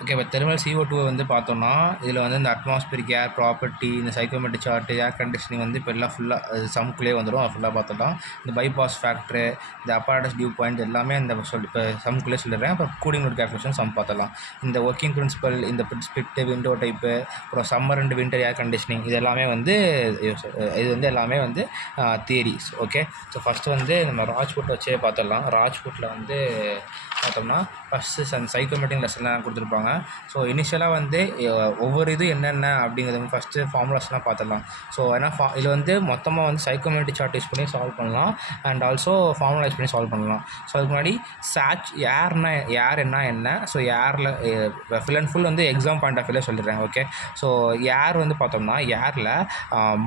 Okay. இப்போ thermal CO2 வந்து பார்த்தோம்னா, இதில் வந்து இந்த அட்மாஸ்பியரிக் ஏர் ப்ராப்பர்ட்டி, இந்த சைக்கோமெட்ரிக் சார்ட், ஏர் கண்டிஷனிங் வந்து இப்போ எல்லாம் ஃபுல்லாக சம்க்குள்ளேயே வந்துடும். அது ஃபுல்லாக பார்த்துடலாம். இந்த பைபாஸ் ஃபேக்டரு, இந்த அப்பாரடஸ் டியூ பாயிண்ட் எல்லாமே இந்த இப்போ சம்க்குள்ளே சொல்லிடுறேன். அப்புறம் கூலிங் நோட் கேல்குலேஷன் சம் பார்த்துடலாம். இந்த ஒர்க்கிங் பிரின்சிபல், இந்த ஸ்பிட்டு, விண்டோ டைப்பு, அப்புறம் summer and winter air conditioning இது எல்லாமே வந்து இது வந்து எல்லாமே வந்து தியரிஸ். ஓகே. ஸோ ஃபஸ்ட்டு வந்து நம்ம ராஜ்கோட் வச்சே பார்த்துடலாம். ராஜ்கோட்டில் வந்து பார்த்தோம்னா ஃபஸ்ட்டு சைக்கோமெட்ரிக் லெசன்லாம் கொடுத்துருப்பாங்க. ஸோ இனிஷியலாக வந்து ஒவ்வொரு இது என்னென்ன அப்படிங்கிறது ஃபஸ்ட்டு ஃபார்முலாஸ்லாம் பார்த்துடலாம். ஸோ ஏன்னா இதில் வந்து மொத்தமாக வந்து சைக்கோமெட்ரிக் சார்ட் யூஸ் பண்ணி சால்வ் பண்ணலாம் அண்ட் ஆல்சோ ஃபார்முலா யூஸ் பண்ணி சால்வ் பண்ணலாம். ஸோ அதுக்கு முன்னாடி ஏர்னா என்ன, ஸோ ஏரில் ஃபுல் அண்ட் ஃபுல் வந்து எக்ஸாம் பாயிண்ட் ஆஃப் வியூவில் சொல்லிடுறேன். ஓகே. ஸோ ஏர் வந்து பார்த்தோம்னா ஏரில்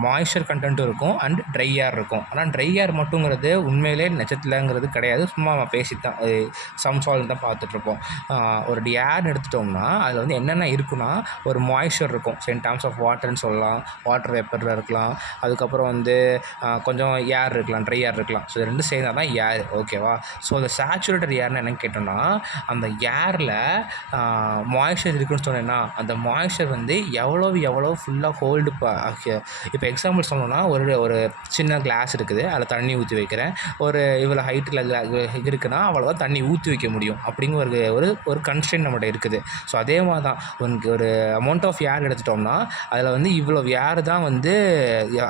மாய்ஸ்சர் கண்டென்ட்டும் இருக்கும் அண்ட் ட்ரை ஏர் இருக்கும். ஆனால் ட்ரை ஏர் மட்டுங்கிறது உண்மையிலே நட்சத்திரங்கிறது கிடையாது. சும்மா நம்ம பேசி தான் சம் சால்வ் தான் பார்த்துட்ருப்போம். ஒரு ஏர்னு எடுத்துட்டோம்னா அதில் வந்து என்னென்ன இருக்குன்னா ஒரு மாய்ஸ்சர் இருக்கும். ஸோ இன் டேர்ம்ஸ் ஆஃப் வாட்டர்னு சொல்லலாம், வாட்டர் வேப்பரில் இருக்கலாம். அதுக்கப்புறம் வந்து கொஞ்சம் ஏர் இருக்கலாம், ட்ரை ஏர் இருக்கலாம். ஸோ இது ரெண்டும் சேர்ந்தால் தான் ஏர். ஓகேவா. ஸோ அந்த சேச்சுரேட்டட் ஏர்னு என்னன்னு கேட்டோம்னா அந்த ஏரில் மாய்ஸ்சர் இருக்குன்னு சொன்னேன்னா அந்த மாய்ஸ்சர் வந்து எவ்வளோ ஃபுல்லாக ஹோல்டு இப்போ எக்ஸாம்பிள் சொல்லணும்னா ஒரு சின்ன கிளாஸ் இருக்குது, அதில் தண்ணி ஊற்றி வைக்கிறேன். ஒரு இவ்வளோ ஹைட்டில் இருக்குன்னா அவ்வளோதான் தண்ணி ஊற்றி வைக்க முடியும் அப்படிங்கிற ஒரு கன்ஸ்ட்ரெயின்ட் நம்மகிட்ட இருக்குது. ஸோ அதே மாதிரி தான் உனக்கு ஒரு அமௌண்ட் ஆஃப் ஏர் எடுத்துட்டோம்னா அதில் வந்து இவ்வளோ ஏர் தான் வந்து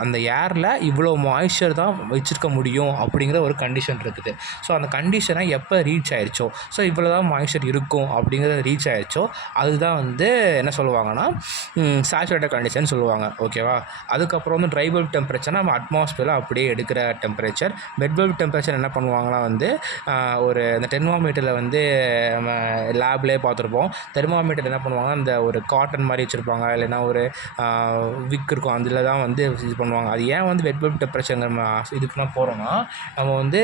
அந்த ஏரில் இவ்வளோ மாய்ஸ்சர் தான் வச்சுருக்க முடியும் அப்படிங்கிற ஒரு கண்டிஷன் இருக்குது. ஸோ அந்த கண்டிஷனை எப்போ ரீச் ஆயிடுச்சோ, ஸோ இவ்வளோ தான் மாய்ஸ்சர் இருக்கும் அப்படிங்கிறத ரீச் ஆயிடுச்சோ அதுதான் வந்து என்ன சொல்லுவாங்கன்னா சேச்சுரேட்டட் கண்டிஷன் சொல்லுவாங்க. ஓகேவா. அதுக்கப்புறம் வந்து ட்ரை பல்ப் டெம்பரேச்சர் நம்ம அட்மாஸ்பியரில் அப்படியே எடுக்கிற டெம்பரேச்சர். வெட் பல்ப் டெம்பரேச்சர் என்ன பண்ணுவாங்கன்னா வந்து ஒரு இந்த தெர்மாமீட்டரில் வந்து நம்ம லேப்லேயே பார்த்துருப்போம். தெர்மாமீட்டர் என்ன பண்ணுவாங்கன்னா அந்த ஒரு காட்டன் மாதிரி வச்சுருப்பாங்க, இல்லைன்னா ஒரு விக் இருக்கும், அதில் தான் வந்து இது பண்ணுவாங்க. அது ஏன் வந்து வெட் பல்ப் டெம்பரேச்சர் நம்ம இதுக்குலாம் போகிறோம்னா நம்ம வந்து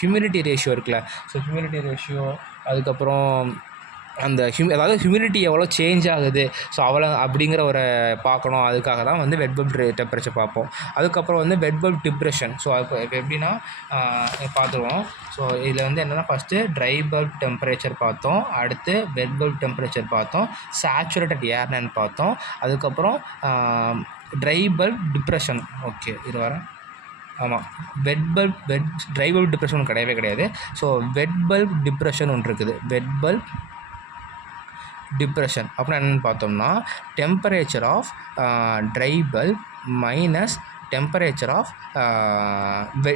ஹியூமிடிட்டி ரேஷியோ இருக்குல்ல, ஸோ ஹியூமிடிட்டி ரேஷியோ அதுக்கப்புறம் அந்த அதாவது ஹியூமிடிட்டி எவ்வளோ சேஞ்ச் ஆகுது, ஸோ அவ்வளோ அப்படிங்கிற ஒரு பார்க்கணும். அதுக்காக தான் வந்து வெட் பல்ப் டெம்பரேச்சர் பார்ப்போம். அதுக்கப்புறம் வந்து வெட் பல்ப் டிப்ரெஷன். ஸோ இப்போ எப்படின்னா பார்த்துருவோம். ஸோ இதில் வந்து என்னென்னா ஃபஸ்ட்டு ட்ரை பல்ப் டெம்பரேச்சர் பார்த்தோம், அடுத்து வெட் பல்ப் டெம்பரேச்சர் பார்த்தோம், சேச்சுரேட்டட் ஏர்னு பார்த்தோம், அதுக்கப்புறம் ட்ரை பல்ப் டிப்ரெஷன். ஓகே இது வரேன். ஆமாம், ட்ரை பல்ப் டிப்ரெஷன் ஒன்று கிடையாது. ஸோ வெட் பல்ப் டிப்ரெஷன் ஒன்று இருக்குது. வெட் பல்ப் டிப்ரெஷன் அப்படின்னா என்னென்னு பார்த்தோம்னா temperature of dry bulb minus temperature of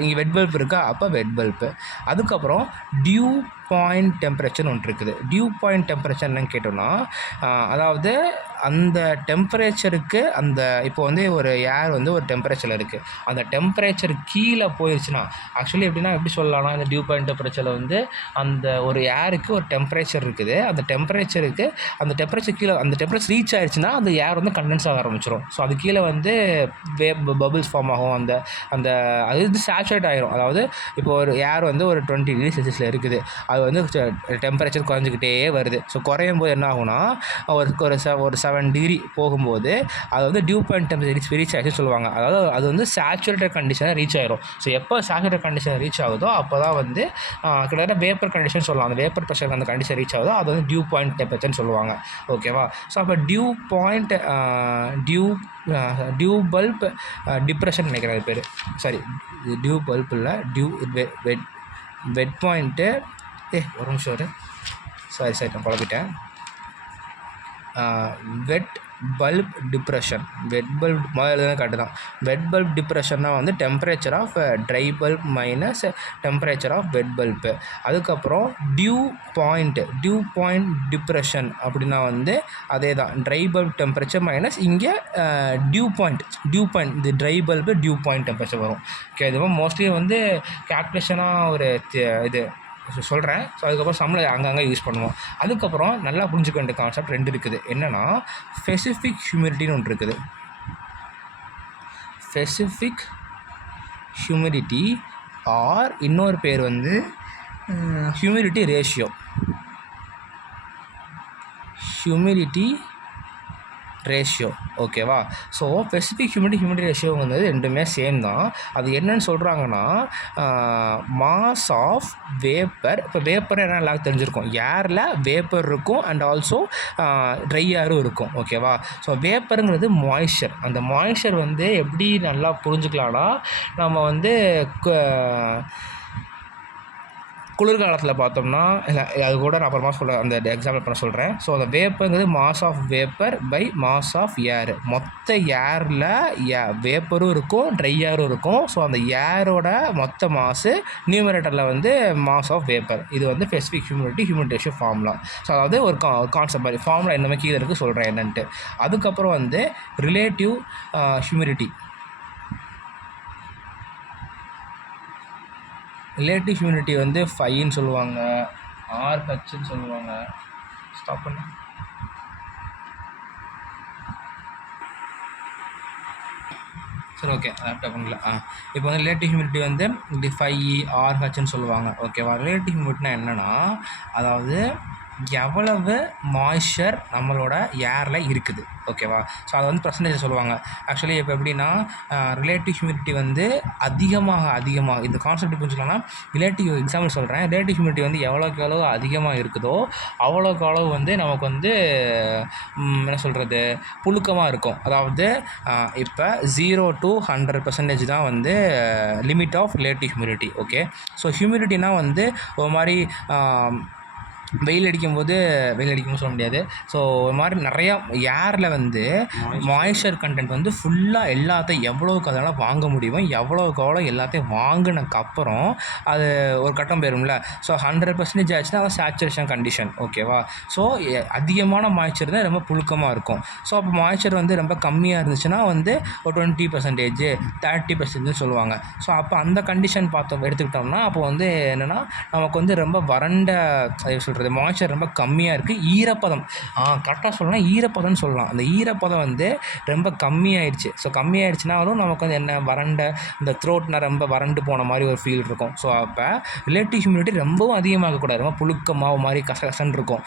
இங்கே வெட் பல்ப் இருக்கா, அப்போ வெட் பல்ப்பு. அதுக்கப்புறம் டியூ பாயிண்ட் டெம்பரேச்சர் ஒன்று இருக்குது. டியூ பாயிண்ட் டெம்பரேச்சர் என்னன்னு கேட்டோம்னா அதாவது அந்த டெம்பரேச்சருக்கு அந்த இப்போ வந்து ஒரு ஏர் வந்து ஒரு டெம்பரேச்சரில் இருக்குது, அந்த டெம்பரேச்சர் கீழே போயிடுச்சுன்னா ஆக்சுவலி எப்படி சொல்லலாம்னா இந்த டியூ பாயிண்ட் டெம்பரேச்சரில் வந்து அந்த ஒரு ஏருக்கு ஒரு டெம்பரேச்சர் இருக்குது, அந்த டெம்பரேச்சர் கீழே அந்த டெம்பரேச்சர் ரீச் ஆகிடுச்சுன்னா அந்த ஏர் வந்து கண்டென்ஸ் ஆக ஆரம்பிச்சிடும். ஸோ அது கீழே வந்து பபிள்ஸ் ஃபார்ம் ஆகும். அந்த அது வந்து சேச்சுரேட் ஆகிரும். அதாவது இப்போ ஒரு ஏர் வந்து ஒரு 20 டிகிரி செல்சியஸில் இருக்குது, அது வந்து டெம்பரேச்சர் குறைஞ்சிக்கிட்டே வருது. ஸோ குறையும் போது என்ன ஆகும்னா ஒரு 7 டிகிரி போகும்போது அது வந்து டியூ பாயிண்ட் டெம்பரேச்சர் ரீச் ஆகிடுச்சு சொல்லுவாங்க. அதாவது அது வந்து சேச்சுரேட்டட் கண்டிஷனை ரீச் ஆகிரும். ஸோ எப்போ சேச்சுரேட்டட் கண்டிஷன் ரீச் ஆகுதோ அப்போ தான் வந்து கிட்டத்தட்ட வேப்பர் கண்டிஷன் சொல்லலாம். அந்த வேப்பர் ப்ரெஷர் அந்த கண்டிஷன் ரீச் ஆகுதோ அது வந்து டியூ பாயிண்ட் டெம்பரேச்சர்னு சொல்லுவாங்க. ஓகேவா. ஸோ அப்போ டியூ பல்ப் டிப்ரெஷன் நினைக்கிறேன் அது பேர். சாரி, டியூ பல்ப் இல்லை, வெட் பாயிண்ட்டு ஒரு நிமிஷம் சாரி நான் குழப்பிட்டேன். Wet bulb depression. Wet bulb முதல்ல கரெக்டு தான். வெட் பல்ப் டிப்ரெஷன்னா வந்து temperature of dry bulb minus temperature of wet bulb. அதுக்கப்புறம் டியூ பாயிண்ட் டிப்ரெஷன் அப்படின்னா வந்து அதே தான், ட்ரை பல்ப் டெம்பரேச்சர் மைனஸ் இங்கே டியூ பாயிண்ட் இந்த dry bulb dew point temperature வரும். ஓகே. இதுவும் மோஸ்ட்லி வந்து கேல்குலேஷனாக ஒரு இது சொல்கிறேன். ஸோ அதுக்கப்புறம் சம்மில் அங்கங்கே யூஸ் பண்ணுவோம். அதுக்கப்புறம் நல்லா புரிஞ்சுக்க வேண்டிய கான்செப்ட் 2 இருக்குது. என்னென்னா ஸ்பெசிஃபிக் ஹியூமிடிட்டின்னு ஒன்று இருக்குது. ஸ்பெசிஃபிக் ஹியூமிடிட்டி ஆர் இன்னொரு பேர் வந்து ஹியூமிடிட்டி ரேஷியோ. Humidity ratio. ஓகேவா? ஸோ ஸ்பெசிஃபிக் ஹியூமிடிட்டி ரேஷியோ வந்து ரெண்டுமே சேம் தான். அது என்னன்னு சொல்கிறாங்கன்னா மாஸ் ஆஃப் வேப்பர். இப்போ வேப்பர் என்ன எல்லாருக்கும் தெரிஞ்சிருக்கும், ஏரில் வேப்பர் இருக்கும் அண்ட் ஆல்சோ ட்ரை ஏரும் இருக்கும். ஓகேவா? ஸோ வேப்பருங்கிறது மாய்ஸ்சர். அந்த மாய்ஸ்சர் வந்து எப்படி நல்லா புரிஞ்சுக்கலாம்னா, நம்ம வந்து குளிர்காலத்தில் பார்த்தோம்னா இல்லை, அது கூட நான் அப்புறமா அந்த எக்ஸாம்பிள் பண்ண சொல்கிறேன். ஸோ அந்த வேப்பருங்கிறது mass of vapour by mass of air. மொத்த ஏரில் வேப்பரும் இருக்கும், ட்ரை ஏரும் இருக்கும். ஸோ அந்த ஏரோட மொத்த மாசு நியூமரேட்டரில் வந்து மாஸ் ஆஃப் வேப்பர். இது வந்து specific humidity ratio formula. So அதாவது ஒரு கான்செப்ட் மாதிரி ஃபார்முலா என்னமே கீழே இருக்குது சொல்கிறேன் என்னன்ட்டு. அதுக்கப்புறம் வந்து ரிலேட்டிவ் ஹியூமிடிட்டி. ரிலேட்டிவ் ஹியூமிடிட்டி வந்து ஃபைன்னு சொல்லுவாங்க, ஆர்ஹெச்ன்னு சொல்லுவாங்க. ஸ்டாப் பண்ணு. சரி, ஓகே, லேப்டாப் பண்ணல. இப்போ வந்து ரிலேட்டிவ் ஹியூமிடிட்டி வந்து இப்படி 5 ஆர்ஹெச்ன்னு சொல்லுவாங்க. ஓகேவா? ரிலேட்டிவ் ஹியூமிடிட்டினா என்னென்னா, அதாவது எவ்வளவு மாய்ஸ்சர் நம்மளோட ஏரில் இருக்குது. ஓகேவா? ஸோ அதை வந்து பர்சன்டேஜ் சொல்லுவாங்க. ஆக்சுவலி இப்போ எப்படின்னா, ரிலேட்டிவ் ஹியூமிடிட்டி வந்து அதிகமாக இந்த கான்செப்ட் புரிஞ்சுக்கலாம்னா, ரிலேட்டிவ் எக்ஸாம்பிள் சொல்கிறேன். ரிலேட்டிவ் ஹியூமிடிட்டி வந்து எவ்வளோக்கு எவ்வளோ அதிகமாக இருக்குதோ அவ்வளோக்கு அளவு வந்து நமக்கு வந்து என்ன சொல்கிறது, புழுக்கமாக இருக்கும். அதாவது இப்போ 0 to 100% தான் வந்து limit of relative humidity. Okay? So ஹியூமிடிட்டினா வந்து ஒரு மாதிரி வெயில் அடிக்கும்போது சொல்ல முடியாது. ஸோ ஒரு மாதிரி நிறையா ஏரில் வந்து மாய்ஸ்சர் கண்டென்ட் வந்து ஃபுல்லாக எல்லாத்தையும் எவ்வளோக்கு அதனால் வாங்க முடியுமோ எவ்வளோக்கு எவ்வளோ எல்லாத்தையும் வாங்கினக்கப்புறம் அது ஒரு கட்டம் போயிரும்ல. ஸோ 100% ஆச்சுன்னா அது சேச்சுரேஷன் கண்டிஷன். ஓகேவா? ஸோ அதிகமான மாய்ஸ்சர் தான் ரொம்ப புழுக்கமாக இருக்கும். ஸோ அப்போ மாய்ஸ்சர் வந்து ரொம்ப கம்மியாக இருந்துச்சுன்னா வந்து ஒரு 20%, 30% சொல்லுவாங்க. ஸோ அப்போ அந்த கண்டிஷன் எடுத்துக்கிட்டோம்னா அப்போ வந்து என்னென்னா, நமக்கு வந்து ரொம்ப வறண்ட சொல்கிறது மாய்ஸ்சர் ரொம்ப கம்மியாக இருக்குது. ஈரப்பதம் கரெக்டாக சொல்லலாம், ஈரப்பதம்னு சொல்லலாம். அந்த ஈரப்பதம் வந்து ரொம்ப கம்மியாயிடுச்சு. ஸோ கம்மியாயிடுச்சுனாலும் நமக்கு வந்து என்ன, வறண்ட இந்த த்ரோட்னா ரொம்ப வறண்டு போன மாதிரி ஒரு ஃபீல் இருக்கும். ஸோ அப்போ ரிலேட்டிவ் ஹியூமிடிட்டி ரொம்பவும் அதிகமாகக்கூடாது, ரொம்ப புழுக்கமாக மாதிரி கசகசன்னு இருக்கும்.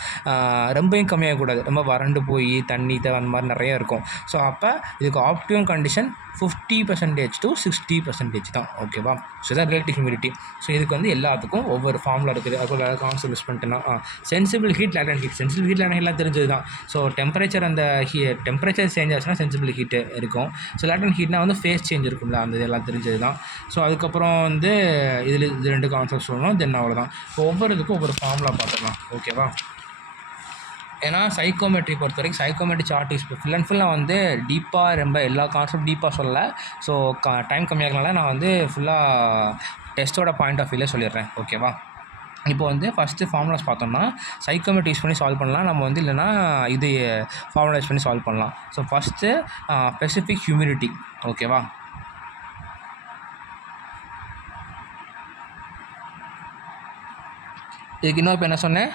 ரொம்பவும் கம்மியாகக்கூடாது, ரொம்ப வறண்டு போய் தண்ணி அந்த மாதிரி நிறைய இருக்கும். ஸோ அப்போ இதுக்கு ஆப்டிமம் கண்டிஷன் 50% to 60% தான். ஓகேவா? ஸோ இதான் ரிலேட்டிவ் ஹியூமிடிட்டி. ஸோ இதுக்கு வந்து எல்லாத்துக்கும் ஒவ்வொரு ஃபார்முலா இருக்குது. அது வேறு கான்செப்ட் யூஸ் பண்ணிட்டேன்னா sensible heat, latent heat. Sensible heat, latent ஹீட்லாம் தெரிஞ்சது தான். ஸோ டெம்பரேச்சர் டெம்பரேச்சர் சேஞ்ச் ஆச்சுன்னா சென்சிபிள் ஹீட்டு இருக்கும். ஸோ லேட்டன்ட் ஹீட்னா வந்து ஃபேஸ் சேஞ்ச் இருக்கும்ல, அந்த இதெல்லாம் தெரிஞ்சது தான். ஸோ அதுக்கப்புறம் வந்து இது 2 கான்செப்ட் சொல்லணும். தென் அவ்வளோதான். ஸோ ஒவ்வொரு இதுக்கும் ஒவ்வொரு ஃபார்முலா பார்த்துக்கலாம். ஓகேவா? ஏன்னா சைக்கோமெட்ரி பொறுத்த வரைக்கும் psychrometry chart use full and full நான் வந்து டீப்பாக ரொம்ப எல்லா கான்செப்ட் டீப்பாக சொல்லலை. ஸோ டைம் கம்மியாகனால நான் வந்து ஃபுல்லாக டெஸ்ட்டோட பாயிண்ட் ஆஃப் வியூவில் சொல்லிடுறேன். ஓகேவா? இப்போ வந்து ஃபஸ்ட்டு ஃபார்முலாஸ் பார்த்தோம்னா சைக்கோமெட்ரி யூஸ் பண்ணி சால்வ் பண்ணலாம். நம்ம வந்து இல்லைனா இது ஃபார்முலா யூஸ் பண்ணி சால்வ் பண்ணலாம். So first specific humidity. ஓகேவா? இதுக்கு இன்னொரு இப்போ என்ன சொன்னேன்,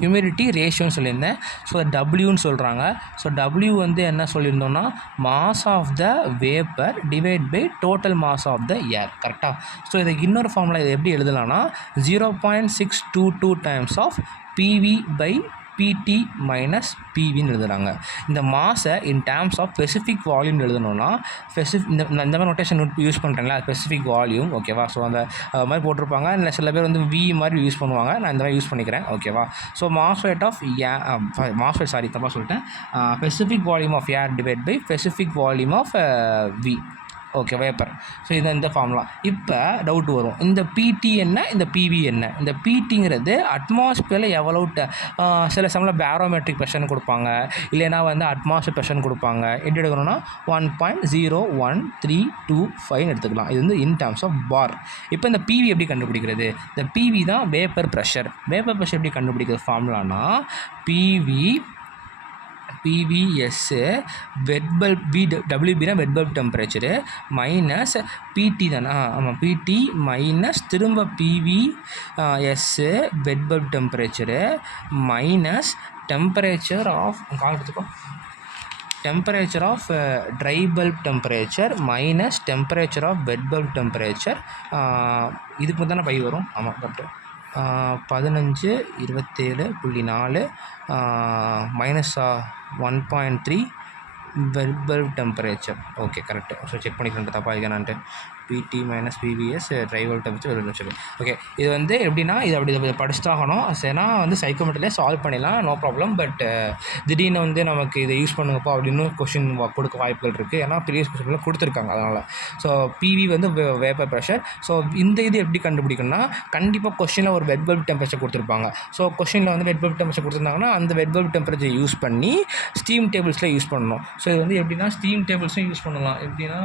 ஹியூமிடிட்டி ரேஷியோன்னு சொல்லியிருந்தேன். ஸோ டபிள்யூன்னு சொல்கிறாங்க. ஸோ டபிள்யூ வந்து என்ன சொல்லியிருந்தோம்னா mass of the vapour divide by total mass of the air. கரெக்டாக? ஸோ இதுக்கு இன்னொரு ஃபார்முலா இது எப்படி எழுதலாம்னா 0.622 times of PV by PT minus பிவின்னு எழுதுகிறாங்க. இந்த மாஸை in terms of specific volume எழுதணும்னா இந்த மாதிரி நோட்டேஷன் யூஸ் பண்ணுறேங்களா, ஸ்பெசிஃபிக் வால்யூம். ஓகேவா? ஸோ அந்த மாதிரி போட்டிருப்பாங்க. இல்லை சில பேர் வந்து வி மாதிரி யூஸ் பண்ணுவாங்க, நான் இந்த மாதிரி யூஸ் பண்ணிக்கிறேன். ஓகேவா? ஸோ மாஸ் ரேட் ஆஃப் தப்பாக சொல்லிட்டேன். Specific volume of air divide by specific volume of V. Okay, vapour. So இதுதான் இந்த ஃபார்முலா. இப்போ டவுட் வரும், இந்த பிடி என்ன, இந்த பிவி என்ன? இந்த பிடிங்கிறது அட்மாஸ்பியரில் எவ்வளோ சில சமயம் பேரோமெட்ரிக் ப்ரெஷர்னு கொடுப்பாங்க, இல்லைனா வந்து அட்மாஸ்பியர் ப்ரெஷர்னு கொடுப்பாங்க. எப்படி எடுக்கணும்னா 1.01325 எடுத்துக்கலாம். இது வந்து இன் டேர்ம்ஸ் ஆஃப் பார். இப்போ இந்த பிவி எப்படி கண்டுபிடிக்கிறது? இந்த பிவி தான் வேப்பர் ப்ரெஷர். வேப்பர் ப்ரெஷர் எப்படி கண்டுபிடிக்கிறது ஃபார்முலானா பிவிஎஸ்ஸு வெட் பல்ப் டபிள்யூபினா wet bulb temperature minus PT தானே, ஆமாம், பிடி மைனஸ் திரும்ப PV S wet bulb temperature minus temperature of temperature of dry bulb temperature minus temperature of wet bulb temperature. இதுக்கு தானே by வரும். ஆமாம், correct. 15 27.4 minus 1.3 wet bulb temperature. Okay correct. So check பண்ணிக்கிறேன் தப்பாக இருக்கேனான்ட்டு. பிடி மைனஸ் பிவிஎஸ் ட்ரைவல் temperature. Okay இது வந்து எப்படின்னா இது அப்படி படிச்சுட்டாகணும். சரினா வந்து சைக்கோமெட்ரிலே சால்வ் பண்ணிடலாம், நோ ப்ராப்ளம். பட் திடீர்னு வந்து நமக்கு இதை யூஸ் பண்ணுங்கப்பா அப்படின்னு கொஷின் கொடுக்க வாய்ப்புகள் இருக்குது. ஏன்னா ப்ரீவியஸ் கொஷினில் கொடுத்துருக்காங்க அதனால். ஸோ பிவி வந்து வேப்பர் ப்ரெஷர். ஸோ இந்த இது எப்படி கண்டுபிடிக்கணும்னா கண்டிப்பாக கொஷினில் ஒரு வெட் பல்ப் டெம்பரேச்சர் கொடுத்துருப்பாங்க. ஸோ கொஷினில் வந்து வெட் பல்ப் டெம்பரேச்சர் கொடுத்துருந்தாங்கன்னா அந்த வெட் பல்ப் டெம்பரேச்சர் யூஸ் பண்ணி ஸ்டீம் டேபிள்ஸில் யூஸ் பண்ணணும். ஸோ இது வந்து எப்படின்னா ஸ்டீம் டேபிள்ஸும் யூஸ் பண்ணலாம். எப்படின்னா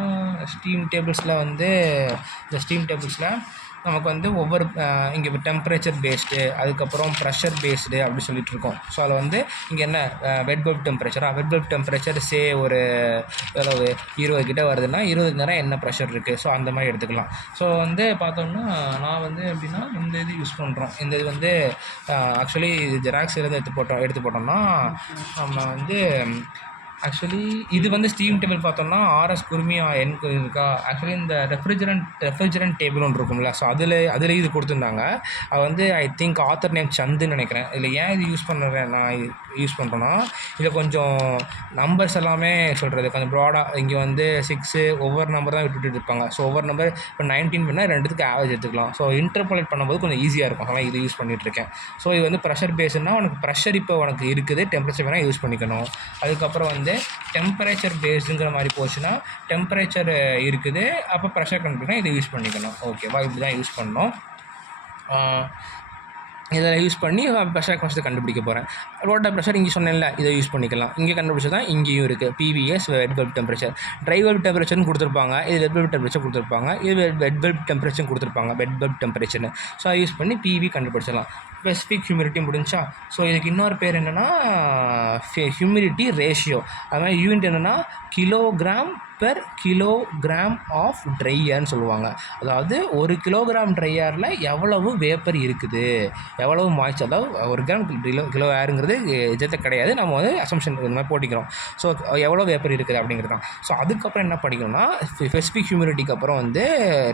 ஸ்டீம் டேபிள்ஸில் வந்து இந்த ஸ்டீம் டேபிள்ஸில் நமக்கு வந்து ஒவ்வொரு இங்கே இப்போ டெம்பரேச்சர் பேஸ்டு, அதுக்கப்புறம் ப்ரெஷர் பேஸ்டு அப்படி சொல்லிட்டு இருக்கோம். ஸோ அதில் வந்து இங்கே என்ன வெட் பல்ப் டெம்பரேச்சராக, வெட் பல்ப் டெம்பரேச்சர் ஒரு எவ்வளவு 20 கிட்ட வருதுன்னா 20 நேரம் என்ன ப்ரெஷர் இருக்குது. ஸோ அந்த மாதிரி எடுத்துக்கலாம். ஸோ வந்து பார்த்தோம்னா நான் வந்து எப்படின்னா இந்த இது யூஸ் பண்ணுறோம். இந்த இது வந்து ஆக்சுவலி இது ஜெராக்ஸ் எடுத்து போட்டோம்னா நம்ம வந்து ஆக்சுவலி இது வந்து ஸ்டீம் டேபிள் பார்த்தோம்னா ஆர்எஸ் குருமியா என் இருக்கா. ஆக்சுவலி இந்த ரெஃப்ரிஜரண்ட் டேபிள் ஒன்று இருக்கும்ல, ஸோ அதில் இது கொடுத்துருந்தாங்க. அது வந்து ஐ திங்க் ஆத்தர் நேம் சந்துன்னு நினைக்கிறேன். இதில் ஏன் இது நான் யூஸ் பண்ணுறேன்னா இதில் கொஞ்சம் நம்பர்ஸ் எல்லாமே சொல்கிறது கொஞ்சம் ப்ராடாக. இங்கே வந்து 6 ஒவ்வொரு நம்பர் தான் விட்டுட்டு இருப்பாங்க. ஸோ ஒவ்வொரு நம்பர் இப்போ 19 பண்ணால் ரெண்டுத்துக்கு ஆவரேஜ் எடுத்துக்கலாம். ஸோ இன்டர்போலேட் பண்ணும்போது கொஞ்சம் ஈஸியாக இருக்கும். அதனால் இது யூஸ் பண்ணிகிட்ருக்கேன். ஸோ இது வந்து ப்ரெஷர் பேஸ்னால் உனக்கு ப்ரெஷர் இப்போ உனக்கு இருக்குது, டெம்பரேச்சர் வேணால் யூஸ் பண்ணிக்கணும். அதுக்கப்புறம் வந்து டெம்பரேச்சர் பேஸ்டுங்கிற மாதிரி போச்சுன்னா டெம்பரேச்சர் இருக்குது, அப்போ ப்ரெஷர் கண்டுபிடிக்கணும், இதை யூஸ் பண்ணிக்கணும். ஓகேவா, இப்படி தான் யூஸ் பண்ணணும். இதை யூஸ் பண்ணி ப்ரெஷர் ஃபஸ்ட்டு கண்டுபிடிக்க போகிறேன். ரோட்டர் ப்ரெஷர் இங்கே சொன்னேன்ல, இதை யூஸ் பண்ணிக்கலாம். இங்கே கண்டுபிடிச்சா தான் இங்கேயும் இருக்குது. PVS wet bulb temperature. Dry bulb டெம்பரேச்சர்னு கொடுத்துருப்பாங்க, இது வெட் பல்ப் டெம்பரேச்சர் கொடுத்துருப்பாங்க, இது வெட் பல்ப் டெம்பரேச்சர் கொடுத்துருப்பாங்க, வெட் பல்ப் டெம்பரேச்சர்னு. ஸோ அதை யூஸ் பண்ணி பிவி கண்டுபிடிச்சிடலாம். ஸ்பெசிஃபிக் ஹியூமிடிட்டி முடிஞ்சா. ஸோ இதுக்கு இன்னொரு பேர் என்னென்னா ஹியூமிடிட்டி ரேஷியோ. அது மாதிரி யூனிட் என்னென்னா kilogram per kilogram of dry ஏர்னு சொல்லுவாங்க. அதாவது 1 கிலோகிராம் ட்ரை ஏரில் எவ்வளவு வேப்பர் இருக்குது, எவ்வளவு மாய்ச்சர், அதாவது 1 கிராம் கிலோ ஏருங்கிறது எஜத்தை கிடையாது, நம்ம வந்து அசம்ஷன் இந்த மாதிரி போட்டிக்கிறோம். ஸோ எவ்வளோ வேப்பர் இருக்குது அப்படிங்கிறது தான். ஸோ அதுக்கப்புறம் என்ன படிக்கணும்னா ஸ்பெசிஃபிக் ஹியூமிடிட்டிக்கு அப்புறம் வந்து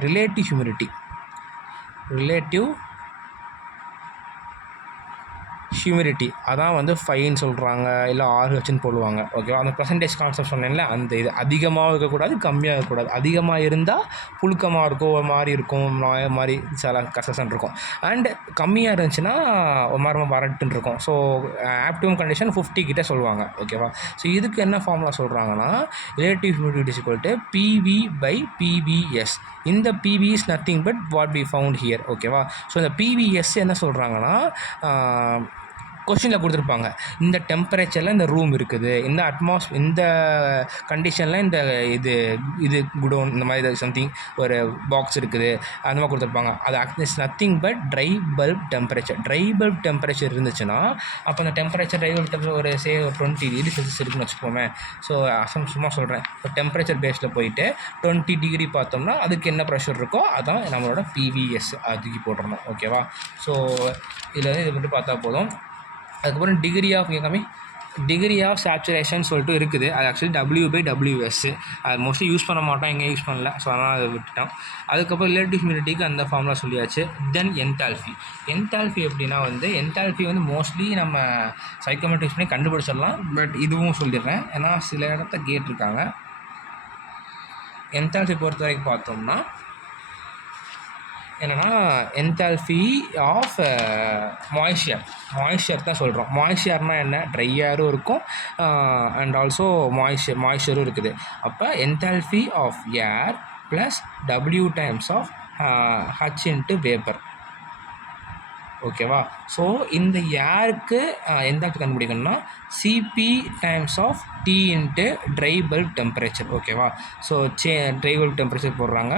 ரிலேட்டிவ் ஹியூமிடிட்டி அதான் வந்து ஃபைன்னு சொல்கிறாங்க, இல்லை ஆர்ஹெச்னு போடுவாங்க. ஓகேவா, அந்த பர்சன்டேஜ் கான்செப்ட் சொன்னேன்ல, அந்த இது அதிகமாக இருக்கக்கூடாது, கம்மியாக இருக்கக்கூடாது. அதிகமாக இருந்தால் புழுக்கமாக இருக்கும், ஒரு மாதிரி இருக்கும், மாதிரி சில கசசன் இருக்கும். அண்ட் கம்மியாக இருந்துச்சுன்னா ஒரு மாதிரி வரட்டுன்னு இருக்கும். ஸோ ஆப்டிமம் கண்டிஷன் 50 கிட்ட சொல்லுவாங்க. ஓகேவா, ஸோ இதுக்கு என்ன ஃபார்முலா சொல்கிறாங்கன்னா relative humidity is equal to PV by PVS. இந்த PV is nothing but what we found here. ஓகேவா, ஸோ இந்த பிவிஎஸ் என்ன சொல்கிறாங்கன்னா கொஷினில் கொடுத்துருப்பாங்க, இந்த டெம்பரேச்சரில் இந்த ரூம் இருக்குது, இந்த கண்டிஷனில் இந்த இது குடோன் இந்த மாதிரி சம்திங் ஒரு பாக்ஸ் இருக்குது, அந்த மாதிரி கொடுத்துருப்பாங்க. அது is nothing but try bulb temperature. Dry bulb temperature இருந்துச்சுன்னா அப்போ அந்த டெம்பரேச்சர் ட்ரை பல்ப் டெம்பரேச்சர் ஒரு 20 டிகிரி செல்சியஸ் இருக்குன்னு வச்சுக்கோமே. ஸோ சும்மா சொல்கிறேன், இப்போ டெம்பரேச்சர் பேஸில் போயிட்டு 20 டிகிரி பார்த்தோம்னா அதுக்கு என்ன ப்ரெஷர் இருக்கோ அதான் நம்மளோட பிவிஎஸ் அதுக்கு போட்டுறணும். ஓகேவா, ஸோ இதில் வந்து இது மட்டும் பார்த்தா போதும். அதுக்கப்புறம் டிகிரி ஆஃப் சேச்சுரேஷன் சொல்லிட்டு இருக்குது. அது ஆக்சுவலி W/WS. அது மோஸ்ட்லி யூஸ் பண்ண மாட்டோம், எங்கே யூஸ் பண்ணல, ஸோ அதனால் அதை விட்டுட்டோம். அதுக்கப்புறம் ரிலேட்டிவ் ஹியூமிடிட்டிக்கு அந்த ஃபார்முலா சொல்லியாச்சு. தென் என்தால்ஃபி எப்படின்னா வந்து என்தால்ஃபி வந்து மோஸ்ட்லி நம்ம சைக்கோமெட்ரிக் யூஸ் பண்ணி கண்டுபிடிச்சிடலாம். பட் இதுவும் சொல்லிடுறேன், ஏன்னா சில இடத்த கேட்டிருக்காங்க. என்தால்ஃபி பொறுத்த வரைக்கும் பார்த்தோம்னா என்னென்னா என்தால்ஃபி ஆஃப் மாய்ஸ்சர் தான் சொல்கிறோம். மாய்ஸ்சர்னால் என்ன, ட்ரையாரும் இருக்கும் அண்ட் ஆல்சோ மாய்ஸ்சரும் இருக்குது. அப்போ enthalpy of air plus W times of H into vapour. ஓகேவா, ஸோ இந்த ஏருக்கு என்தால்ஃபி கண்டுபிடிக்கணும்னா CP times of T into dry bulb temperature. ஓகேவா, ஸோ ட்ரை பல்ப் டெம்பரேச்சர் போடுறாங்க.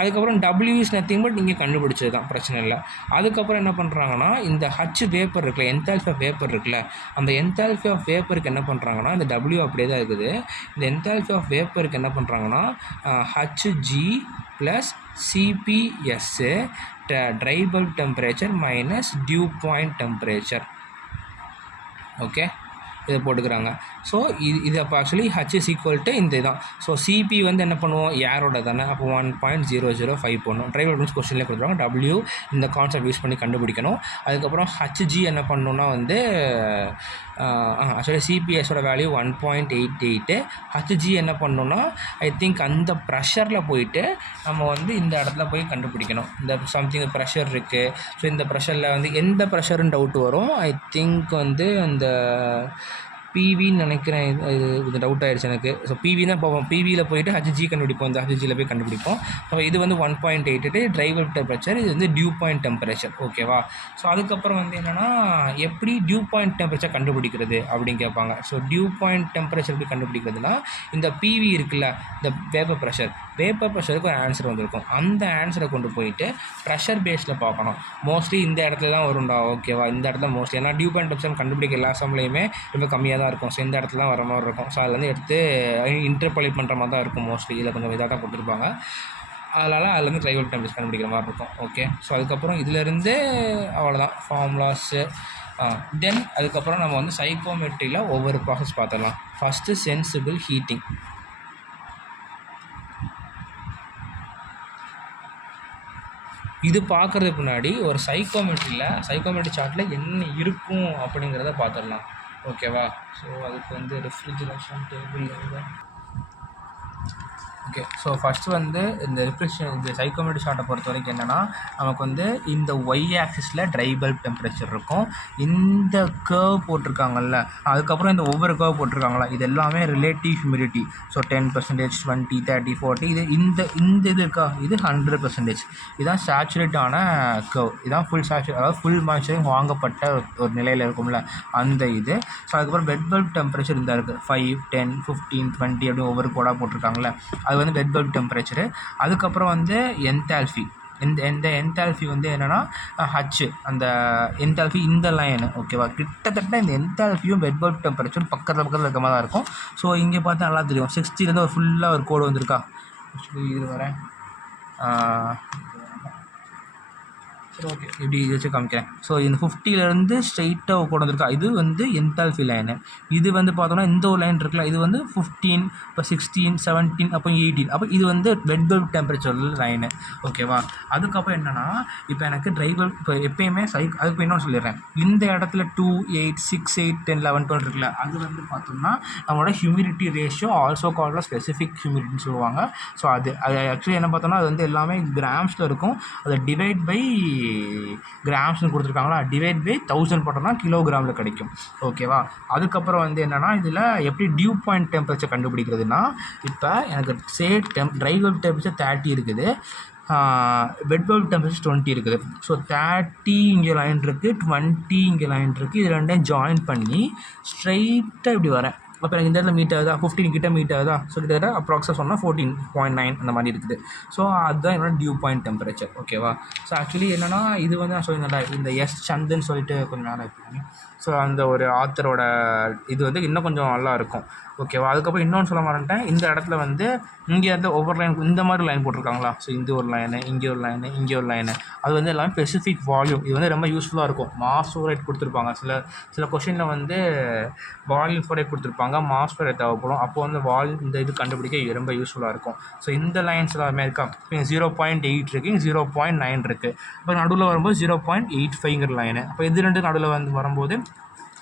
அதுக்கப்புறம் W இஸ் நத்திங் பட் நீங்கள் கண்டுபிடிச்சது தான், பிரச்சனை இல்லை. அதுக்கப்புறம் என்ன பண்ணுறாங்கன்னா இந்த ஹச் வேப்பர் இருக்குல்ல, என்தால்ஃபி ஆஃப் வேப்பர் இருக்குல்ல, அந்த என்தால்ஃபி ஆஃப் வேப்பருக்கு என்ன பண்ணுறாங்கன்னா இந்த W அப்படியே தான் இருக்குது. இந்த என்தால்ஃபி ஆஃப் வேப்பருக்கு என்ன பண்ணுறாங்கன்னா HG plus CPS dry bulb temperature minus dew point temperature. Okay, இதை போட்டுக்கிறாங்க. ஸோ இது அப்போ actually H is equal to இந்த இதான். ஸோ சிபி வந்து என்ன பண்ணுவோம், ஏரோட தானே, அப்போ 1.005 போடணும். ட்ரைவ் மீன்ஸ் கொஸ்டின்லேயே கொடுத்துருவாங்க. டபிள்யூ இந்த கான்செப்ட் யூஸ் பண்ணி கண்டுபிடிக்கணும். அதுக்கப்புறம் ஹச்ஜி என்ன பண்ணணுன்னா வந்து ஆக்சுவலி சிபிஎஸோட வேல்யூ 1.88. ஹச்ஜி என்ன பண்ணணுன்னா ஐ திங்க் அந்த ப்ரெஷரில் போயிட்டு நம்ம வந்து இந்த இடத்துல போய் கண்டுபிடிக்கணும். இந்த சம்திங் ப்ரெஷர் இருக்குது. ஸோ இந்த ப்ரெஷரில் வந்து எந்த ப்ரெஷருன்னு டவுட் வரும். ஐ திங்க் வந்து அந்த பிவின்னு நினைக்கிறேன். இது கொஞ்சம் டவுட் ஆகிடுச்சு எனக்கு. ஸோ பிவி தான் போவோம். பிவியில் போய்ட்டு ஹச்ஜி கண்டுபிடிப்போம். இந்த ஹச்ஜியில் போய் கண்டுபிடிப்போம். ஸோ இது வந்து 1.88 ட்ரைவ் டெம்பரேச்சர். இது வந்து டியூ பாயிண்ட் டெம்பரேச்சர். ஓகேவா? ஸோ அதுக்கப்புறம் வந்து என்னென்னா எப்படி டியூ பாயிண்ட் டெம்பரேச்சர் கண்டுபிடிக்கிறது அப்படின்னு கேட்பாங்க. ஸோ டியூ பாயிண்ட் டெம்பரேச்சர் எப்படி கண்டுபிடிக்கிறதுனா இந்த பிவி இருக்குல்ல, இந்த வேப்பர் ப்ரெஷருக்கு ஒரு ஆன்சர் வந்திருக்கும். அந்த ஆன்சரை கொண்டு போயிட்டு ப்ரெஷர் பேஸில் பார்க்கணும். மோஸ்ட்லி இந்த இடத்துல தான் வரும்டா. ஓகேவா? இந்த இடத்துல மோஸ்ட்லி ஏன்னா டியூ பாயிண்ட் டெம்பரேச்சர் கண்டுபிடிக்க எல்லா சம்லையுமே ரொம்ப கம்மியாக தான் இருக்கும். ஸோ இந்த இடத்துல தான் வர மாதிரி இருக்கும். ஸோ அதுலேருந்து எடுத்து இன்டர்போலேட் பண்ணுற மாதிரி தான் இருக்கும். மோஸ்ட்லி இதில் கொஞ்சம் இதாக தான் கொடுத்துருப்பாங்க. அதனால் அதுலேருந்து ட்ரைவ் டெம்பரேச்சர் கண்டுபிடிக்கிற மாதிரி இருக்கும். ஓகே. ஸோ அதுக்கப்புறம் இதிலேருந்து அவ்வளோதான் ஃபார்முலாஸு. தென் அதுக்கப்புறம் நம்ம வந்து சைக்கோமெட்ரியில் ஒவ்வொரு ப்ராசஸ் பார்த்துடலாம். First sensible heating. இது பார்க்குறதுக்கு முன்னாடி ஒரு சைக்கோமெட்ரி சார்ட்டில் என்ன இருக்கும் அப்படிங்கிறத பார்த்துடலாம். ஓகேவா? ஸோ அதுக்கு வந்து refrigeration table okay. So first வந்து இந்த சைக்கோமெட்ரி சார்ட்டை பொறுத்த வரைக்கும் என்னென்னா நமக்கு வந்து இந்த ஒய் ஆக்சிஸில் ட்ரை பல்ப் டெம்பரேச்சர் இருக்கும். இந்த கர்வ் போட்டிருக்காங்கல்ல, அதுக்கப்புறம் இந்த ஒவ்வொரு கர்வ் போட்டிருக்காங்களா, இது எல்லாமே ரிலேட்டிவ் ஹியூமிடிட்டி. ஸோ 10%, 20, 30, 40 இது இருக்கா, இது 100%. இதுதான் சேச்சுரேட் ஆன கர்வ். இதுதான் ஃபுல் சேச்சுரேட், அதாவது ஃபுல் மாய்ச்சரிங் வாங்கப்பட்ட ஒரு நிலையில் இருக்கும்ல அந்த இது. ஸோ அதுக்கப்புறம் பெட் பல்ப் டெம்பரேச்சர் இந்த இருக்குது 5, 10, 15, 20 அப்படின்னு ஒவ்வொரு கோடாக போட்டிருக்காங்களே, அது வந்து பெட் பல்ப் டெம்பரேச்சரு. அதுக்கப்புறம் வந்து என்தால்ஃபி. இந்த என்தால்ஃபி வந்து என்னென்னா ஹச், அந்த என்தால்ஃபி இந்த லைனு. ஓகேவா? கிட்டத்தட்ட இந்த என்தால்ஃபியும் பெட் பல்ப் டெம்பரேச்சரும் பக்கத்தில் இருக்க மாதிரி தான் இருக்கும். ஸோ இங்கே பார்த்தா நல்லா தெரியும். 60லேருந்து ஒரு ஃபுல்லாக ஒரு கோடு வந்திருக்கா. இது வரேன். சரி, ஓகே. இப்படி இது வச்சு காமிக்கிறேன். ஸோ இந்த 50லேருந்து ஸ்ட்ரைட்டாக கொண்டு வந்திருக்கா. இது வந்து என்தால்ஃபி லைனு. இது வந்து பார்த்தோன்னா இந்த ஒரு லைன் இருக்குல்ல, இது வந்து 15, இப்போ 16, 17, அப்போ 18. அப்போ இது வந்து பெட் பல்ப் டெம்பரேச்சர் லைனு. ஓகேவா? அதுக்கப்புறம் என்னென்னா இப்போ எனக்கு ட்ரை பல்ப் இப்போ எப்பயுமே அதுக்கு இன்னொன்று சொல்லிடுறேன். இந்த இடத்துல 2, 8, 6, 8, 10, 11, 12 இருக்குல்ல, அது வந்து பார்த்தோம்னா நம்மளோட humidity ratio, also called specific ஹியூமிடிட்டின்னு சொல்லுவாங்க. ஸோ அது ஆக்சுவலி என்ன பார்த்தோம்னா அது வந்து எல்லாமே கிராம்ஸில் இருக்கும். அதை டிவைட் பை கிராம்ஸ்னு கொடுத்துருக்காங்களா, டிவைட் பை 1000 போட்டோம்னா கிலோகிராமில் கிடைக்கும். ஓகேவா? அதுக்கப்புறம் வந்து என்னென்னா இதில் எப்படி டியூ பாயிண்ட் டெம்பரேச்சர் கண்டுபிடிக்கிறதுனா, இப்போ எனக்கு ட்ரை பல்ப் டெம்பரேச்சர் 30 இருக்குது, பெட் பல்ப் டெம்பரேச்சர் 20 இருக்குது. ஸோ 30 இங்கே லைன் இருக்குது, 20 இங்கே லைன் இருக்குது. இது ரெண்டையும் ஜாயின் பண்ணி ஸ்ட்ரைட்டாக இப்படி வரேன். அப்போ எனக்கு இந்த இடத்துல மீட் ஆகுதா, 15 கிட்ட மீட் ஆகுதா. ஸோ கிட்டத்தட்ட அப்ராக்ஸாக சொன்னால் 14.9 அந்த மாதிரி இருக்குது. ஸோ அதுதான் என்னோட டியூ பாயிண்ட் டெம்பரேச்சர். ஓகேவா? ஸோ ஆக்சுவலி என்னென்னா இது வந்து நான் சொல்லியிருந்தேன், இந்த எஸ் சந்துன்னு சொல்லிட்டு கொஞ்சம் நேரம் இருப்பாங்க. ஸோ அந்த ஒரு ஆத்தரோட இது வந்து இன்னும் கொஞ்சம் நல்லா இருக்கும். ஓகேவா? அதுக்கப்புறம் இன்னொன்று சொல்ல மாட்டேன். இந்த இடத்துல வந்து இங்கே வந்து ஒவ்வொரு லைன் இந்த மாதிரி லைன் போட்டிருக்காங்களா. ஸோ இந்த ஒரு லைனு, இங்கே ஒரு லைனு, இங்கே ஒரு லைனு. அது வந்து எல்லாமே ஸ்பெசிஃபிக் வால்யூம். இது வந்து ரொம்ப யூஸ்ஃபுல்லாக இருக்கும். மாஸ் ஃப்ளோ ரேட் கொடுத்துருப்பாங்க. சில கொஷினில் வந்து வால்யூம் ஃப்ளோ ரேட் கொடுத்துருப்பாங்க, மாஸ் ஃப்ளோ ரேட் தேவைப்படும். அப்போ வந்து இந்த இது கண்டுபிடிக்க ரொம்ப யூஸ்ஃபுல்லாக இருக்கும். ஸோ இந்த லைன்ஸ் எல்லாமே இருக்கா. இப்போ 0.8 இருக்குது, 0.9 இருக்குது. இப்போ நடுவில் வரும்போது 0.85 லைனு. அப்போ இது ரெண்டு நடுவில் வந்து வரும்போது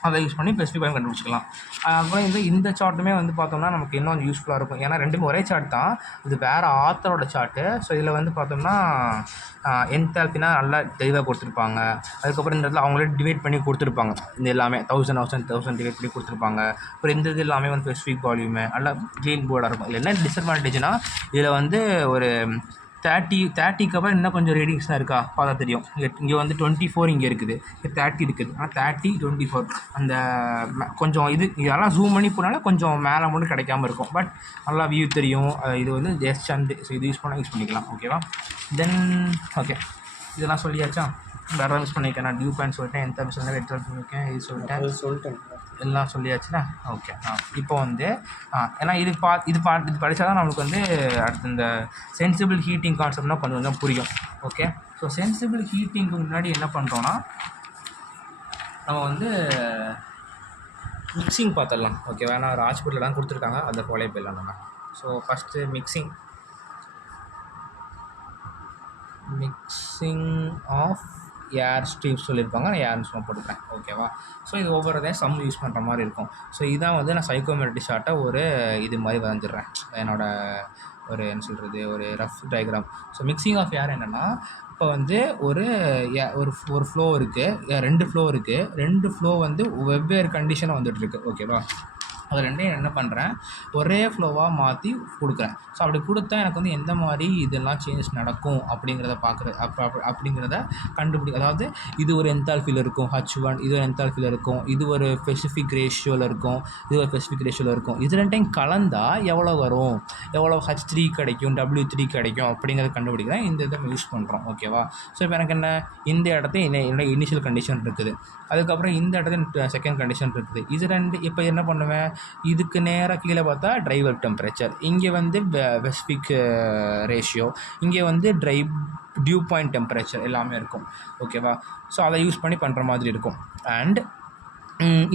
அதை யூஸ் பண்ணி ஸ்பெசிஃபிக் லைன் கண்டுபிடிச்சிக்கலாம். அப்புறம் இந்த சார்ட்டுமே வந்து பார்த்தோம்னா நமக்கு இன்னும் யூஸ்ஃபுல்லாக இருக்கும். ஏன்னா ரெண்டுமே ஒரே சார்ட் தான், இது வேறு ஆத்தரோட சார்ட்டு. ஸோ இதில் வந்து பார்த்தோம்னா என்தால்ஃபினா நல்லா தெளிவாக கொடுத்துருப்பாங்க. அதுக்கப்புறம் இந்த இடத்துல அவங்களே டிவைட் பண்ணி கொடுத்துருப்பாங்க. இந்த எல்லாமே 1000 டிவைட் பண்ணி கொடுத்துருப்பாங்க. அப்புறம் இந்த இது எல்லாமே வந்து ஸ்பெசிஃபிக் வால்யூமு நல்லா க்ளீன் போர்டாக இருக்கும். இதில் என்ன டிஸ்அட்வான்டேஜ்னால் இதில் வந்து ஒரு 30க்கு அப்புறம் இன்னும் கொஞ்சம் ரீடிங்ஸ் தான் இருக்கா பார்த்தா தெரியும். இங்கே வந்து 24 இங்கே இருக்குது, 30 இருக்குது. ஆனால் 30, 24 அந்த கொஞ்சம் இதெல்லாம் ஜூம் பண்ணி போனால கொஞ்சம் மேலே மட்டும் கிடைக்காம இருக்கும். பட் நல்லா வியூ தெரியும். இது வந்து ஜஸ்ட் அண்ட் ஸோ இது யூஸ் பண்ணிக்கலாம். ஓகேவா? தென் ஓகே, இதெல்லாம் சொல்லியாச்சா? வேறு யூஸ் பண்ணியிருக்கேன். நான் டியூ பாயிண்ட் சொல்லிட்டேன், எந்த சொல்லிட்டேன், வெட் சொல்லியிருக்கேன், இது சொல்லிட்டேன், எல்லாம் சொல்லியாச்சுன்னா ஓகே. இப்போ வந்து ஏன்னா இது படித்தா தான் நம்மளுக்கு வந்து அடுத்து இந்த சென்சிபிள் ஹீட்டிங் கான்செப்ட்னா கொஞ்சம் கொஞ்சம் புரியும். ஓகே. ஸோ சென்சிபிள் ஹீட்டிங்க்கு முன்னாடி என்ன பண்ணுறோன்னா நம்ம வந்து மிக்சிங் பார்த்துடலாம் ஓகேவா. நான் ராஜ்பூட்லலாம் கொடுத்துருக்காங்க, அந்த போலே போயிடலாம் நம்ம. So first mixing of air streams சொல்லியிருப்பாங்க, நான் ஏர்னு சும்மா போட்டுக்கிறேன் ஓகேவா. ஸோ இது ஒவ்வொரு இதையும் சம் யூஸ் பண்ணுற மாதிரி இருக்கும். ஸோ இதான் வந்து நான் சைக்கோமெட்ரி ஷார்ட்டை ஒரு இது மாதிரி வரைஞ்சிடுறேன், என்னோடய ஒரு என்ன சொல்கிறது, ஒரு rough diagram. So mixing of air என்னென்னா, இப்போ வந்து ஒரு ஒரு ஃப்ளோ இருக்குது, 2 ஃப்ளோ இருக்குது, 2 ஃப்ளோ வந்து வெவ்வேறு கண்டிஷனில் வந்துட்டுருக்கு ஓகேவா. அது ரெண்டையும் என்ன பண்ணுறேன், ஒரே ஃப்ளோவாக மாற்றி கொடுக்குறேன். ஸோ அப்படி கொடுத்தா எனக்கு வந்து எந்த மாதிரி இதெல்லாம் சேஞ்சஸ் நடக்கும் அப்படிங்கிறத அப்படிங்கிறத அதாவது இது ஒரு என்தால்ஃபியில் இருக்கும் H1, இது ஒரு என்தால்ஃபியில் இருக்கும், இது ஒரு ஸ்பெசிஃபிக் ரேஷியோவில் இருக்கும், இது ஒரு ஸ்பெசிஃபிக் ரேஷியோவில் இருக்கும். இது ரெண்டையும் கலந்தால் எவ்வளோ வரும், எவ்வளோ H3 கிடைக்கும், W3 கிடைக்கும் அப்படிங்கிறத கண்டுபிடிக்கிறேன். இந்த இதை யூஸ் பண்ணுறோம் ஓகேவா. ஸோ இப்போ எனக்கு என்ன, இந்த இடத்த என்னோட இனிஷியல் கண்டிஷன் இருக்குது, அதுக்கப்புறம் இந்த இடத்துல செகண்ட் கண்டிஷன் இருக்குது. இது ரெண்டு இப்போ என்ன பண்ணுவேன், இதுக்கு நேராக கீழே பார்த்தா ட்ரை பல்ப் டெம்பரேச்சர், இங்கே வந்து ஸ்பெசிஃபிக் ரேஷியோ, இங்கே வந்து டியூ பாயிண்ட் டெம்பரேச்சர் எல்லாமே இருக்கும் ஓகேவா. ஸோ அதை யூஸ் பண்ணி பண்ணுற மாதிரி இருக்கும். அண்ட்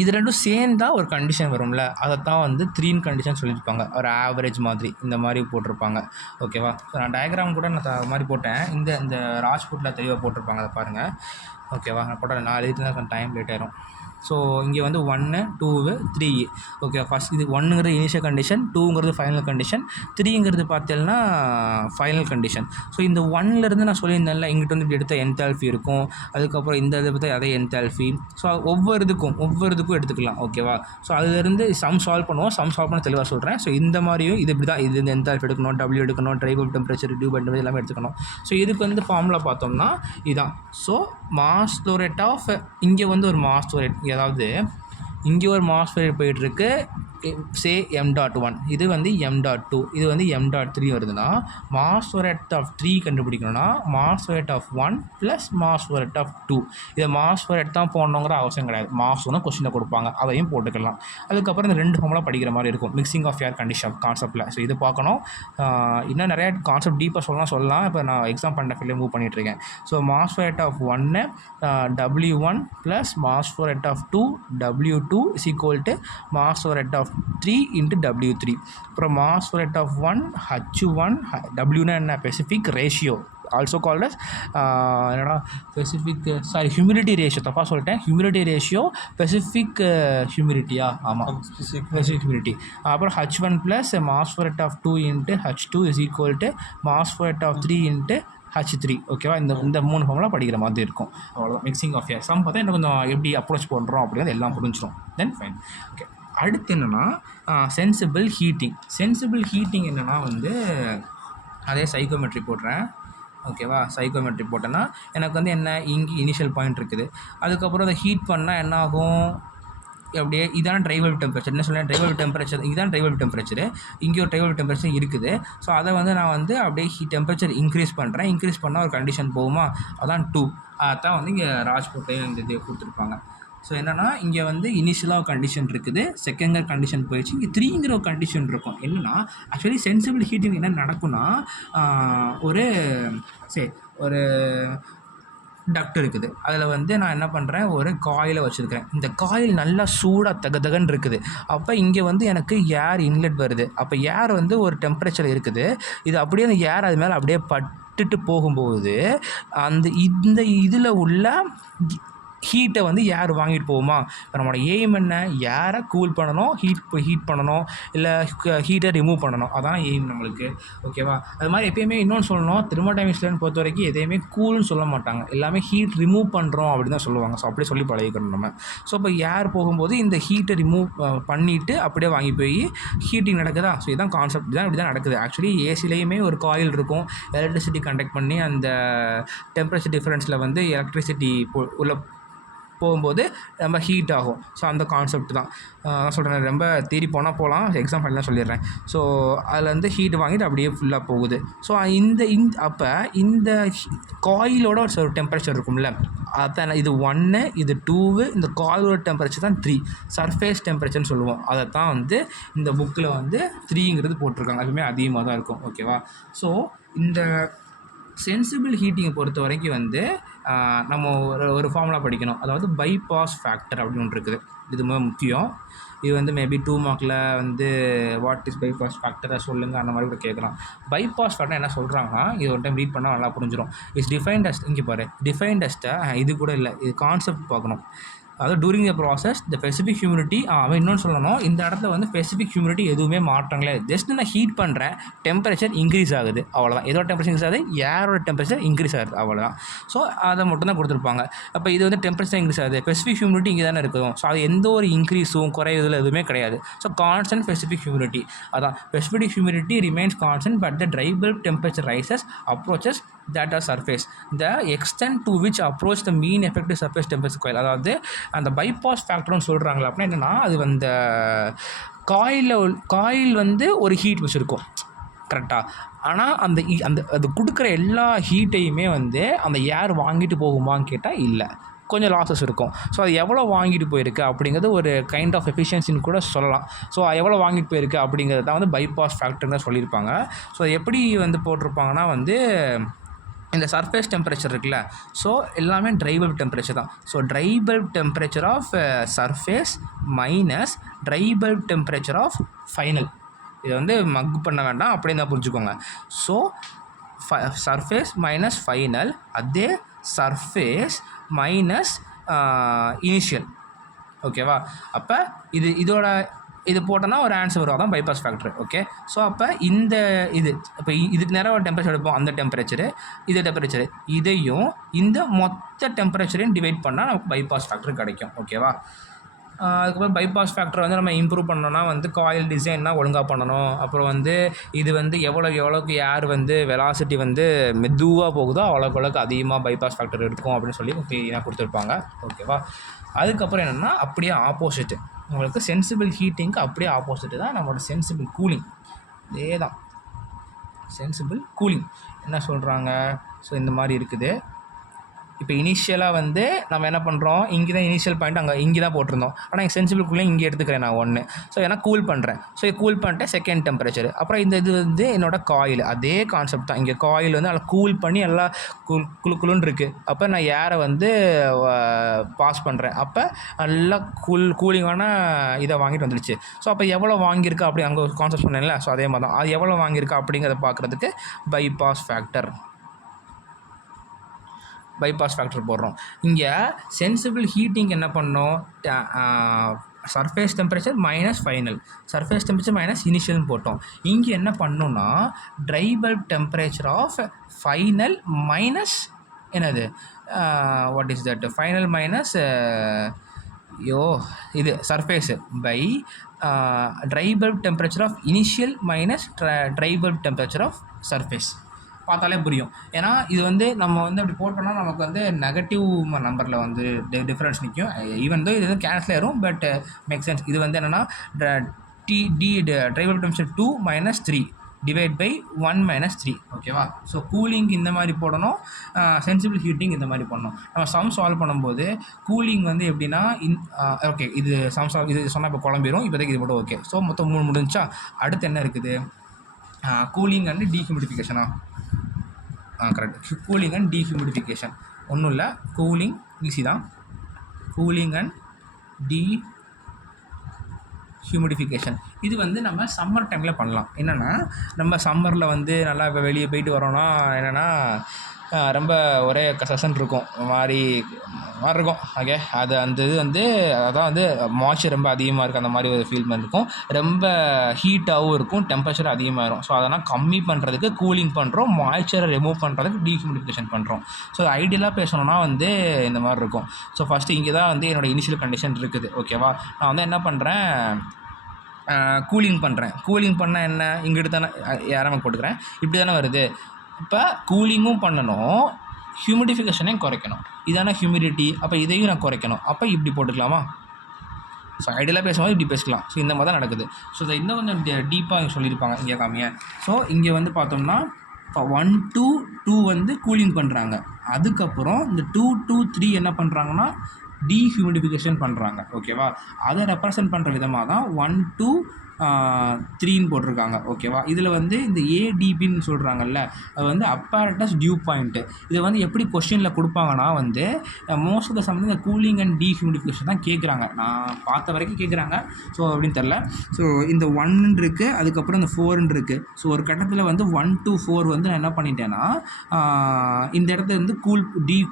இது ரெண்டும் சேர்ந்தால் ஒரு கண்டிஷன் வரும்ல, அதை தான் வந்து 3 கண்டிஷன் சொல்லியிருப்பாங்க, ஒரு ஆவரேஜ் மாதிரி இந்த மாதிரி போட்டிருப்பாங்க ஓகேவா. ஸோ நான் டயக்ராம் கூட நான் மாதிரி போட்டேன், இந்த ராஜ்பூட்டில் தெளிவாக போட்டிருப்பாங்க, அதை பாருங்கள் ஓகேவா. நான் போட்டேன், 4 எழுத்துனா கொஞ்சம் டைம் லேட் ஆயிரும். ஸோ இங்கே வந்து 1, 2, 3 ஓகே. ஃபஸ்ட் இது 1ங்கிறது இனிஷியல் கண்டிஷன், 2ங்கிறது ஃபைனல் கண்டிஷன், 3ங்கிறது பார்த்தீங்கன்னா ஃபைனல் கண்டிஷன். ஸோ இந்த 1லேருந்து நான் சொல்லியிருந்தேன்ல, இங்கிட்ட வந்து இப்படி எடுத்த என்தால்ஃபி இருக்கும், அதுக்கப்புறம் இந்த இதை பற்றி அதே என்தால்ஃபி. ஸோ ஒவ்வொரு இதுக்கும் எடுத்துக்கலாம் ஓகேவா. ஸோ அதுலேருந்து சம் சால்வ் பண்ணுவோம், சம் சால்வ் பண்ண தெளிவாக சொல்கிறேன். ஸோ இந்த மாதிரியும் இது இப்படி தான், இது இந்த என்தால்ஃபி எடுக்கணும், W எடுக்கணும், dry bulb temperature, dew point temperature எல்லாமே எடுத்துக்கணும். ஸோ இதுக்கு வந்து ஃபார்முலா பார்த்தோம்னா இதான். So mass flow rate of, இங்கே வந்து ஒரு மாஸ் ஃப்ளோ ரேட், அதாவது இங்கே ஒரு மாஸ் ஃப்ளோ ரேட் போயிட்டுருக்கு, சே m.1, இது வந்து m.2, இது வந்து m.3 வருதுன்னா, மாஸ் ஃப்ளோ ரேட் ஆஃப் 3 கண்டுபிடிக்கணும்னா mass flow rate of 1 plus mass flow rate of 2. இதை மாஸ் ஃப்ளோ ரேட் தான் போடணுங்கிற அவசியம் கிடையாது, மாஸ் ஒன்று கொஸ்டினை கொடுப்பாங்க, அதையும் போட்டுக்கலாம். அதுக்கப்புறம் இந்த 2 ஃபார்முலா படிக்கிற மாதிரி இருக்கும் மிக்சிங் ஆஃப் ஏர் கண்டிஷன் கான்செப்டில். ஸோ இது பார்க்கணும். இன்னும் நிறையா கான்செப்ட் டீப்பாக சொல்லலாம். இப்போ நான் எக்ஸாம் பண்ண ஃபீல்டில் மூவ் பண்ணிகிட்ருக்கேன். So mass flow rate of 1 W1 plus mass flow rate of 2 W2 is equal to mass flow rate of 3 into W3. அப்புறம் mass flow rate of 1 H1, Wனா என்ன, specific ratio, also called as என்னடா specific, humidity ratio, தப்பாக சொல்லிட்டேன், humidity ratio specific ஹியூமிடிட்டியா, ஆமாம் specific humidity. அப்புறம் H1 plus mass flow rate of 2 into H2 is equal to mass flow rate of 3 into H3 ஓகேவா. இந்த 3 formula படிக்கிற மாதிரி இருக்கும். அவ்வளோதான் மிக்சிங் ஆஃப் ஏர். சம் பார்த்தா இன்னும் கொஞ்சம் எப்படி அப்ரோச் பண்ணுறோம் அப்படிங்கிறது எல்லாம் புரிஞ்சிடும். தென் ஃபைன் ஓகே. அடுத்து என்னென்னா சென்சிபிள் ஹீட்டிங் என்னென்னா வந்து அதே சைக்கோமெட்ரி போடுறேன் ஓகேவா. சைக்கோமெட்ரி போட்டேன்னா எனக்கு வந்து என்ன, இங்கே இனிஷியல் பாயிண்ட் இருக்குது, அதுக்கப்புறம் அதை ஹீட் பண்ணால் என்ன ஆகும், அப்படியே இதான ட்ரை பல்ப் டெம்பரேச்சர், என்ன சொல்கிறேன், ட்ரை பல்ப் டெம்பரேச்சர், இதுதான் ட்ரை பல்ப் டெம்பரேச்சரு, இங்கே ஒரு ட்ரை பல்ப் டெம்பரேச்சர் இருக்குது. ஸோ அதை வந்து நான் வந்து அப்படியே டெம்பரேச்சர் இன்க்ரீஸ் பண்ணுறேன், இன்க்ரீஸ் பண்ணால் ஒரு கண்டிஷன் போகுமா, அதான் 2. அதான் வந்து இங்கே ராஜ்பூட்டையும் இந்த இது கொடுத்துருப்பாங்க. ஸோ என்னென்னா இங்கே வந்து இனிஷியலாக ஒரு கண்டிஷன் இருக்குது, செகண்ட் கண்டிஷன் போயிடுச்சு, இங்கே 3ங்கிற ஒரு கண்டிஷன் இருக்கும். என்னென்னா ஆக்சுவலி சென்சிபிள் ஹீட்டிங் என்ன நடக்கும்னா, ஒரு டக்ட் இருக்குது, அதில் வந்து நான் என்ன பண்ணுறேன், ஒரு காயிலை வச்சுருக்கிறேன். இந்த காயில் நல்லா சூடாக தகதகன்னு இருக்குது. அப்போ இங்கே வந்து எனக்கு ஏர் இன்லெட் வருது. அப்போ ஏர் வந்து ஒரு டெம்பரேச்சர் இருக்குது, இது அப்படியே அந்த ஏர் அது மேலே அப்படியே பட்டுட்டு போகும்போது இந்த இதில் உள்ள ஹீட்டை வந்து ஏர் வாங்கிட்டு போகுமா. இப்போ நம்மளோட எய்ம் என்ன, ஏரை கூல் பண்ணணும், ஹீட் பண்ணணும், இல்லை ஹீட்டை ரிமூவ் பண்ணணும், அதான் எய்ம் நம்மளுக்கு ஓகேவா. அது மாதிரி எப்பயுமே இன்னொன்று சொல்லணும், தெர்மோடைனமிக்ஸ்லன்னு பொறுத்த வரைக்கும் எதையுமே கூல்னு சொல்ல மாட்டாங்க, எல்லாமே ஹீட் ரிமூவ் பண்ணுறோம் அப்படின்னு தான் சொல்லுவாங்க. ஸோ அப்படியே சொல்லி பழகிக்கணும் நம்ம. ஸோ இப்போ ஏர் போகும்போது இந்த ஹீட்டை ரிமூவ் பண்ணிவிட்டு அப்படியே வாங்கி போய் ஹீட்டிங் நடக்குதா. ஸோ இதுதான் கான்செப்ட், தான் இப்படி தான் நடக்குது. ஆக்சுவலி ஏசிலையுமே ஒரு காயில் இருக்கும், எலக்ட்ரிசிட்டி கண்டக்ட் பண்ணி அந்த டெம்பரேச்சர் டிஃப்ரென்ஸில் வந்து எலக்ட்ரிசிட்டி உள்ள போகும்போது ரொம்ப ஹீட் ஆகும். ஸோ அந்த கான்செப்ட் தான் சொல்கிறேன். ரொம்ப தேடி போகலாம், எக்ஸாம் ஃபைனலாக சொல்லிடுறேன். ஸோ அதில் வந்து ஹீட் வாங்கிட்டு அப்படியே ஃபுல்லாக போகுது. ஸோ அப்போ இந்த காயிலோட ஒரு டெம்பரேச்சர் இருக்கும்ல, அதான் இது 1, இது 2, இந்த காயிலோட டெம்பரேச்சர் தான் 3, சர்ஃபேஸ் டெம்பரேச்சர்னு சொல்லுவோம். அதை தான் வந்து இந்த புக்கில் வந்து 3ங்கிறது போட்டிருக்காங்க, அதுவுமே அதிகமாக தான் இருக்கும் ஓகேவா. ஸோ இந்த சென்சிபிள் ஹீட்டிங்கை பொறுத்த வரைக்கும் வந்து நம்ம ஒரு ஃபார்முலா படிக்கணும், அதாவது பைபாஸ் ஃபேக்டர் அப்படின்னு ஒன்று இருக்குது. இது முக்கியம். இது வந்து மேபி 2 மார்க்கில் வந்து வாட் இஸ் பைபாஸ் ஃபேக்டரை சொல்லுங்கள் அந்த மாதிரி கூட கேட்கலாம். பைபாஸ் ஃபேக்டர் என்ன சொல்கிறாங்கன்னா, இது ஒரு டைம் ரீட் பண்ணால் நல்லா புரிஞ்சிடும். இட்ஸ் டிஃபைன்ட் அஸ், இங்கே பாரு, டிஃபைன்ட் அஸ்ட்டை இது கூட இல்லை, இது கான்செப்ட் பார்க்கணும். அதாவது during the process the specific humidity, அவன் இன்னொன்று சொல்லணும், இந்த இடத்துல வந்து ஸ்பெசிஃபிக் ஹியூமிடிட்டி எதுவுமே மாற்றங்களே, ஜஸ்ட் நான் ஹீட் பண்ணுறேன், டெம்பரேச்சர் இன்க்ரீஸ் ஆகுது, அவ்வளோதான். ஏதோட டெம்பரேச்சர் இன்க்ரீஸ் ஆகுது, ஏரோட டெம்பரேச்சர் இன்க்ரீஸ் ஆகுது, அவ்வளோதான். ஸோ அதை மட்டும் தான் கொடுத்துருப்பாங்க. அப்போ இது வந்து டெம்பரேச்சர் இன்க்ரீஸ் ஆகுது, ஸ்பெசிஃபிக் ஹியூமிடிட்டி இங்கே தானே இருக்கும். ஸோ அது எந்த ஒரு இன்க்ரீஸும் குறையுதில் எதுவுமே கிடையாது. ஸோ கான்ஸ்டன்ட் ஸ்பெசிஃபிக் ஹியூமிடிட்டி, அதான் specific humidity remains constant but the dry bulb temperature rises approaches that are surface, the extent to which approach the mean effective surface temperature coil. அதாவது அந்த பைபாஸ் ஃபேக்டர்னு சொல்கிறாங்களா அப்படின்னா என்னென்னா, அது வந்து காயில் வந்து ஒரு ஹீட் வச்சுருக்கும் கரெக்டாக. ஆனால் அந்த அது கொடுக்குற எல்லா ஹீட்டையுமே வந்து அந்த ஏர் வாங்கிட்டு போகுமான்னு கேட்டால் இல்லை, கொஞ்சம் லாஸஸ் இருக்கும். ஸோ அது எவ்வளோ வாங்கிட்டு போயிருக்கு அப்படிங்கிறது ஒரு கைண்ட் ஆஃப் எஃபிஷியன்சின்னு கூட சொல்லலாம். ஸோ எவ்வளோ வாங்கிட்டு போயிருக்கு அப்படிங்கிறது தான் வந்து பைபாஸ் ஃபேக்டர்னு சொல்லியிருப்பாங்க. ஸோ எப்படி வந்து போட்டிருப்பாங்கன்னா வந்து இந்த சர்ஃபேஸ் டெம்பரேச்சர் இருக்குல்ல, ஸோ எல்லாமே ட்ரை பல்ப் டெம்பரேச்சர் தான். So dry bulb temperature of surface minus dry bulb temperature of final. இதை வந்து மக் பண்ண வேண்டாம், அப்படியே தான் புரிஞ்சுக்கோங்க. ஸோ சர்ஃபேஸ் மைனஸ் ஃபைனல், அதே சர்ஃபேஸ் மைனஸ் இனிஷியல். ஓகேவா? அப்போ இது போட்டோன்னா ஒரு ஆன்சர் வரும், அதான் பைபாஸ் ஃபேக்டர். ஓகே, ஸோ அப்போ இப்போ இதுக்கு நேரம் ஒரு டெம்பரேச்சர் எடுப்போம், அந்த டெம்பரேச்சரு, இது டெம்பரேச்சரு, இதையும் இந்த மொத்த டெம்பரேச்சரையும் டிவைட் பண்ணால் நமக்கு பைபாஸ் ஃபேக்டர் கிடைக்கும். ஓகேவா? அதுக்கப்புறம் பைபாஸ் ஃபேக்டர் வந்து நம்ம இம்ப்ரூவ் பண்ணோன்னா வந்து காயில் டிசைன்னா ஒழுங்காக பண்ணணும். அப்புறம் வந்து இது வந்து எவ்வளோக்கு ஏர் வந்து வெலாசிட்டி வந்து மெதுவாக போகுதோ அவ்வளோக்கு அதிகமாக பைபாஸ் ஃபேக்டர் இருக்கும் அப்படின்னு சொல்லி க்ளீனாக கொடுத்துருப்பாங்க. ஓகேவா? அதுக்கப்புறம் என்னென்னா அப்படியே ஆப்போசிட்டு, உங்களுக்கு சென்சிபிள் ஹீட்டிங்க்கு அப்படியே ஆப்போசிட்டு தான் நம்மளோட சென்சிபிள் கூலிங். இதே தான் சென்சிபிள் கூலிங். என்ன சொல்கிறாங்க? ஸோ இந்த மாதிரி இருக்குது. இப்போ இனிஷியலாக வந்து நம்ம என்ன பண்ணுறோம், இங்கே தான் இனிஷியல் பாயிண்ட், இங்கே தான் போட்டிருந்தோம். ஆனால் எங்கள் சென்சிபிள்குள்ளே இங்கே எடுத்துக்கிறேன் நான் 1. ஸோ ஏன்னா கூல் பண்ணுறேன். ஸோ கூல் பண்ணிட்டேன் செகண்ட் டெம்பரேச்சர். அப்புறம் இது வந்து என்னோடய காயில், அதே கான்செப்ட் தான். இங்கே காயில் வந்து நல்லா கூல் பண்ணி எல்லாம் குளுன்னு இருக்குது. அப்போ நான் ஏரை வந்து பாஸ் பண்ணுறேன். அப்போ நல்லா கூலிங்கான இதை வாங்கிட்டு வந்துடுச்சு. ஸோ அப்போ எவ்வளோ வாங்கியிருக்கு அப்படி அங்கே கான்செப்ட் சொன்னேன்ல, ஸோ அதே மாதிரி தான். அது எவ்வளோ வாங்கியிருக்கு அப்படிங்கிறத பார்க்குறதுக்கு பைபாஸ் ஃபேக்டர் போடுறோம். இங்கே சென்சிபிள் ஹீட்டிங் என்ன பண்ணோம், surface temperature minus final, surface temperature minus இனிஷியல்னு போட்டோம். இங்கே என்ன பண்ணோன்னா dry bulb temperature of final minus என்னது, what is that, final minus இது surface by dry bulb temperature of initial minus dry bulb temperature of surface. பார்த்தாலே புரியும். ஏன்னா இது வந்து நம்ம வந்து அப்படி போட்டோம்னா நமக்கு வந்து நெகட்டிவ் நம்பரில் வந்து டிஃப்ரென்ஸ் நிற்கும். ஈவன் தோ இது வந்து கேன்சல் ஆயிரும், பட் மேக் சென்ஸ். இது வந்து என்னென்னா dry bulb temperature 2 - 3 divide by 1 - 3. ஓகேவா? ஸோ கூலிங் இந்த மாதிரி போடணும், சென்சிபிள் ஹீட்டிங் இந்த மாதிரி பண்ணணும். நம்ம சம் சால்வ் பண்ணும்போது கூலிங் வந்து எப்படின்னா ஓகே, இது சம் சால்வ் இது சொன்னால் இப்போ குழம்பிடும். இப்போதைக்கு இது மட்டும் ஓகே. ஸோ மொத்தம் 3 முடிஞ்சா. அடுத்து என்ன இருக்குது, கூலிங் அண்ட் டீஹியூமிடிஃபிகேஷனா? கரெக்ட். கூலிங் அண்ட் டீஹியூமிடிஃபிகேஷன் ஒன்றும் இல்லை, கூலிங் ஈஸி தான். கூலிங் அண்ட் டீஹியூமிடிஃபிகேஷன் இது வந்து நம்ம சம்மர் டைமில் பண்ணலாம். என்னென்னா நம்ம சம்மரில் வந்து நல்லா இப்போ வெளியே போயிட்டு வரோன்னா என்னென்னா ரொம்ப ஒரே கசன் இருக்கும், மாதிரி இருக்கும். ஓகே, அது அந்த இது வந்து அதான் வந்து மாய்ச்சர் ரொம்ப அதிகமாக இருக்குது, அந்த மாதிரி ஒரு ஃபீல் இருக்கும். ரொம்ப ஹீட்டாகவும் இருக்கும், டெம்பரேச்சர் அதிகமாகிடும். ஸோ அதெல்லாம் கம்மி பண்ணுறதுக்கு கூலிங் பண்ணுறோம், மாய்ச்சரை ரிமூவ் பண்ணுறதுக்கு டீஹியூமிடிஃபிகேஷன் பண்ணுறோம். ஸோ ஐடியலாக பேசணுன்னா வந்து இந்த மாதிரி இருக்கும். ஸோ ஃபஸ்ட்டு இங்கே தான் வந்து என்னோடய இனிஷியல் கண்டிஷன் இருக்குது. ஓகேவா? நான் வந்து என்ன பண்ணுறேன், கூலிங் பண்ணுறேன். கூலிங் பண்ணால் என்ன, இங்கிட்டு தானே யாராமல் போட்டுக்கிறேன், இப்படி தானே வருது. இப்போ கூலிங்கும் பண்ணணும், ஹியூமிடிஃபிகேஷனையும் குறைக்கணும். இதான ஹியூமிடிட்டி. அப்போ இதையும் நான் குறைக்கணும். அப்போ இப்படி போட்டுக்கலாமா? ஸோ ஐடியலாக பேசும்போது இப்படி பேசிக்கலாம். ஸோ இந்த மாதிரி தான் நடக்குது. ஸோ இதை இன்னும் கொஞ்சம் டீப்பாக சொல்லியிருப்பாங்க இங்கே காமிய. ஸோ இங்கே வந்து பார்த்தோம்னா 1 to 2 வந்து கூலிங் பண்ணுறாங்க. அதுக்கப்புறம் இந்த 2 to 3 என்ன பண்ணுறாங்கன்னா டீஹியூமிடிஃபிகேஷன் பண்ணுறாங்க. ஓகேவா? அதை ரெப்ரசன்ட் பண்ணுற விதமாக தான் 1 to 3ன்னு போட்டிருக்காங்க. ஓகேவா? இதில் வந்து இந்த ஏடிபின்னு சொல்கிறாங்கல்ல, அது வந்து அப்பேரட்டஸ் டியூ பாயிண்ட்டு. இதை வந்து எப்படி கொஸ்டினில் கொடுப்பாங்கன்னா வந்து மோஸ்ட் ஆஃப் த சம் இந்த கூலிங் அண்ட் டீஹியூமிடிஃபிகேஷன் தான் கேட்குறாங்க. நான் பார்த்த வரைக்கும் கேட்குறாங்க. ஸோ அப்படின்னு தெரில. ஸோ இந்த 1 இருக்குது, அதுக்கப்புறம் இந்த 4 இருக்குது. ஸோ ஒரு கட்டத்தில் வந்து 1 to 4 வந்து நான் என்ன பண்ணிட்டேன்னா இந்த இடத்துல வந்து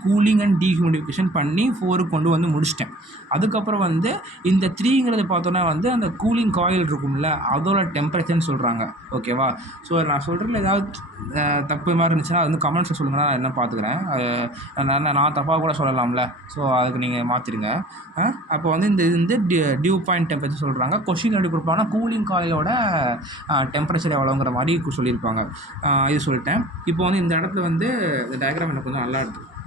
கூலிங் அண்ட் டீஹியூமிடிஃபிகேஷன் பண்ணி 4க்கு கொண்டு வந்து முடிச்சிட்டேன். அதுக்கப்புறம் வந்து இந்த 3ங்கிறது பார்த்தோன்னா வந்து அந்த கூலிங் காயில் இருக்கும்ல, அதோட டெம்பரேச்சர்னு சொல்கிறாங்க. ஓகேவா? ஸோ நான் சொல்கிறதுல ஏதாவது தப்பு மாதிரி இருந்துச்சுன்னா அது வந்து கமெண்ட்ஸில் சொல்லுங்கன்னா நான் என்ன பார்த்துக்கிறேன். நான் தப்பாக கூட சொல்லலாம்ல. ஸோ அதுக்கு நீங்கள் மாற்றிடுங்க. அப்போ வந்து இந்த இது வந்து டியூ பாயிண்ட் டெம்பரேச்சர் சொல்கிறாங்க. கொஷின் எப்படி கொடுப்பாங்கன்னா கூலிங் காயிலோட டெம்பரேச்சர் எவ்வளோங்கிற மாதிரி சொல்லியிருப்பாங்க. இது சொல்லிட்டேன். இப்போ வந்து இந்த இடத்துல வந்து இந்த டயக்ராம் எனக்கு கொஞ்சம் நல்லா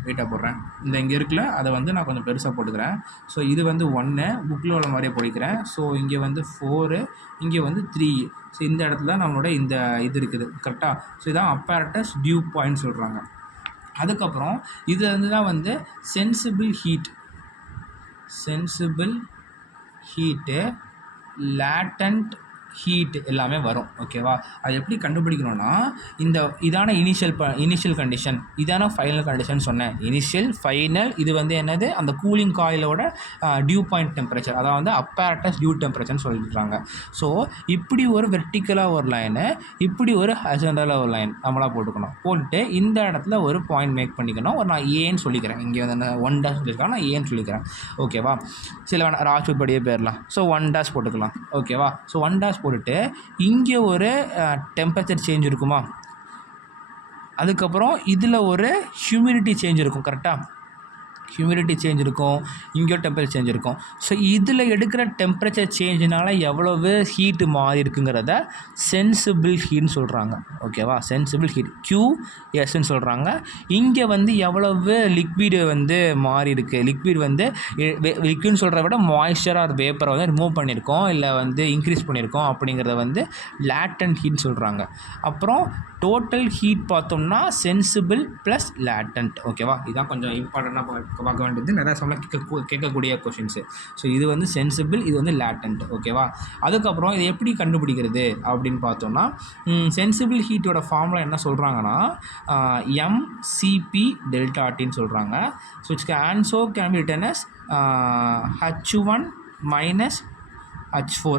வெயிட்டாக போடுறேன். இந்த இங்கே இருக்குல்ல, அதை வந்து நான் கொஞ்சம் பெருசாக போட்டுக்கிறேன். ஸோ இது வந்து 1 புக்கில் உள்ள மாதிரியே போடிக்கிறேன். ஸோ இங்கே வந்து 4, இங்கே வந்து 3. ஸோ இந்த இடத்துல நம்மளோட இந்த இது இருக்குது. கரெக்டாக? ஸோ இதான் அப்பேரட்டஸ் டியூ பாயிண்ட் சொல்கிறாங்க. அதுக்கப்புறம் இது வந்து தான் வந்து சென்சிபிள் ஹீட்டு, லேட்டன்ட் ஹீட் எல்லாமே வரும். ஓகேவா? அது எப்படி கண்டுபிடிக்கணும்னா இதான இனிஷியல் கண்டிஷன், இதான ஃபைனல் கண்டிஷன் சொன்னேன். இனிஷியல், ஃபைனல், இது வந்து என்னது அந்த கூலிங் காயிலோட டியூ பாயிண்ட் டெம்பரேச்சர், அதாவது அப்பேரட்டஸ் டியூ டெம்பரேச்சர்னு சொல்லிடுறாங்க. ஸோ இப்படி ஒரு வெர்டிக்கலாக ஒரு லைனு, இப்படி ஒரு ஹரிசாண்டலாக ஒரு லைன் நம்மளாக போட்டுக்கணும். போட்டுட்டு இந்த இடத்துல ஒரு பாயிண்ட் மேக் பண்ணிக்கணும். நான் ஏன்னு சொல்லிக்கிறேன். இங்கே வந்து 1 டேஷ் சொல்லியிருக்காங்க, நான் ஏன்னு சொல்லிக்கிறேன். ஓகேவா? சில வேணா ராஜ்படியே போயிடலாம். ஸோ 1 டேஷ் போட்டுக்கலாம். ஓகேவா? ஸோ 1 டேஷ் போட்டுட்டு இங்கே ஒரு டெம்பரேச்சர் சேஞ்ச் இருக்குமா, அதுக்கப்புறம் இதில் ஒரு ஹியூமிடிட்டி சேஞ்ச் இருக்கும். கரெக்டாக? ஹியூமிடிட்டி சேஞ்ச் இருக்கும், இங்கே டெம்பரேச்சர் சேஞ்ச் இருக்கும். ஸோ இதில் எடுக்கிற டெம்பரேச்சர் சேஞ்சினால் எவ்வளவு ஹீட்டு மாறி இருக்குங்கிறத சென்சிபிள் ஹீட்னு சொல்கிறாங்க. ஓகேவா? சென்சிபிள் ஹீட் QSன்னு சொல்கிறாங்க. இங்கே வந்து எவ்வளவு லிக்விடு வந்து மாறி இருக்குது, லிக்விட் வந்து லிக்விட்னு சொல்கிறத விட மாய்ஸ்சர் ஆர் வேப்பரை வந்து ரிமூவ் பண்ணியிருக்கோம், இல்லை வந்து இன்க்ரீஸ் பண்ணியிருக்கோம் அப்படிங்கிறத வந்து லேட்டன்ட் ஹீட்னு சொல்கிறாங்க. அப்புறம் டோட்டல் ஹீட் பார்த்தோம்னா சென்சிபிள் ப்ளஸ் லேட்டன்ட். ஓகேவா? இதுதான் கொஞ்சம் இம்பார்ட்டண்ட்டாக பார்க்க வேண்டியது, நிறையா சமயம் கேட்கக்கூடிய கொஷின்ஸு. ஸோ இது வந்து சென்சிபிள், இது வந்து லேட்டன்ட். ஓகேவா? அதுக்கப்புறம் இதை எப்படி கண்டுபிடிக்கிறது அப்படின்னு பார்த்தோம்னா சென்சிபிள் ஹீட்டோட ஃபார்முலா என்ன சொல்கிறாங்கன்னா MCP ΔTன்னு சொல்கிறாங்க. So it's also can be written as H1 minus H4.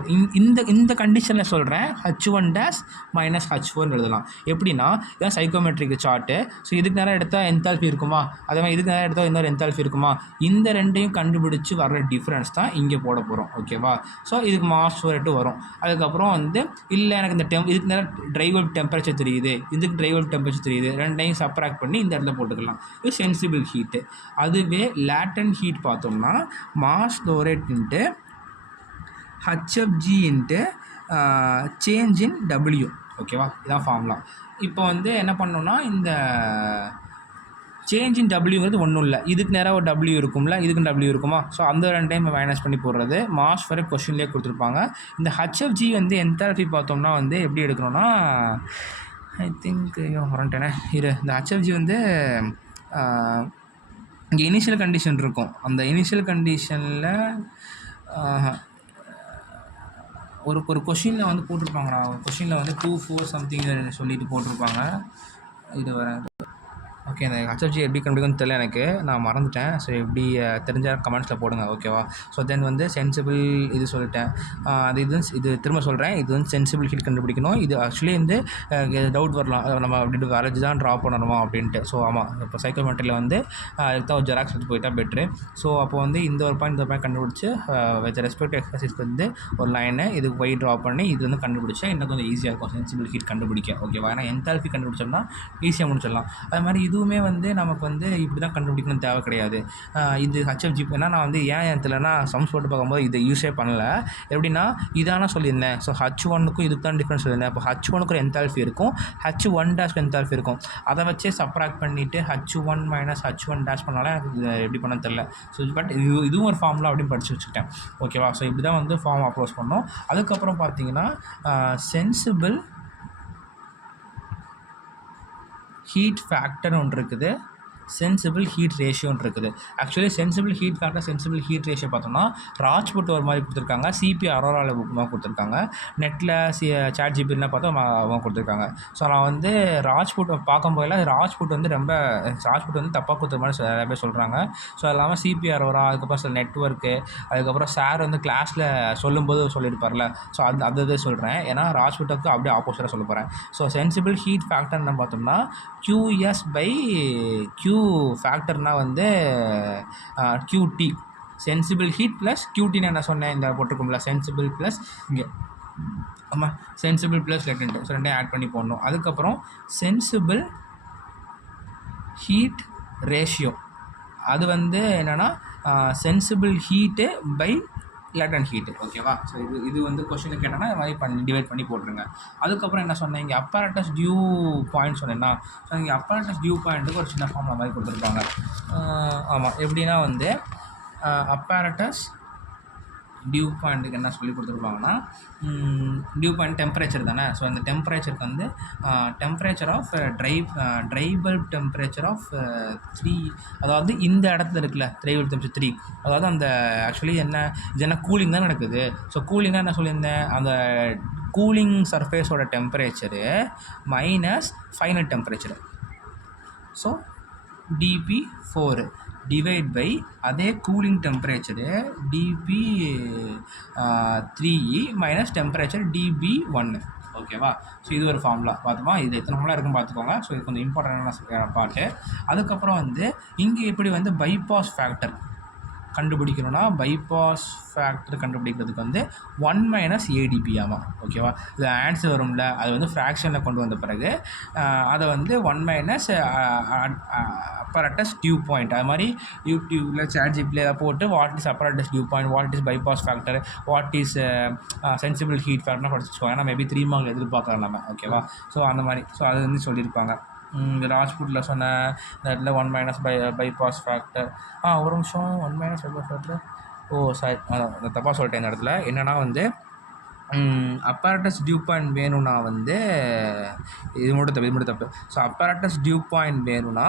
இந்த கண்டிஷனில் சொல்கிறேன். H1 டேஷ் மைனஸ் H4 எழுதலாம். எப்படின்னா இதான் சைக்கோமெட்ரிக் சார்ட்டு. ஸோ இதுக்கு நேரம் எடுத்தால் என்தால்ஃபி இருக்குமா, அதே மாதிரி இதுக்கு நேரம் எடுத்தால் இன்னொரு என்தால்ஃபி இருக்குமா, இந்த ரெண்டையும் கண்டுபிடிச்சி வர்ற டிஃப்ரென்ஸ் தான் இங்கே போட போகிறோம். ஓகேவா? ஸோ இதுக்கு மாஸ் ரேட்டு வரும். அதுக்கப்புறம் வந்து இல்லை எனக்கு இந்த இதுக்கு நேரம் ட்ரைவல் டெம்பரேச்சர் தெரியுது, இதுக்கு ட்ரைவல் டெம்பரேச்சர் தெரியுது, ரெண்டையும் சப்ராக்ட் பண்ணி இந்த இடத்துல போட்டுக்கலாம். இது சென்சிபிள் ஹீட்டு. அதுவே லேட்டன் ஹீட் பார்த்தோம்னா mass flow rate into HFG into change in W. ஓகேவா? இதான் ஃபார்முலா. இப்போ வந்து என்ன பண்ணோன்னா இந்த சேஞ்ச் இன் டபிள்யூங்கிறது ஒன்றும் இல்லை, இதுக்கு நேராக ஒரு W இருக்கும்ல, இதுக்கு W இருக்குமா, ஸோ அந்த ரெண்டு டைம் மைனஸ் பண்ணி போடுறது. மாஸ் வரை கொஸ்டின்லேயே கொடுத்துருப்பாங்க. இந்த HFG வந்து என்தால்ஃபி பார்த்தோம்னா வந்து எப்படி எடுக்கணும்னா ஐ திங்க் வரட்டேனே இந்த HFG வந்து இங்கே இனிஷியல் கண்டிஷன் இருக்கும். அந்த இனிஷியல் கண்டிஷனில் ஒரு கொஷினில் வந்து போட்டிருப்பாங்கண்ணா. கொஷினில் வந்து 2-4 சம்திங் சொல்லிட்டு போட்டிருப்பாங்க. இது வர ஓகே. இந்த HFG எப்படி கண்டுபிடிக்கும்னு தெரியல எனக்கு, நான் மறந்துட்டேன். ஸோ எப்படி தெரிஞ்சால் கமெண்ட்ஸில் போடுங்க. ஓகேவா? ஸோ தென் வந்து சென்சிபிள் இது சொல்லிட்டேன். இது திரும்ப சொல்கிறேன். இது வந்து சென்சிபிள் ஹீட் கண்டுபிடிக்கணும். இது ஆக்சுவலி வந்து டவுட் வரலாம், நம்ம அப்படி வரைஞ்சி தான் ட்ரா பண்ணணுமா அப்படின்ட்டு. ஸோ ஆமாம், இப்போ சைக்கோமெட்ரியில் வந்து இதுதான் ஒரு ஜெராக்ஸ் எடுத்து போயிட்டால் பெட்ரு. ஸோ அப்போ வந்து இந்த ஒரு பாயிண்ட் கண்டுபிடிச்சி வித் ரெஸ்பெக்ட் எக்ஸசைஸ்க்கு வந்து ஒரு லைனை இதுக்கு போய் ட்ரா பண்ணி இது வந்து கண்டுபிடிச்சா இன்னும் கொஞ்சம் ஈஸியாக இருக்கும் சென்சிபிள் ஹீட் கண்டுபிடிக்க. ஓகேவா? ஏன்னா என்தால்ஃபி கண்டுபிடிச்சோம்னா ஈஸியாக முடிச்சிடலாம். அது மாதிரி இதுவுமே வந்து நமக்கு வந்து இப்படி தான் கண்டுபிடிக்கணும்னு தேவை கிடையாது. இது HFG ஏன்னா நான் வந்து ஏன் தெரியலனா சம்ஸ் போட்டு பார்க்கும்போது இதை யூஸே பண்ணல. எப்படின்னா இதானா சொல்லியிருந்தேன். ஸோ H1க்கும் இதுக்கு தான் டிஃப்ரென்ஸ் சொல்லியிருந்தேன். அப்போ H1க்கு ஒரு என்தால்ஃபி இருக்கும், H1 டேஷ்க்கு என்தால்ஃபி இருக்கும். அதை வச்சே சப்ராக்ட் பண்ணிவிட்டு H1 மைனஸ் H1 டேஷ் பண்ணாலும் எனக்கு எப்படி பண்ண தெரில. ஸோ பட் இதுவும் ஒரு ஃபார்முலா அப்படின்னு படித்து வச்சுக்கிட்டேன். ஓகேவா? ஸோ இப்படி தான் வந்து ஃபார்ம் அப்ரோச் பண்ணோம். அதுக்கப்புறம் பார்த்தீங்கன்னா சென்சிபிள் ஹீட் ஃபேக்டர் ஒன்று இருக்குது, சென்சிபிள் ஹீட் ரேஷியோன்னு இருக்குது. Actually sensible heat factor, sensible heat ratio பார்த்தோம்னா ராஜ்புட் ஒரு மாதிரி கொடுத்துருக்காங்க, சிபி அரோராவில் புக் கொடுத்துருக்காங்க, நெட்டில் சாட் ஜிபிலாம் பார்த்தா அவங்க கொடுத்துருக்காங்க. ஸோ நான் வந்து ராஜ்புட் பார்க்கும்போதெல்லாம் ராஜ்புட் வந்து ராஜ்புட் வந்து தப்பாக கொடுத்த மாதிரி நிறைய பேர் சொல்கிறாங்க. ஸோ அது இல்லாமல் சிபி அரோரா, அதுக்கப்புறம் சில நெட்ஒர்க்கு, அதுக்கப்புறம் சார் வந்து கிளாஸில் சொல்லும்போது சொல்லியிருப்பார்ல, ஸோ அது இது சொல்கிறேன். ஏன்னா ராஜ்புட்டுக்கு அப்படியே ஆப்போசிட்டாக சொல்ல போகிறேன். ஸோ சென்சிபிள் ஹீட் ஃபேக்டர்னு பார்த்தோம்னா QS பை Q ஃபேக்டர்னால் வந்து QT. சென்சிபிள் ஹீட் ப்ளஸ் QTன்னு என்ன சொன்னேன், இந்த போட்டிருக்கோம்ல, சென்சிபிள் ப்ளஸ் இங்கே ஆமாம் சென்சிபிள் ப்ளஸ் லெட்டன்ட்டு, ஸோ ரெண்டையும் ஆட் பண்ணி போடணும். அதுக்கப்புறம் சென்சிபிள் ஹீட் ரேஷியோ, அது வந்து என்னென்னா sensible heat by latent heat. ஓகேவா? ஸோ இது வந்து கொஸ்டின் கேட்டோன்னா இது மாதிரி டிவைட் பண்ணி போட்டுருங்க. அதுக்கப்புறம் என்ன சொன்னேன், இங்கே அப்பராட்டஸ் டியூ பாயிண்ட் சொன்னேன்னா, ஸோ இங்கே அப்பராட்டஸ் டியூ பாயிண்ட்டுக்கு ஒரு சின்ன ஃபார்முலா மாதிரி கொடுத்துருப்பாங்க. ஆமாம், எப்படின்னா வந்து அப்பராட்டஸ் டியூ பாயிண்ட்டுக்கு என்ன சொல்லி கொடுத்துருப்பாங்கன்னா, டியூ பாயிண்ட் டெம்பரேச்சர் தானே. ஸோ அந்த டெம்பரேச்சருக்கு வந்து temperature of dry bulb temperature of 3, அதாவது இந்த இடத்துல இருக்குல்ல ட்ரை பல்ப் டெம்பரேச்சர் 3, அதாவது அந்த ஆக்சுவலி இது என்ன கூலிங் தான் நடக்குது. ஸோ கூலிங்காக என்ன சொல்லியிருந்தேன், அந்த கூலிங் சர்ஃபேஸோட temperature minus final temperature. So dP4 divide by அதே cooling temperature dP3 minus temperature dB1. ஓகேவா? ஸோ இது ஒரு ஃபார்முலா பார்த்தோமா. இது எத்தனை ஃபார்முலா இருக்குன்னு பார்த்துக்கோங்க. ஸோ இது கொஞ்சம் இம்பார்ட்டண்டான பார்ட்டு. அதுக்கப்புறம் வந்து இங்கே எப்படி வந்து பைபாஸ் ஃபேக்டர் கண்டுபிடிக்கணும்னா, பைபாஸ் ஃபேக்டர் கண்டுபிடிக்கிறதுக்கு வந்து 1 மைனஸ் ADP ஆமாம். ஓகேவா? இது ஆன்சர் வரும்ல, அது வந்து ஃப்ராக்ஷனில் கொண்டு வந்த பிறகு அதை வந்து 1 மைனஸ் அப்பராட்டஸ் டியூ பாயிண்ட், அது மாதிரி யூடியூப்பில் சாட் ஜிபியில் ஏதாவது போட்டு what is apparatus dew point, what is bypass factor, what is sensible heat ஃபேக்டர்னு படிச்சுக்கோங்க. ஏன்னா மேபி 3 மார்க் எதிர்பார்க்கலாம் நம்ம. ஓகேவா? ஸோ அந்த மாதிரி அது வந்து சொல்லியிருப்பாங்க. ராஜ்புட்டில் சொன்ன இடத்துல 1 மைனஸ் பைபாஸ் ஃபேக்டர். ஒரு நிமிஷம், 1 மைனஸ் பைபாஸ் ஃபேக்டர், சாரி நான் தப்பாக சொல்லிட்டேன். இந்த இடத்துல என்னென்னா வந்து அப்பராட்டஸ் டியூ பாயிண்ட் வேணும்னா வந்து இது மட்டும் தப்பு. ஸோ அப்பராட்டஸ் டியூ பாயிண்ட் வேணும்னா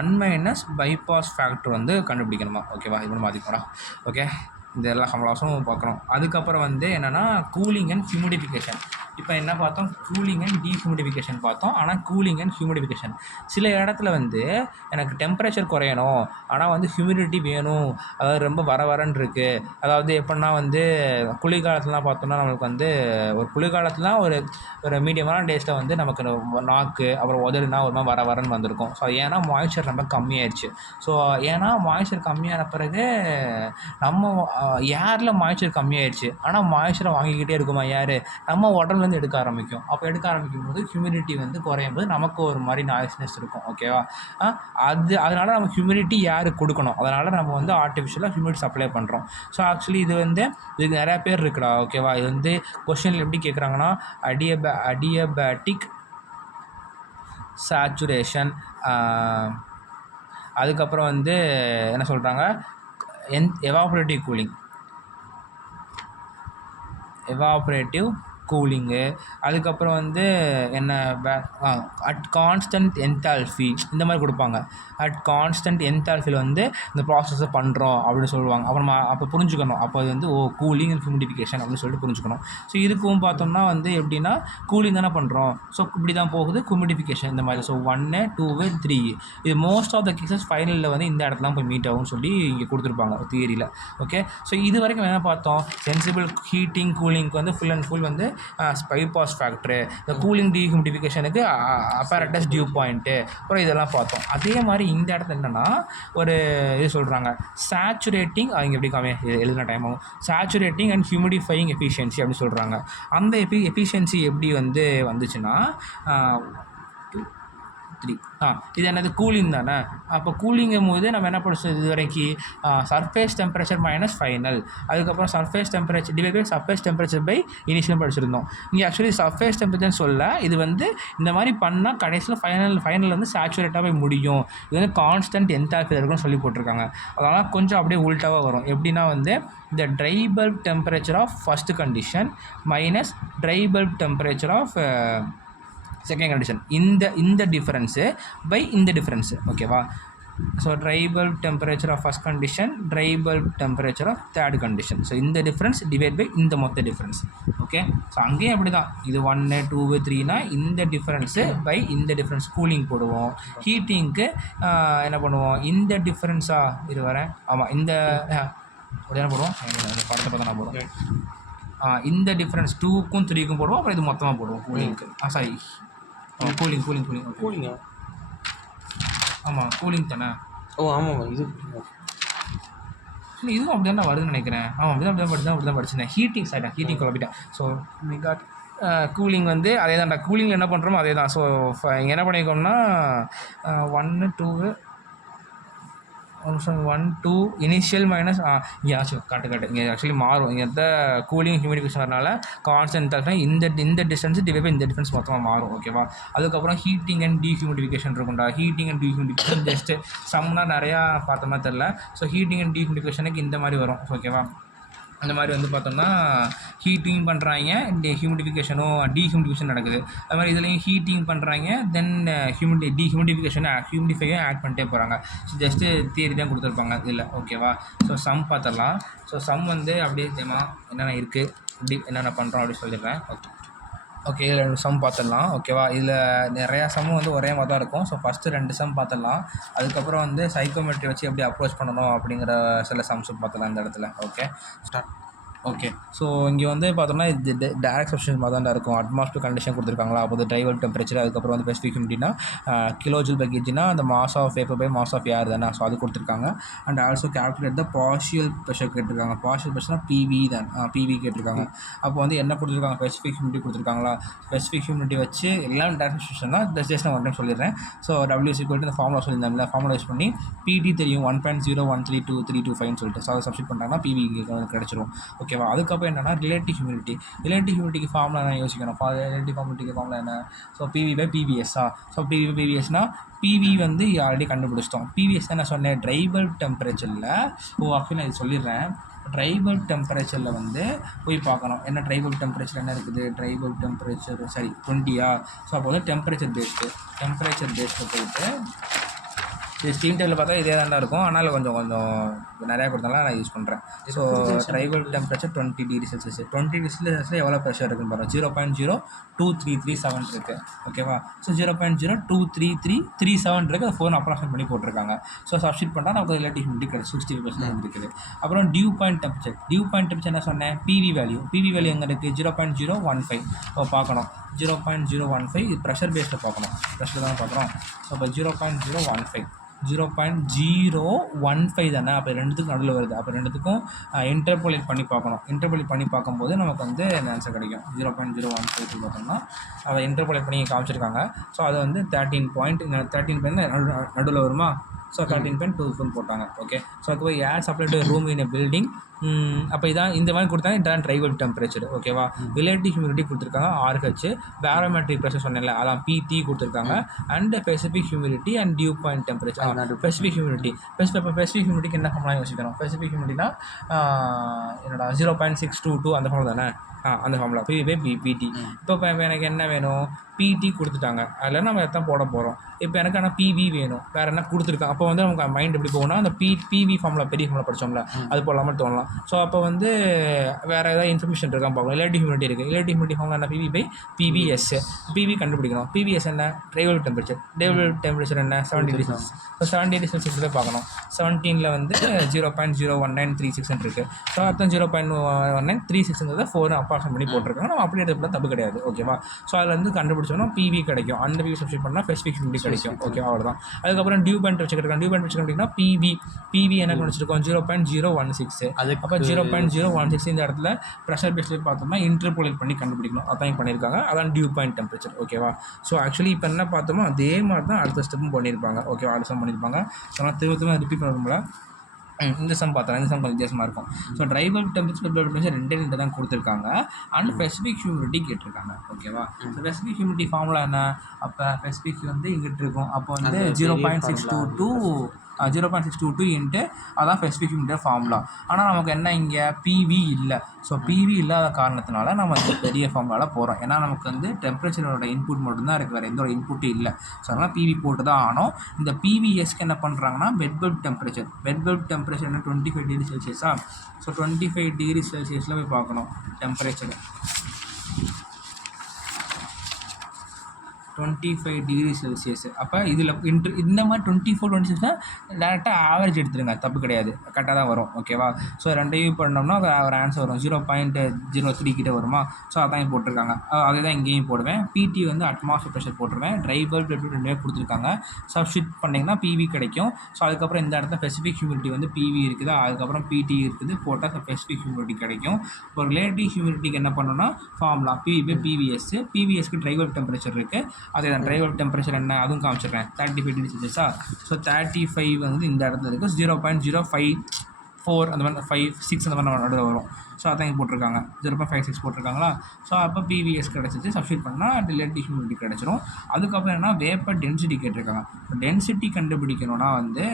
1 மைனஸ் பைபாஸ் ஃபேக்டர் வந்து கண்டுபிடிக்கணுமா. ஓகேவா? இது மட்டும் மாற்றிக்கோடா. ஓகே, இந்த எல்லா ஃபார்முலாஸும் பார்க்குறோம். அதுக்கப்புறம் வந்து என்னென்னா கூலிங் அண்ட் ஹியூமிடிஃபிகேஷன். இப்போ என்ன பார்த்தோம், கூலிங் அண்ட் டீஹியூமிடிஃபிகேஷன் பார்த்தோம். ஆனால் கூலிங் அண்ட் ஹியூமிடிஃபிகேஷன் சில இடத்துல வந்து எனக்கு டெம்பரேச்சர் குறையணும், ஆனால் வந்து ஹியூமிடிட்டி வேணும், அதாவது ரொம்ப வரன்னு இருக்குது. அதாவது எப்படின்னா வந்து குளிர்காலத்துலாம் பார்த்தோம்னா நம்மளுக்கு வந்து ஒரு குளிர்காலத்துலாம் ஒரு மீடியமான டேஸில் வந்து நமக்கு நாக்கு அப்புறம் உதடுனா ஒரு மாதிரி வரன்னு வந்திருக்கும். ஸோ ஏன்னா மாய்ச்சர் ரொம்ப கம்மியாயிடுச்சு. ஸோ ஏன்னா மாய்ச்சர் கம்மியான பிறகு நம்ம ஏரில் மாய்ச்சர் கம்மியாயிடுச்சு, ஆனால் மாய்ச்சரை வாங்கிக்கிட்டே இருக்குமா ஏர், நம்ம உடம்புலேருந்து எடுக்க ஆரம்பிக்கும். அப்போ எடுக்க ஆரம்பிக்கும் போது ஹியூமிடிட்டி வந்து குறையும் போது நமக்கு ஒரு மாதிரி நாய்ஸ்னஸ் இருக்கும். ஓகேவா? அதனால் நம்ம ஹியூமிடிட்டி யாருக்கு கொடுக்கணும், அதனால் நம்ம வந்து ஆர்டிஃபிஷியலாக ஹியூமிடிட்டி சப்ளை பண்ணுறோம். ஸோ ஆக்சுவலி இது நிறையா பேர் இருக்குடா. ஓகேவா? இது வந்து கொஸ்டினில் எப்படி கேட்குறாங்கன்னா, அடியபேட்டிக் சேச்சுரேஷன், அதுக்கப்புறம் வந்து என்ன சொல்கிறாங்க, எவாப்ரேட்டிவ் கூலிங்கு, அதுக்கப்புறம் வந்து என்ன அட் கான்ஸ்டன்ட் என்தால்ஃபி இந்த மாதிரி கொடுப்பாங்க. அட் கான்ஸ்டன்ட் என்தால்ஃபியில் வந்து இந்த ப்ராசஸை பண்ணுறோம் அப்படின்னு சொல்லுவாங்க. அப்புறம் அப்போ புரிஞ்சுக்கணும், அப்போ அது வந்து கூலிங் அண்ட் ஹியூமிடிஃபிகேஷன் அப்படின்னு சொல்லிட்டு புரிஞ்சுக்கணும். ஸோ இதுக்கும் பார்த்தோம்னா வந்து எப்படின்னா கூலிங் தானே பண்ணுறோம், ஸோ இப்படி தான் போகுது ஹியூமிடிஃபிகேஷன் இந்த மாதிரி. ஸோ 1, 2, 3 இது மோஸ்ட் ஆஃப் த கேசஸ் ஃபைனலில் வந்து இந்த இடத்துல போய் மீட் ஆகும்னு சொல்லி இங்கே கொடுத்துருப்பாங்க தியரியில். ஓகே, ஸோ இது வரைக்கும் என்ன பார்த்தோம், சென்சிபிள் ஹீட்டிங் கூலிங்க்கு வந்து ஃபுல் அண்ட் ஃபுல் வந்து பைபாஸ் ஃபேக்டரு, இந்த கூலிங் டீஹியூமிடிஃபிகேஷனுக்கு அப்பராட்டஸ் டியூ பாயிண்ட்டு, அப்புறம் இதெல்லாம் பார்த்தோம். அதே மாதிரி இந்த இடத்துல என்னென்னா ஒரு இது சொல்கிறாங்க, சேச்சுரேட்டிங், அவங்க எப்படி எழுதுன டைம் ஆகும், சேச்சுரேட்டிங் அண்ட் ஹியூமிடிஃபையிங் எஃபிஷியன்சி அப்படின்னு சொல்கிறாங்க. அந்த எஃபிஷியன்சி எப்படி வந்துச்சுன்னா 3 இது என்னது கூலிங் தானே. அப்போ கூலிங்கும் போது நம்ம என்ன படிச்சோம் இது வரைக்கும், சர்ஃபேஸ் டெம்பரேச்சர் மைனஸ் ஃபைனல், அதுக்கப்புறம் surface temperature divide by surface temperature by initial படிச்சிருந்தோம். இங்கே ஆக்சுவலி சர்ஃபேஸ் டெம்பரேச்சர்னு சொல்ல, இது வந்து இந்த மாதிரி பண்ணால் கடைசியில் ஃபைனல் வந்து சேச்சுரேட்டாக போய் முடியும். இது வந்து கான்ஸ்டன்ட் என்தால்ஃபி இருக்குன்னு சொல்லி போட்டிருக்காங்க. அதனால் கொஞ்சம் அப்படியே உல்ட்டாவாக வரும். எப்படின்னா வந்து இந்த dry bulb temperature of first condition minus dry bulb temperature of second condition, இந்த டிஃப்ரென்ஸு பை இந்த டிஃப்ரென்ஸு. ஓகேவா? So dry bulb temperature of first condition, dry bulb temperature of third condition. So இந்த டிஃப்ரென்ஸ் டிவைட் பை இந்த மொத்த difference. Okay, so அங்கேயும் அப்படி தான், இது 1 2 3னா இந்த டிஃப்ரென்ஸு பை இந்த டிஃப்ரென்ஸ் கூலிங் போடுவோம். ஹீட்டிங்க்கு என்ன பண்ணுவோம், இந்த டிஃப்ரென்ஸாக இது வரேன், ஆமாம் இந்த அப்படியே போடுவோம், படத்தை பார்த்தா நான் போடுவோம். இந்த டிஃப்ரென்ஸ் 2க்கும் 3க்கும் போடுவோம், அப்புறம் இது மொத்தமாக போடுவோம் கூலிங்க்கு. சாரி, கூலிங்கா, ஆமாம் கூலிங் தானே. ஆமாம், இதுவும் அப்படி தான் வருதுன்னு நினைக்கிறேன். அப்படி தான் படிச்சேன். ஹீட்டிங் சைடாக ஹீட்டிங் குழப்பிட்டேன். ஸோ கூலிங் வந்து அதே தான்டா, கூலிங் என்ன பண்ணுறோமோ அதே தான். ஸோ இங்கே என்ன பண்ணிக்கோம்னா 1 2 1 2 இனிஷியல் மைனஸ் இங்கே காட்டு இங்கே ஆக்சுவலி மாறும். இங்கே கூலிங் ஹியூமிடிஃபிகேஷன் வரனால கான்ஸ்டன்ட் இந்த டிஸ்டன்ஸ் டிவைட் இந்த டிஃபரன்ஸ் மொத்தமாக மாறும். ஓகேவா, அதுக்கப்புறம் ஹீட்டிங் அண்ட் டீஹியூமிடிஃபிகேஷன் இருக்கும்டா. ஹீட்டிங் அண்ட் டீஹியூமிடிஃபிகேஷன் ஜஸ்ட்டு சம்னா நிறையா பார்த்தோம்னா தெரில. ஸோ ஹீட்டிங் அண்ட் டீஹியூமிடிஃபிகேஷனுக்கு இந்த மாதிரி வரும். ஓகேவா, அந்த மாதிரி வந்து பார்த்தோம்னா ஹீட்டிங் பண்ணுறாங்க, ஹியூமிடிஃபிகேஷனும் டீஹியூமிடிஃபிகேஷன் நடக்குது. அது மாதிரி இதுலேயும் ஹீட்டிங் பண்ணுறாங்க, தென் ஹியூமிடிஃபையும் ஆட் பண்ணிட்டே போகிறாங்க. ஸோ ஜஸ்ட்டு தியரி தான் கொடுத்துருப்பாங்க இதில். ஓகேவா, ஸோ சம் பார்த்துடலாம். ஸோ சம் வந்து அப்படியே தெரியுமா என்னென்ன இருக்குது, இப்படி என்னென்ன பண்ணுறோம் அப்படின்னு சொல்லிடுறேன். ஓகே, இதில் சம் பார்த்துடலாம். ஓகேவா, இதில் நிறையா சம் வந்து ஒரே மாதிரி தான் இருக்கும். ஸோ ஃபஸ்ட்டு 2 சம் பார்த்துடலாம். அதுக்கப்புறம் வந்து சைக்கோமெட்ரி வச்சு எப்படி அப்ரோச் பண்ணணும் அப்படிங்கிற சில சம்ஸும் பார்த்துலாம் இந்த இடத்துல. Okay, start. ஓகே, ஸோ இங்கே வந்து பார்த்தோம்னா இது டைரக்ட் சப்ஸ்டியூஷன் மாதிரி தான் இருக்கும். அட்மாஸ்பியர் கண்டிஷன் கொடுத்துருக்காங்களா, அப்போ ட்ரை பல்ப் டெம்பரேச்சர், அதுக்கப்புறம் வந்து ஸ்பெசிஃபிக் ஹியூமிடிட்டினா கிலோஜூல் பை கேஜினா அந்த mass of vapour by mass of air தானே. ஸோ அது கொடுத்துருக்காங்க. And also calculate the partial pressure கேட்டிருக்காங்க. பார்ஷியல் ப்ரெஷர்னா பிவி தான், பிவி கேட்டிருக்காங்க. அப்போ வந்து என்ன கொடுத்துருக்காங்க, ஸ்பெசிஃபிக் ஹியூமிடிட்டி கொடுத்துருக்காங்களா. ஸ்பெசிஃபிக் ஹியூமிடிட்டி வச்சு எல்லாம் டைரக்ட் சப்ஸ்டியூஷன் தான். ஜஸ்ட் நான் ஒரு டைம் சொல்லிடுறேன். ஸோ WC இந்த ஃபார்முலா சொல்லியிருந்தாங்க, ஃபார்முலா யூஸ் பண்ணி பிடி தெரியும் 1.01322325 சொல்லிட்டு. ஸோ அதை சப்ஸ்டியூட் பண்ணிட்டாங்கன்னா பிவி கிடச்சிரும். ஓகேவா, அதுக்கப்புறம் என்னென்னா ரிலேட்டிவ் ஹியூமிடிட்டிக்கு ஃபார்முலா என்ன யோசிக்கணும். ரிலேட்டிவ் ஹியூமிடிட்டிக்கு ஃபார்முலா என்ன, ஸோ பிவி பை பிவிஎஸ்ஸா. ஸோ பிவி பை பிவிஎஸ்னால் பிவி வந்து ஆல்ரெடி கண்டுபிடிச்சிட்டோம். பிவிஎஸ் தான் நான் சொன்னேன் ட்ரை பல்ப் டெம்பரேச்சரில். ஆக்சுவலி நான் இது சொல்லிடுறேன். ட்ரை பல்ப் டெம்பரேச்சரில் வந்து போய் பார்க்கணும் என்ன ட்ரை பல்ப் டெம்பரேச்சர் என்ன இருக்குது. ட்ரை பல்ப் டெம்பரேச்சர் சரி 20. ஸோ அப்போ வந்து டெம்பரேச்சர் பேஸ்டு போயிட்டு ஸ்டீம் டேபிள் பார்த்தா இதே தாண்டா இருக்கும். ஆனால் கொஞ்சம் நிறையா கொடுத்தாலும் நான் யூஸ் பண்ணுறேன். So dry bulb temperature 20 degree Celsius. 20 degree செல்சியஸில் எவ்வளோ ப்ரெஷர் இருக்குன்னு பாருங்கள். 0.02337 இருக்குது. ஓகேவா, ஸோ 0.02337 இருக்குது. அது 4 அப்ராக்சிமேட் பண்ணி போட்டிருக்காங்க. ஸோ சப்ஸ்டிட் பண்ணால் நமக்கு ரிலேட்டிவ் ஹியூமிடிட்டி கிடையாது, 60% இருக்குது. அப்புறம் டியூ பாயிண்ட் டெம்பரேச்சர் என்ன சொன்னேன், பிவி வேல்யூ எங்கே இருக்குது, 0.015. இப்போ பார்க்கணும் 0.015. இது ப்ரெஷர் பேஸ்டில் பார்க்கணும், ப்ரெஷர் தான் பார்க்குறோம். ஸோ இப்போ 0.015 தானே. அப்போ ரெண்டுத்துக்கும் நடுவில் வருது. அப்போ ரெண்டுத்துக்கும் இன்டர்போலேட் பண்ணி பார்க்கணும். இன்டர்போலேட் பண்ணி பார்க்கும்போது நமக்கு வந்து ஆன்சர் கிடைக்கும். 0.015 பார்த்தோம்னா அதை இன்டர்போலேட் பண்ணி காமிச்சிருக்காங்க. ஸோ அது வந்து 13 பாயிண்ட் நடுவில் வருமா. ஸோ 13.24 போட்டாங்க. ஓகே, ஸோ அதுக்கு போய் air supply to room in a building. அப்போ இதான் இந்த மாதிரி கொடுத்தாங்க. இதான் ட்ரை பல்ப் டெம்பரேச்சர். ஓகேவா, ரிலேட்டிவ் ஹியூமிடிட்டி கொடுத்துருக்காங்க RH. பேரோமெட்ரிக் ப்ரெஷர் சொன்னேன்ல அதான் PT கொடுத்துருக்காங்க. And specific humidity and dew point temperature. Specific ஹியூமிடிட்டிக்கு என்ன ஃபார்முலா யோசிக்கணும். ஸ்பெசிஃபிக் ஹியூமிடிட்டினா என்னடா 0.622 அந்த ஃபார்முலா தானே. அந்த ஃபார்முலா பிவி பை பிடி. இப்போ எனக்கு என்ன வேணும், PT கொடுத்துட்டாங்க. அதில் நம்ம எத்தான் போட போகிறோம். இப்போ எனக்கு ஆனால் PV வேணும், வேறு என்ன கொடுத்துருக்காங்க. அப்போ வந்து நமக்கு மைண்ட் எப்படி போகணும்னா அந்த PV ஃபார்முலா பெரிய ஃபார்முலா படித்தோம்ல அது போடலாமல் தோணலாம். ஸோ அப்போ வந்து வேறு ஏதாவது இன்ஃபர்மேஷன் இருக்கான்னு பார்க்கணும். ரிலேட்டிவ் ஹியூமிடிட்டி இருக்குது. ரிலேட்டிவ் ஹியூமிடிட்டி ஃபார்முலா என்ன, PV பை PVS. PV கண்டுபிடிக்கணும். PVS என்ன, try bulb temperature. Dry bulb temperature என்ன, 70 டிகிரி செல்சியஸ். இப்போ 70 டிகிரி செல்சியஸில் பார்க்கணும். 17ல் வந்து 0.01936 இருக்குது. ஸோ அர்த்தம் 0.1936 4 அப்ராக்சிமேட் பண்ணி போட்டிருக்காங்க. நம்ம அப்படி எடுத்துக்கூட தப்பு கிடையாது. ஓகேவா, ஸோ அதில் வந்து கண்டுபிடிச்சோம்னா PV கிடைக்கும். அந்த PV சப்ஸ்டிட் பண்ணால் ஸ்பெசிஃபிக் ஹியூமிடிட்டி கிடைக்கும். ஓகே, அவ்வளோதான். அதுக்கப்புறம் டியூ பாயிண்ட் வச்சுக்கிட்டு டியூ பாயிண்ட் வச்சுக்கிட்டிங்கன்னா PV என்ன வச்சுருக்கோம் 0.016. அப்போ 0.016 இந்த இடத்துல ப்ரெஷர் பேஸ்டில் பார்த்தோம்னா இன்டர்போலேட் பண்ணி கண்டுபிடிக்கணும். அதான் பண்ணியிருக்காங்க. அதான் டியூ பாயிண்ட் டெம்பரேச்சர். ஓகேவா, ஸோ ஆக்சுவலி இப்போ என்ன பார்த்தோமோ அதே மாதிரி தான் அடுத்த ஸ்டெப்பும் பண்ணியிருப்பாங்க. ஓகேவா, அடுத்த ஸ்டெப் பண்ணியிருப்பாங்க. ஸோ நான் திரும்ப ரிப்பீட் பண்ண இந்த சம் பார்த்தோம். இந்த சம் கொஞ்சம் வித்தியாசமாக இருக்கும். ஸோ ட்ரை பல்ப் டெம்பரேச்சர் 2 தான் கொடுத்துருக்காங்க. அண்ட் ஸ்பெசிஃபிக் ஹியூமிடிட்டி கேட்டிருக்காங்க. ஓகேவா, ஸோ ஸ்பெசிஃபிக் ஹியூமிடிட்டி ஃபார்முலா என்ன, அப்போ ஸ்பெசிஃபிக் வந்து இங்கிட்டு இருக்கும். அப்போ வந்து 0.622 0.622 இன்ட்டு அதான் ஸ்பெசிஃபிக் ஹியூமிடிட்டி ஃபார்முலா. ஆனால் நமக்கு என்ன இங்கே பிவி இல்லை. ஸோ பிவி இல்லாத காரணத்தினால நம்ம அந்த பெரிய ஃபார்முலாவில் போகிறோம். ஏன்னா நமக்கு வந்து டெம்பரேச்சரோட இன்புட் மட்டும்தான் இருக்குது, வேறு எந்த ஒரு இன்புட்டும் இல்லை. ஸோ அதனால் பிவி போட்டு தான் ஆனோம். இந்த பிவிஎஸ்க்கு என்ன பண்ணுறாங்கன்னா பெட் பல்ப் டெம்பரேச்சர் என்ன 25 டிகிரி செல்சியஸா. ஸோ 25 டிகிரி செல்சியஸில் போய் பார்க்கணும் டெம்பரேச்சர். 25 degree Celsius. அப்போ இதில் இந்த மாதிரி 24, 26 டேரெக்டாக ஆவரேஜ் எடுத்துருங்க, தப்பு கிடையாது, கரெக்டாக தான் வரும். ஓகேவா? ஸோ ரெண்டையும் பண்ணோம்னா ஒரு ஆன்சர் வரும் 0.03 கிட்ட வருமா. ஸோ அதான் போட்டிருக்காங்க, அதே தான் இங்கேயும் போடுவேன். பிடி வந்து அட்மாஸ்பியர் ப்ரெஷர் போட்டுருவேன். ட்ரை பல்ப் ரெண்டுமே கொடுத்துருக்காங்க. சப்ஸ்டிட் பண்ணிங்கன்னா பிவி கிடைக்கும். ஸோ அதுக்கப்புறம் இந்த இடத்துல ஸ்பெசிஃபிக் ஹியூமிடிட்டி வந்து பிவி இருக்குது, அதுக்கப்புறம் பிடி இருக்குது, போட்டால் ஸ்பெசிஃபிக் ஹியூமிடிட்டி கிடைக்கும். இப்போ ரிலேட்டிவ் ஹியூமிடிட்டிக்கு என்ன பண்ணணும்னா ஃபார்முலா பிவி பிவிஎஸ். பிவிஎஸ்க்கு ட்ரை பல்ப் டெம்பரேச்சர் இருக்குது, அதே தான். ட்ரை பல்ப் டெம்பரேச்சர் என்ன அதுவும் காமிச்சிடுறேன், 35 டிகிரி செல்சியஸா. ஸோ 35 வந்து இந்த இடத்துல இருக்குது. 0.054 அந்த மாதிரி 5, 6 அந்த மாதிரி நடுவில் வரும். ஸோ அதான் இங்கே போட்டிருக்காங்க, 0.56 போட்டிருக்காங்களா. ஸோ அப்போ பிவிஎஸ் கிடச்சிச்சு. சப்ஸ்டிட் பண்ணால் ரிலேட்டிவ் ஹியூமிடிட்டி கிடச்சிரும். அதுக்கப்புறம் என்ன வேப்பர் டென்சிட்டி கேட்டிருக்காங்க. இப்போ டென்சிட்டி கண்டுபிடிக்கணும்னா வந்து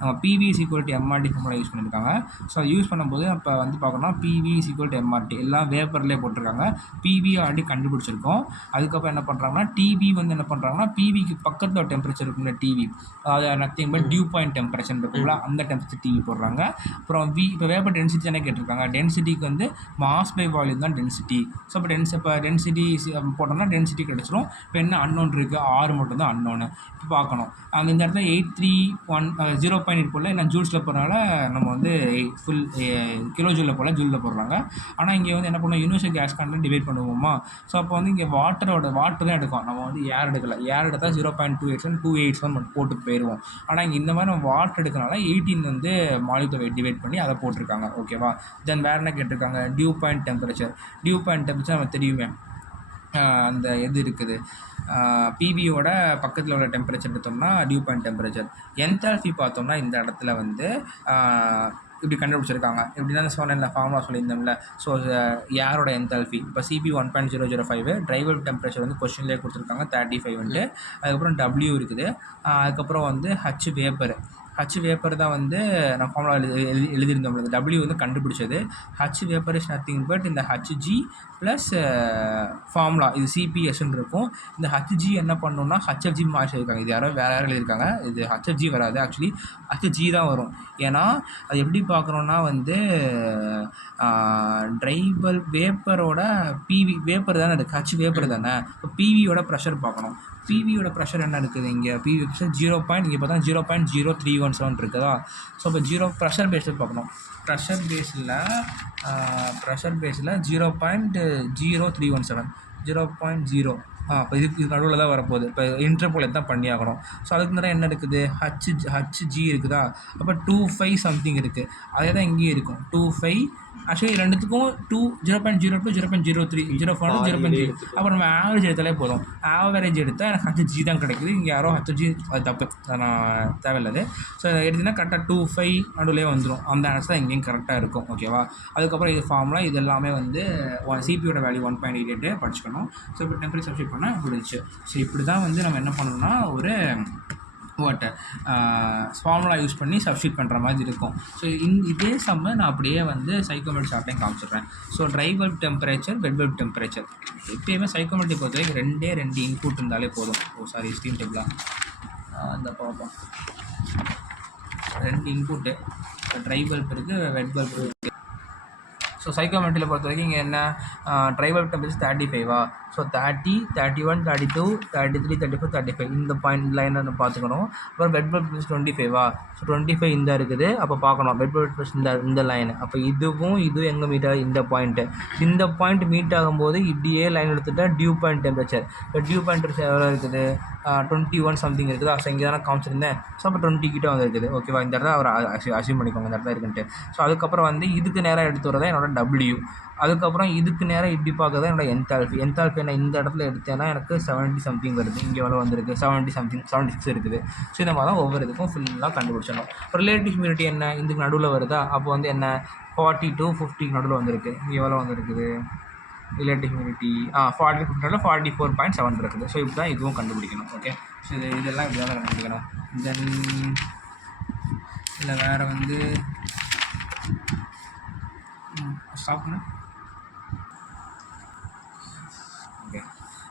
நம்ம PV is equal to MRT formula use பண்ணியிருக்காங்க. ஸோ அது யூஸ் பண்ணும்போது இப்போ வந்து பார்க்கணும்னா PV is equal to MRT எல்லாம் வேப்பர்லேயே போட்டிருக்காங்க. பிவி ஆல்ரெடி கண்டுபிடிச்சிருக்கோம். அதுக்கப்புறம் என்ன பண்ணுறாங்கன்னா டிவி வந்து என்ன பண்ணுறாங்கன்னா பிவிக்கு பக்கத்தில் ஒரு டெம்பரேச்சர் இருக்குல்ல டிவி, அது nothing but dew point temperature இருக்குங்களா, அந்த டெம்பரேச்சர் டிவி போடுறாங்க. அப்புறம் இப்போ வேப்பர் டென்சிட்டி தானே கேட்டிருக்காங்க. டென்சிட்டிக்கு வந்து மாஸ் பை வால்யூம் தான் டென்சிட்டி. ஸோ இப்போ டென்சிட்டி போட்டோம்னா டென்சிட்டி கிடச்சிரும். இப்போ என்ன அன்னோன் இருக்குது, 6 மட்டும் தான் அன்னோன்னு. இப்போ பார்க்கணும் அந்த இந்த இடத்துல 831 0.8 போடல, இல்லை ஜூல்ஸில் போடுறனால நம்ம வந்து ஃபுல் கிலோ ஜூலில் போடல, ஜூலில் போடுறாங்க. ஆனால் இங்கே வந்து என்ன பண்ணுவோம், யூனிவர்சல் கேஸ் கண்டென்ட் டிவைட் பண்ணுவோமா. ஸோ அப்போ வந்து இங்கே வாட்டர் தான் எடுக்கும், நம்ம வந்து ஏர் எடுக்கல. ஏர் எடுத்தால் 0.281 281 போட்டு போயிடுவோம். ஆனால் இங்கே இந்த மாதிரி நம்ம வாட்டர் எடுக்கனால 18 வந்து மாலிகுலர் டிவைட் பண்ணி அதை போட்டிருக்காங்க. ஓகேவா? தென் வேறு என்ன கேட்டிருக்காங்க, டியூ பாயிண்ட் டெம்பரேச்சர் நம்ம தெரியுமே, அந்த எது இருக்குது பிவியோட பக்கத்தில் உள்ள டெம்பரேச்சர் எடுத்தோம்னா டியூ பாயிண்ட் டெம்பரேச்சர். என்தால்பி பார்த்தோம்னா இந்த இடத்துல வந்து இப்படி கண்டுபிடிச்சிருக்காங்க. எப்படின்னா சொன்னேன்ல ஃபார்முலா சொல்லியிருந்தோம்ல. ஸோ ஏரோட என்தால்பி இப்போ சிபி 1.005, ட்ரை பல்ப் டெம்பரேச்சர் வந்து கொஸ்டின்லேயே கொடுத்துருக்காங்க 35 வந்துட்டு. அதுக்கப்புறம் டபிள்யூ இருக்குது. அதுக்கப்புறம் வந்து ஹச் வேப்பர் தான் வந்து நான் ஃபார்முலா எழுதியிருந்தோம். டபிள்யூ வந்து கண்டுபிடிச்சது. H vapour is nothing but இந்த ஹச்ஜி ப்ளஸ் ஃபார்முலா இது சிபிஎஸ்ன்னு இருக்கும். இந்த ஹச்ஜி என்ன பண்ணணும்னா ஹச்எஃப்ஜி மாற்றி இருக்காங்க. இது யாரோ வேறு எழுதியிருக்காங்க. இது ஹச்எஃப்ஜி வராது, ஆக்சுவலி ஹச்ஜி தான் வரும். ஏன்னா அது எப்படி பார்க்குறோன்னா வந்து ட்ரை பல்ப் வேப்பரோட பிவி வேப்பர் தானே இருக்குது, ஹச் வேப்பர் தானே. இப்போ பிவியோட ப்ரெஷர் பார்க்கணும். பிவியோட ப்ரெஷர் என்ன இருக்குது இங்கே, பிவி ப்ரெஷர் 0. இங்கே பார்த்தா 0.0317 இருக்குதா. ஸோ இப்போ ப்ரெஷர் பேஸில் பார்க்கணும். ப்ரெஷர் பேஸில் 0.0317 0.0. இப்போ இது நடுவில் தான் வரப்போகுது. இப்போ இன்டர்போல் தான் பண்ணி ஆகணும். ஸோ அதுக்கு நேரம் என்ன இருக்குது, ஹச்ஜி இருக்குதா. அப்போ 25 சம்திங் இருக்குது. அதே தான் இங்கேயும் இருக்கும் 25. ஆக்சுவலி ரெண்டுத்துக்கும் 0.02 0.03 0.4 0.0. அப்போ நம்ம ஆவரேஜ் எடுத்தாலே போதும். ஆவரேஜ் எடுத்தால் எனக்கு ஹச்ஜி தான் கிடைக்குது. இங்கே யாரோ ஹச்ஜி அது தப்பு, நான் தேவையில்லாது. ஸோ எடுத்திங்கன்னா கரெக்டாக 25 நடுவிலே வந்துடும். அந்த ஆன்சர் தான் இங்கேயும் கரெக்டாக இருக்கும். ஓகேவா? அதுக்கப்புறம் இது ஃபார்முலா இது எல்லாமே வந்து சிபியோட வேல்யூ 1.88 படிச்சுக்கணும். ஸோ இப்போ டெம்பரேச்சர் சப்ஸ்டிட் பண்ணால் முடிஞ்சிச்சு. ஸோ இப்படி தான் வந்து நம்ம என்ன பண்ணணும்னா ஒரு ஃபார்முலா யூஸ் பண்ணி சப்ஸ்டிட் பண்ணுற மாதிரி இருக்கும். ஸோ இதே சம்ம நான் அப்படியே வந்து சைக்கோமெட்ரி சாப்டையும் காமிச்சிடுறேன். So dry bulb temperature, wet bulb temperature. எப்பயுமே சைக்கோமெட்ரி பொறுத்த வரைக்கும் 2 இன்புட் இருந்தாலே போதும். ஸ்டீம் டேபிளாக அந்த பார்ப்போம். 2 இன்புட்டு, ட்ரை பல்ப் இருக்குது, வெட் பல்ப் இருக்குது. ஸோ சைக்கோமெட்ரியில் பொறுத்த வரைக்கும் இங்கே என்ன, ட்ரை பல்ப் டெம்பரேச்சர் 35. ஸோ 30, 31, 32, 33, 34, 35 இந்த பாயிண்ட் லைனை நம்ம பார்த்துக்கணும். அப்புறம் வெட் பல்ப் 25. ஸோ 25 இந்த இருக்குது. அப்போ பார்க்கணும் வெட் பல்ப் இந்த லைன். அப்போ இதுவும் எங்கே மீட் ஆகுது, இந்த பாயிண்ட் மீட் ஆகும்போது இப்படியே லைன் எடுத்துகிட்டா டியூ பாயிண்ட் டெம்பரேச்சர். இப்போ டியூ பாயிண்ட் டெம்பரேச்சர் எவ்வளோ இருக்குது, 21 சம்திங் இருக்குது. ஸோ இங்கே தானே காமிச்சிருந்தேன். ஸோ அப்போ 20 கிட்ட வந்துருக்குது. ஓகேவா? இந்த இடத்துல அவர் அசியூம் பண்ணிக்கோங்க இந்த இடத்துல இருக்குன்ட்டு. ஸோ அதுக்கப்புறம் வந்து இதுக்கு நேராக எடுத்து வரதான் என்னோட டபிள்யூ. அதுக்கப்புறம் இதுக்கு நேரம் இப்படி பார்க்குறது என்னோட என்தால்பி நான் இந்த இடத்துல எடுத்தேன்னா எனக்கு 70 சம்திங் வருது. இங்கே எவ்வளோ வந்திருக்கு, 70 சம்திங் 76 இருக்குது. ஸோ இந்த மாதிரி தான் ஒவ்வொரு இதுக்கும் ஃபுல்லாக கண்டுபிடிச்சிடணும். ரிலேட்டிவ் ஹியூமிடிட்டி என்ன இதுக்கு நடுவில் வருதா, அப்போ வந்து என்ன 40 to 50 நடுவில் வந்திருக்கு. இங்கே எவ்வளோ வந்துருக்குது ரிலேட்டிவ் ஹியூமிடிட்டி 40 44.7 இருக்குது. ஸோ இப்படி தான் இதுவும் கண்டுபிடிக்கணும். ஓகே, ஸோ இதெல்லாம் இப்படி தான் கண்டுபிடிக்கணும். தென் இல்லை வேறு வந்து ஸ்டாப் பண்ண. ஓகே,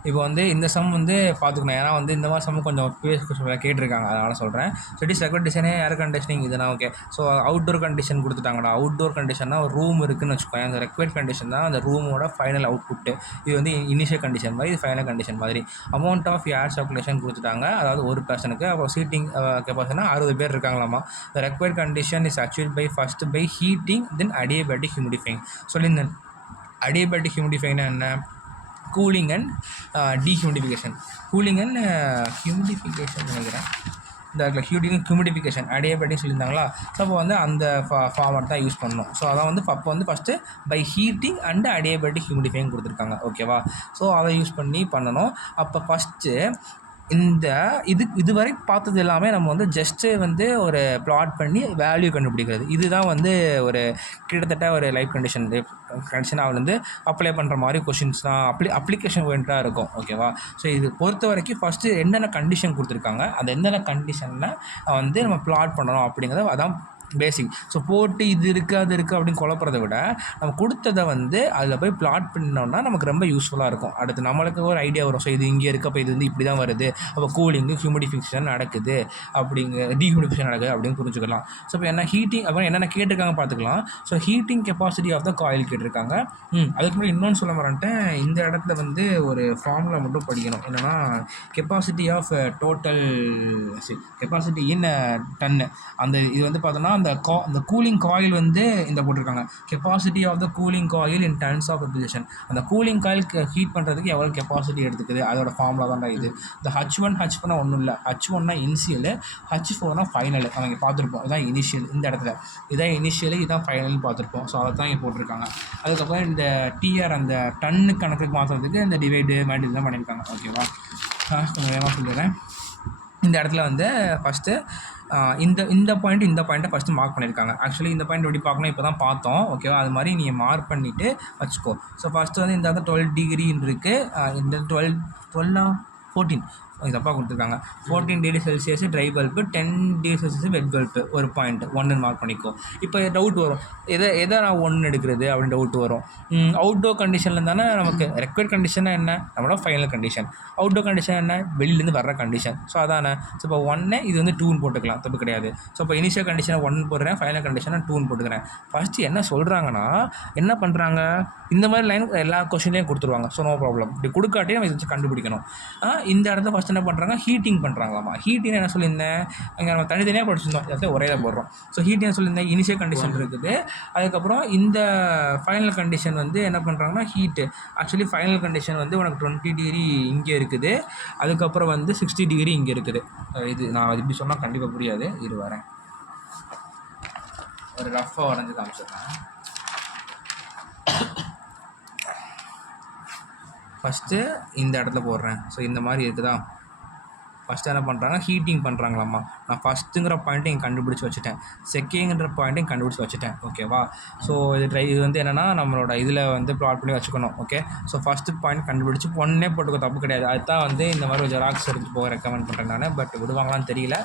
இப்போ வந்து இந்த சம் வந்து பார்த்துக்கணும். ஏன்னா வந்து இந்த மாதிரி சம் கொஞ்சம் ப்ரீவியஸ் கேட்டிருக்காங்க, அதனால் சொல்கிறேன். ஸோ இட் இஸ் ரெக்வயர்ட் டிசைனே ஏர் கண்டிஷனிங் இதுனா ஓகே. ஸோ அவுட்டோர் கண்டிஷன் கொடுத்துட்டாங்கடா. அவுட்டோர் கண்டிஷன்னா ஒரு ரூம் இருக்குதுன்னு வச்சுக்கோங்க. அந்த ரெக்வயர்ட் கண்டிஷன் தான் அந்த ரூமோட ஃபைனல் அவுட்புட்டு. இது வந்து இனிஷியல் கண்டிஷன் மாதிரி, இது ஃபைனல் கண்டிஷன் மாதிரி. அமௌண்ட் ஆஃப் ஏர் சர்க்குலேஷன் கொடுத்துட்டாங்க, அதாவது ஒரு பர்சனுக்கு. அப்புறம் சீட்டிங் கெப்பாசிட்டினா 60 பேர் இருக்காங்களாமா. The required condition is achieved by first by heating then adiabatic humidifying. சொல்லியிருந்தேன் அடியபேட்டிக் ஹியூமிடிஃபைனா என்ன? Cooling and dehumidification. Cooling and humidification நினைக்கிறேன். இந்த ஹியூமிடிஃபிகேஷன் அடியபேட்டிக் சொல்லியிருந்தாங்களா. ஸோ அப்போ வந்து அந்த ஃபார்மட் தான் யூஸ் பண்ணணும். ஸோ அதான் வந்து அப்போ வந்து first by heating and adiabatic humidifying கொடுத்துருக்காங்க, ஓகேவா. ஸோ அதை யூஸ் பண்ணி பண்ணணும். அப்போ ஃபஸ்ட்டு இந்த இதுவரை பார்த்தது எல்லாமே நம்ம வந்து ஜஸ்ட்டு வந்து ஒரு ப்ளாட் பண்ணி வேல்யூ கண்டுபிடிக்கிறது. இதுதான் வந்து ஒரு கிட்டத்தட்ட ஒரு லைஃப் கண்டிஷனாக வந்து அப்ளை பண்ணுற மாதிரி கொஷின்ஸ் தான் அப்ளிகேஷன் ஓரியன்டாக இருக்கும், ஓகேவா. ஸோ இது பொறுத்த வரைக்கும் ஃபஸ்ட்டு என்னென்ன கண்டிஷன் கொடுத்துருக்காங்க, அந்த என்னென்ன கண்டிஷனில் வந்து நம்ம ப்ளாட் பண்ணணும் அப்படிங்கிறத அதான் பேசிக். ஸோ போட்டு இது இருக்குது அது இருக்குது அப்படின்னு குழப்பறதை விட நம்ம கொடுத்ததை வந்து அதில் போய் பிளாட் பண்ணோம்னா நமக்கு ரொம்ப யூஸ்ஃபுல்லாக இருக்கும். அடுத்து நம்மளுக்கு ஒரு ஐடியா வரும். ஸோ இது இங்கே இருக்குது, அப்போ இது வந்து இப்படி தான் வருது, அப்போ கூலிங்கு ஹியூமிடிஃபிகேஷன் நடக்குது, டீஹியூமிடிஃபிகேஷன் நடக்குது அப்படின்னு புரிஞ்சுக்கலாம். ஸோ இப்போ என்ன ஹீட்டிங் அப்புறம் என்னென்ன கேட்டிருக்காங்க பார்த்துக்கலாம். So heating capacity of the coil கேட்டிருக்காங்க. அதுக்கு முன்னாடி இன்னொன்று சொல்ல மாட்டேன். இந்த இடத்துல வந்து ஒரு ஃபார்முலா மட்டும் படிக்கணும். என்னென்னா capacity of total capacity in ton. அந்த இது வந்து பார்த்தோன்னா அந்த கூலிங் காயில் வந்து இந்த போட்டிருக்காங்க capacity of the cooling coil in tons of replication. அந்த கூலிங் காயில் ஹீட் பண்ணுறதுக்கு எவ்வளோ கெப்பாசிட்டி எடுத்துக்குது அதோட ஃபார்முலா தான்டா இது. இந்த H1 ஒன்றும் இல்லை. H1 initial, H4 final. அவங்க பார்த்துருப்போம். இதான் இனிஷியல். இந்த இடத்துல இதான் இனிஷியலு, இதுதான் ஃபைனல்னு பார்த்துருப்போம். ஸோ அதை தான் இங்கே போட்டிருக்காங்க. அதுக்கப்புறம் இந்த டிஆர் அந்த டன்னு கணக்குக்கு மாற்றுறதுக்கு இந்த டிவைடு மேட் இதெல்லாம் பண்ணியிருக்காங்க, ஓகேவா. கொஞ்சம் வேகமாக சொல்லிடுறேன். இந்த இடத்துல வந்து ஃபஸ்ட்டு இந்த பாயிண்ட்டை ஃபஸ்ட்டு மார்க் பண்ணியிருக்காங்க. ஆக்சுவலி இந்த பாயிண்ட் எப்படி பார்க்கணும் இப்போ தான் பார்த்தோம், ஓகேவா. அது மாதிரி நீங்கள் மார்க் பண்ணிவிட்டு வச்சுக்கோ. ஸோ ஃபஸ்ட்டு வந்து இந்த இடத்துல 12 டிகிரின்னு இருக்குது. இந்த 14 இது தப்பாக கொடுத்துருக்காங்க. 14 degree Celsius dry bulb, 10 degree Celsius wet bulb. ஒரு பாயிண்ட் 1 மார்க் பண்ணிக்கோ. இப்போ டவுட் வரும், எதை நான் 1 எடுக்கிறது அப்படின்னு டவுட் வரும். அவுட்டோர் கண்டிஷனில் தானே நமக்கு ரெக்வயர்ட் கண்டிஷனாக என்ன, நம்மளோட ஃபைனல் கண்டிஷன். அவுட்டோர் கண்டிஷன் என்ன, வெளியிலேருந்து வர்ற கண்டிஷன். ஸோ அதானே. ஸோ இப்போ 1 இது வந்து 2ன்னு போட்டுக்கலாம், தப்பு கிடையாது. ஸோ இப்போ இனிஷியல் கண்டிஷனை 1 போடுறேன், ஃபைனல் கண்டிஷனை 2ன்னு போட்டுக்கிறேன். ஃபஸ்ட்டு என்ன சொல்கிறாங்கன்னா, என்ன பண்ணுறாங்க, இந்த மாதிரி லைன் எல்லா கொஷின்லேயும் கொடுத்துருவாங்க. So no problem. இப்படி கொடுக்காட்டி நம்ம இதை கண்டுபிடிக்கணும். இந்த இடத்துல ஃபஸ்ட் என்ன பண்ணுறாங்க, ஹீட்டிங் பண்ணுறாங்களாமா. ஹீட்டிங் என்ன சொல்லியிருந்தேன், அங்கே நம்ம தனித்தனியாக படிச்சிருந்தோம், இடத்துல ஒரே தான் போடுறோம். ஸோ ஹீட்டிங் சொல்லியிருந்தேன் இனிஷியல் கண்டிஷன் இருக்குது. அதுக்கப்புறம் இந்த ஃபைனல் கண்டிஷன் வந்து என்ன பண்ணுறாங்கன்னா ஹீட்டு. ஆக்சுவலி ஃபைனல் கண்டிஷன் வந்து உனக்கு 20 டிகிரி இங்கே இருக்குது, அதுக்கப்புறம் வந்து 60 டிகிரி இங்கே இருக்குது. இது நான் அது இப்படி சொன்னால் கண்டிப்பாக புரியாது. இது வரேன், ஒரு ரஃபாக வரைஞ்சி காமிச்சிடுறேன். ஃபஸ்ட்டு இந்த இடத்துல போடுறேன். ஸோ இந்த மாதிரி இருக்குதா. ஃபஸ்ட்டு என்ன பண்ணுறாங்க, ஹீட்டிங் பண்ணுறாங்களாம்மா. நான் ஃபஸ்ட்டுங்கிற பாயிண்ட்டையும் கண்டுபிடிச்சி வச்சுட்டேன், செகண்டுங்கிற பாயிண்ட்டையும் கண்டுபிடிச்சி வச்சுட்டேன், ஓகேவா. ஸோ இது வந்து என்னென்னா நம்மளோட இதில் வந்து ப்ளாட் பண்ணி வச்சுக்கணும், ஓகே. ஸோ ஃபஸ்ட்டு பாயிண்ட் கண்டுபிடிச்சி 1 போட்டுக்கோ, தப்பு கிடையாது. அதுதான் வந்து இந்த மாதிரி ஜெராக்ஸ் எடுத்துகிட்டு போக ரெக்கமெண்ட் பண்ணுறேன் நான். பட் விடுவாங்களான்னு தெரியல.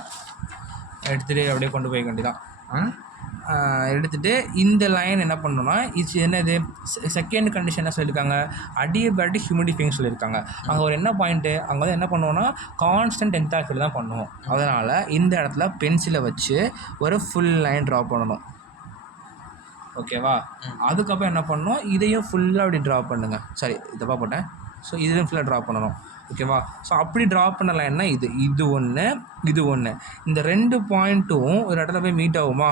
எடுத்துகிட்டு அப்படியே கொண்டு போய் வேண்டியதான். எடுத்துகிட்டு இந்த லைன் என்ன பண்ணணும்னா, இது என்னது செகண்ட் கண்டிஷன் என்ன சொல்லியிருக்காங்க, அடியபேட்டிக் ஹியூமிடிஃபைங் சொல்லியிருக்காங்க. அங்கே ஒரு என்ன பாயிண்ட்டு, அங்கே வந்து என்ன பண்ணுவோன்னா கான்ஸ்டன்ட் என்தால்பி தான் பண்ணுவோம். அதனால் இந்த இடத்துல பென்சிலை வச்சு ஒரு ஃபுல் லைன் ட்ரா பண்ணணும், ஓகேவா. அதுக்கப்புறம் என்ன பண்ணணும், இதையும் ஃபுல்லாக அப்படி ட்ரா பண்ணுங்கள். சரி, தப்பாக போட்டேன். ஸோ இதையும் ஃபுல்லாக ட்ரா பண்ணணும், ஓகேவா. ஸோ அப்படி ட்ரா பண்ணலாம். என்ன இது ஒன்று இந்த 2 பாயிண்ட்டும் ஒரு இடத்துல போய் மீட் ஆகுமா,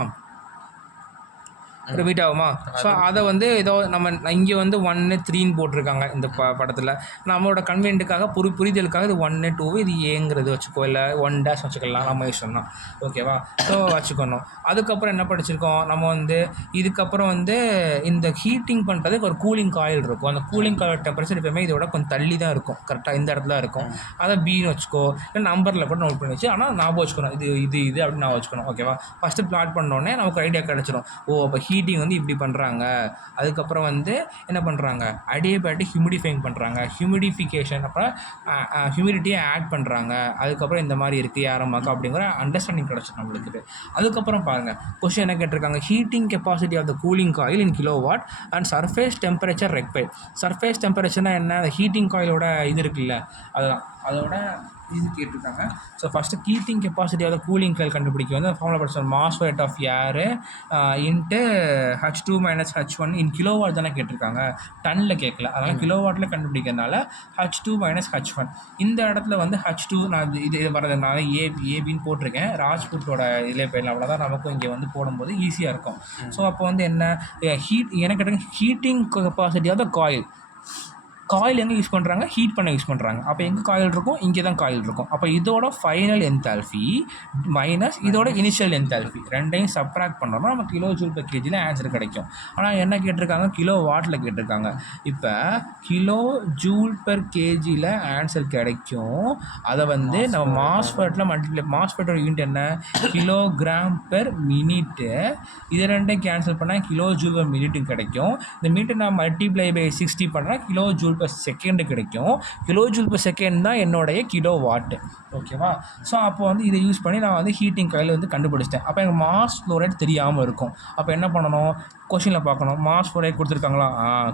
ரிப்பீட் ஆகுமா. ஸோ அதை வந்து ஏதோ நம்ம இங்கே வந்து 1 3ன்னு போட்டிருக்காங்க இந்த படத்தில். நம்மளோட கன்வீனியன்ட்டுக்காக புரிதலுக்காக இது 1 2 இது ஏங்கிறது வச்சுக்கோ, இல்லை 1 வச்சுக்கலாம், நம்ம யூஸ் ஓகேவா. ஸோ வச்சுக்கணும். அதுக்கப்புறம் என்ன படிச்சிருக்கோம் நம்ம வந்து, இதுக்கப்புறம் வந்து இந்த ஹீட்டிங் பண்ணுறதுக்கு ஒரு கூலிங் காயில் இருக்கும். அந்த கூலிங் காயில் டெம்பரேச்சர் எப்பவுமே இதோட கொஞ்சம் தள்ளி தான் இருக்கும், கரெக்டாக இந்த இடத்துல இருக்கும். அதை பின்னு வச்சுக்கோ, இல்லை நம்பரில் கூட நோட் பண்ணி வச்சு, ஆனால் ஞாபகம் வச்சுக்கணும், இது அப்படின்னு நான் வச்சுக்கணும், ஓகேவா. ஃபஸ்ட்டு பிளாட் பண்ணோடனே நமக்கு ஐடியா கிடச்சிடும். ஓ அப்போ ஹீட்டிங் வந்து இப்படி பண்ணுறாங்க. அதுக்கப்புறம் வந்து என்ன பண்ணுறாங்க, அடியபேட்டிக் ஹியூமிடிஃபைங் பண்ணுறாங்க, ஹியூமிடிஃபிகேஷன், அப்புறம் ஹியூமிடிட்டியை ஆட் பண்ணுறாங்க. அதுக்கப்புறம் இந்த மாதிரி இருக்குது யாரமாக்கா அப்படிங்கிற அண்டர்ஸ்டாண்டிங் கிடச்சிடும் நம்மளுக்கு. அதுக்கப்புறம் பாருங்கள் கொஸ்டின் என்ன கேட்டிருக்காங்க, heating capacity of the cooling coil in kilowatt and surface temperature required. Surface டெம்பரேச்சர்னா என்ன, ஹீட்டிங் காயிலோட இது இருக்குல்ல அதுதான், அதோட இது கேட்டிருக்காங்க. So first heating capacity of the cooling coil கண்டுபிடிக்க வந்து ஃபார்முலா படிச்சோம், mass rate of air into H2 - H1 in kilowatt தானே கேட்டிருக்காங்க, டன்னில் கேட்கல, அதனால் கிலோவாட்டில் கண்டுபிடிக்கிறதுனால H2 - H1. இந்த இடத்துல வந்து H2 நான் இது வரதுனால ஏபின்னு போட்டிருக்கேன், ராஜ்புட்டோட இதிலே போயிடலாம், அவ்வளோதான். நமக்கும் இங்கே வந்து போடும்போது ஈஸியாக இருக்கும். ஸோ அப்போ வந்து என்ன என்ன கேட்டாங்க, heating capacity of the coil எங்கே யூஸ் பண்ணுறாங்க, ஹீட் பண்ண யூஸ் பண்ணுறாங்க. அப்போ எங்கே காயில் இருக்கும், இங்கே தான் காயில் இருக்கும். அப்போ இதோட ஃபைனல் என்தால்பி மைனஸ் இதோட இனிஷியல் என்தால்பி ரெண்டையும் சப்ராக்ட் பண்ணோம்னா நமக்கு கிலோ ஜூல் பெர் கேஜியில் ஆன்சர் கிடைக்கும். ஆனால் என்ன கேட்டிருக்காங்க, கிலோ வாட்டில் கேட்டிருக்காங்க. இப்போ கிலோ ஜூல் பெர் கேஜியில் ஆன்சர் கிடைக்கும். அதை வந்து நம்ம மாஸ்ஃபெட்டில் மல்டிப்ளை, மாஸ்ஃபெட்டோட யூனிட் என்ன, கிலோகிராம் பெர் மினிட்டு. இது ரெண்டையும் கேன்சல் பண்ணால் கிலோ ஜூல் பெர் மினிட்டு கிடைக்கும். இந்த மினிட்டு நான் மல்டிப்ளை பை 60 பண்ணால் கிலோ ஜூல் per செகண்ட் கிடைக்கும். கிலோ ஜூல் per செகண்ட் தான் என்னுடைய கிலோ வாட்டு. ஓகேவா? ஸோ அப்போ வந்து இதை யூஸ் பண்ணி நான் வந்து ஹீட்டிங் காயில் வந்து கண்டுபிடிச்சிட்டேன். அப்போ எனக்கு மாஸ் ஃப்ளோ ரேட் தெரியாமல் இருக்கும். அப்போ என்ன பண்ணணும், கொஷினில் பார்க்கணும், மாஸ் ஃப்ளோ ரேட் கொடுத்துருக்காங்களா,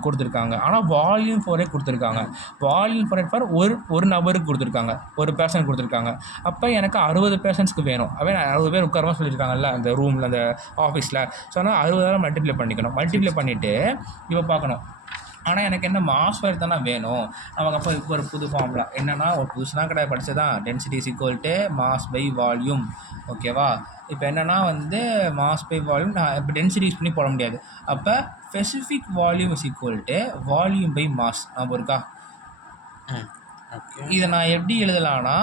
கொடுத்துருக்காங்க. ஆனால் வால்யூம் ஃப்ளோ ரேட் கொடுத்துருக்காங்க. வால்யூம் ஃப்ளோ ரேட் ஃபார் ஒரு நபருக்கு கொடுத்துருக்காங்க, ஒரு பேர்சன் கொடுத்துருக்காங்க. அப்போ எனக்கு 60 பேர்சன்ஸ்க்கு வேணும். அப்போ 60 பேர் உட்காரமா சொல்லியிருக்காங்கல்ல அந்த ரூமில், அந்த ஆஃபீஸில். ஸோ ஆனால் 60 மல்டிப்ளை பண்ணிக்கணும். மல்டிப்ளை பண்ணிவிட்டு இப்போ பார்க்கணும், ஆனால் எனக்கு என்ன மாஸ் ஃபயர் தானே வேணும். நமக்கு அப்போ இப்போ ஒரு புது ஃபார்முலா என்னென்னா, ஒரு புதுசுலாம் கிடையாது, படித்ததான், density is equal to mass by volume. ஓகேவா? இப்போ என்னென்னா வந்து மாஸ் பை வால்யூம், நான் இப்போ டென்சிட்டி யூஸ் பண்ணி போட முடியாது. அப்போ specific volume is equal to volume by mass. நான் இருக்கா, இதை நான் எப்படி எழுதலாம்னா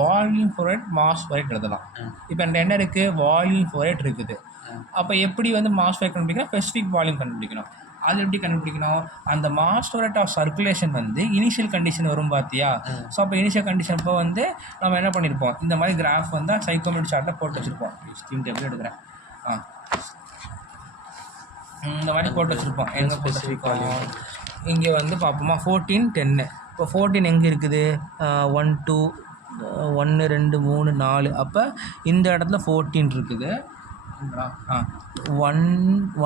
volume flow rate mass flow rate எழுதலாம். இப்போ என்கிட்ட என்ன இருக்குது, வால்யூம் ஃப்ளோ ரேட் இருக்குது. அப்போ எப்படி வந்து மாஸ் ஃப்ளோ ரேட் கண்டுபிடிக்கணும், ஸ்பெசிஃபிக் வால்யூம் கண்டுபிடிக்கணும். அது எப்படி கண்டுபிடிக்கணும், அந்த mass flow rate of circulation வந்து இனிஷியல் கண்டிஷன் வரும் பார்த்தியா. ஸோ அப்போ இனிஷியல் கண்டிஷன் இப்போ வந்து நம்ம என்ன பண்ணியிருப்போம், இந்த மாதிரி கிராஃப் வந்து சைக்கோமெட்ரிக் சார்ட்டில் போட்டு வச்சுருப்போம். ஸ்டீம் டேபிள் எடுக்கிறேன், இந்த மாதிரி போட்டு வச்சுருப்போம். எங்கே ஸ்பெசிஃபிக் வால்யூம் இங்கே வந்து பார்ப்போமா, 14 10. இப்போ 14 எங்கே இருக்குது, 1 2 1 2 3 4. அப்போ இந்த இடத்துல 14 இருக்குது. 1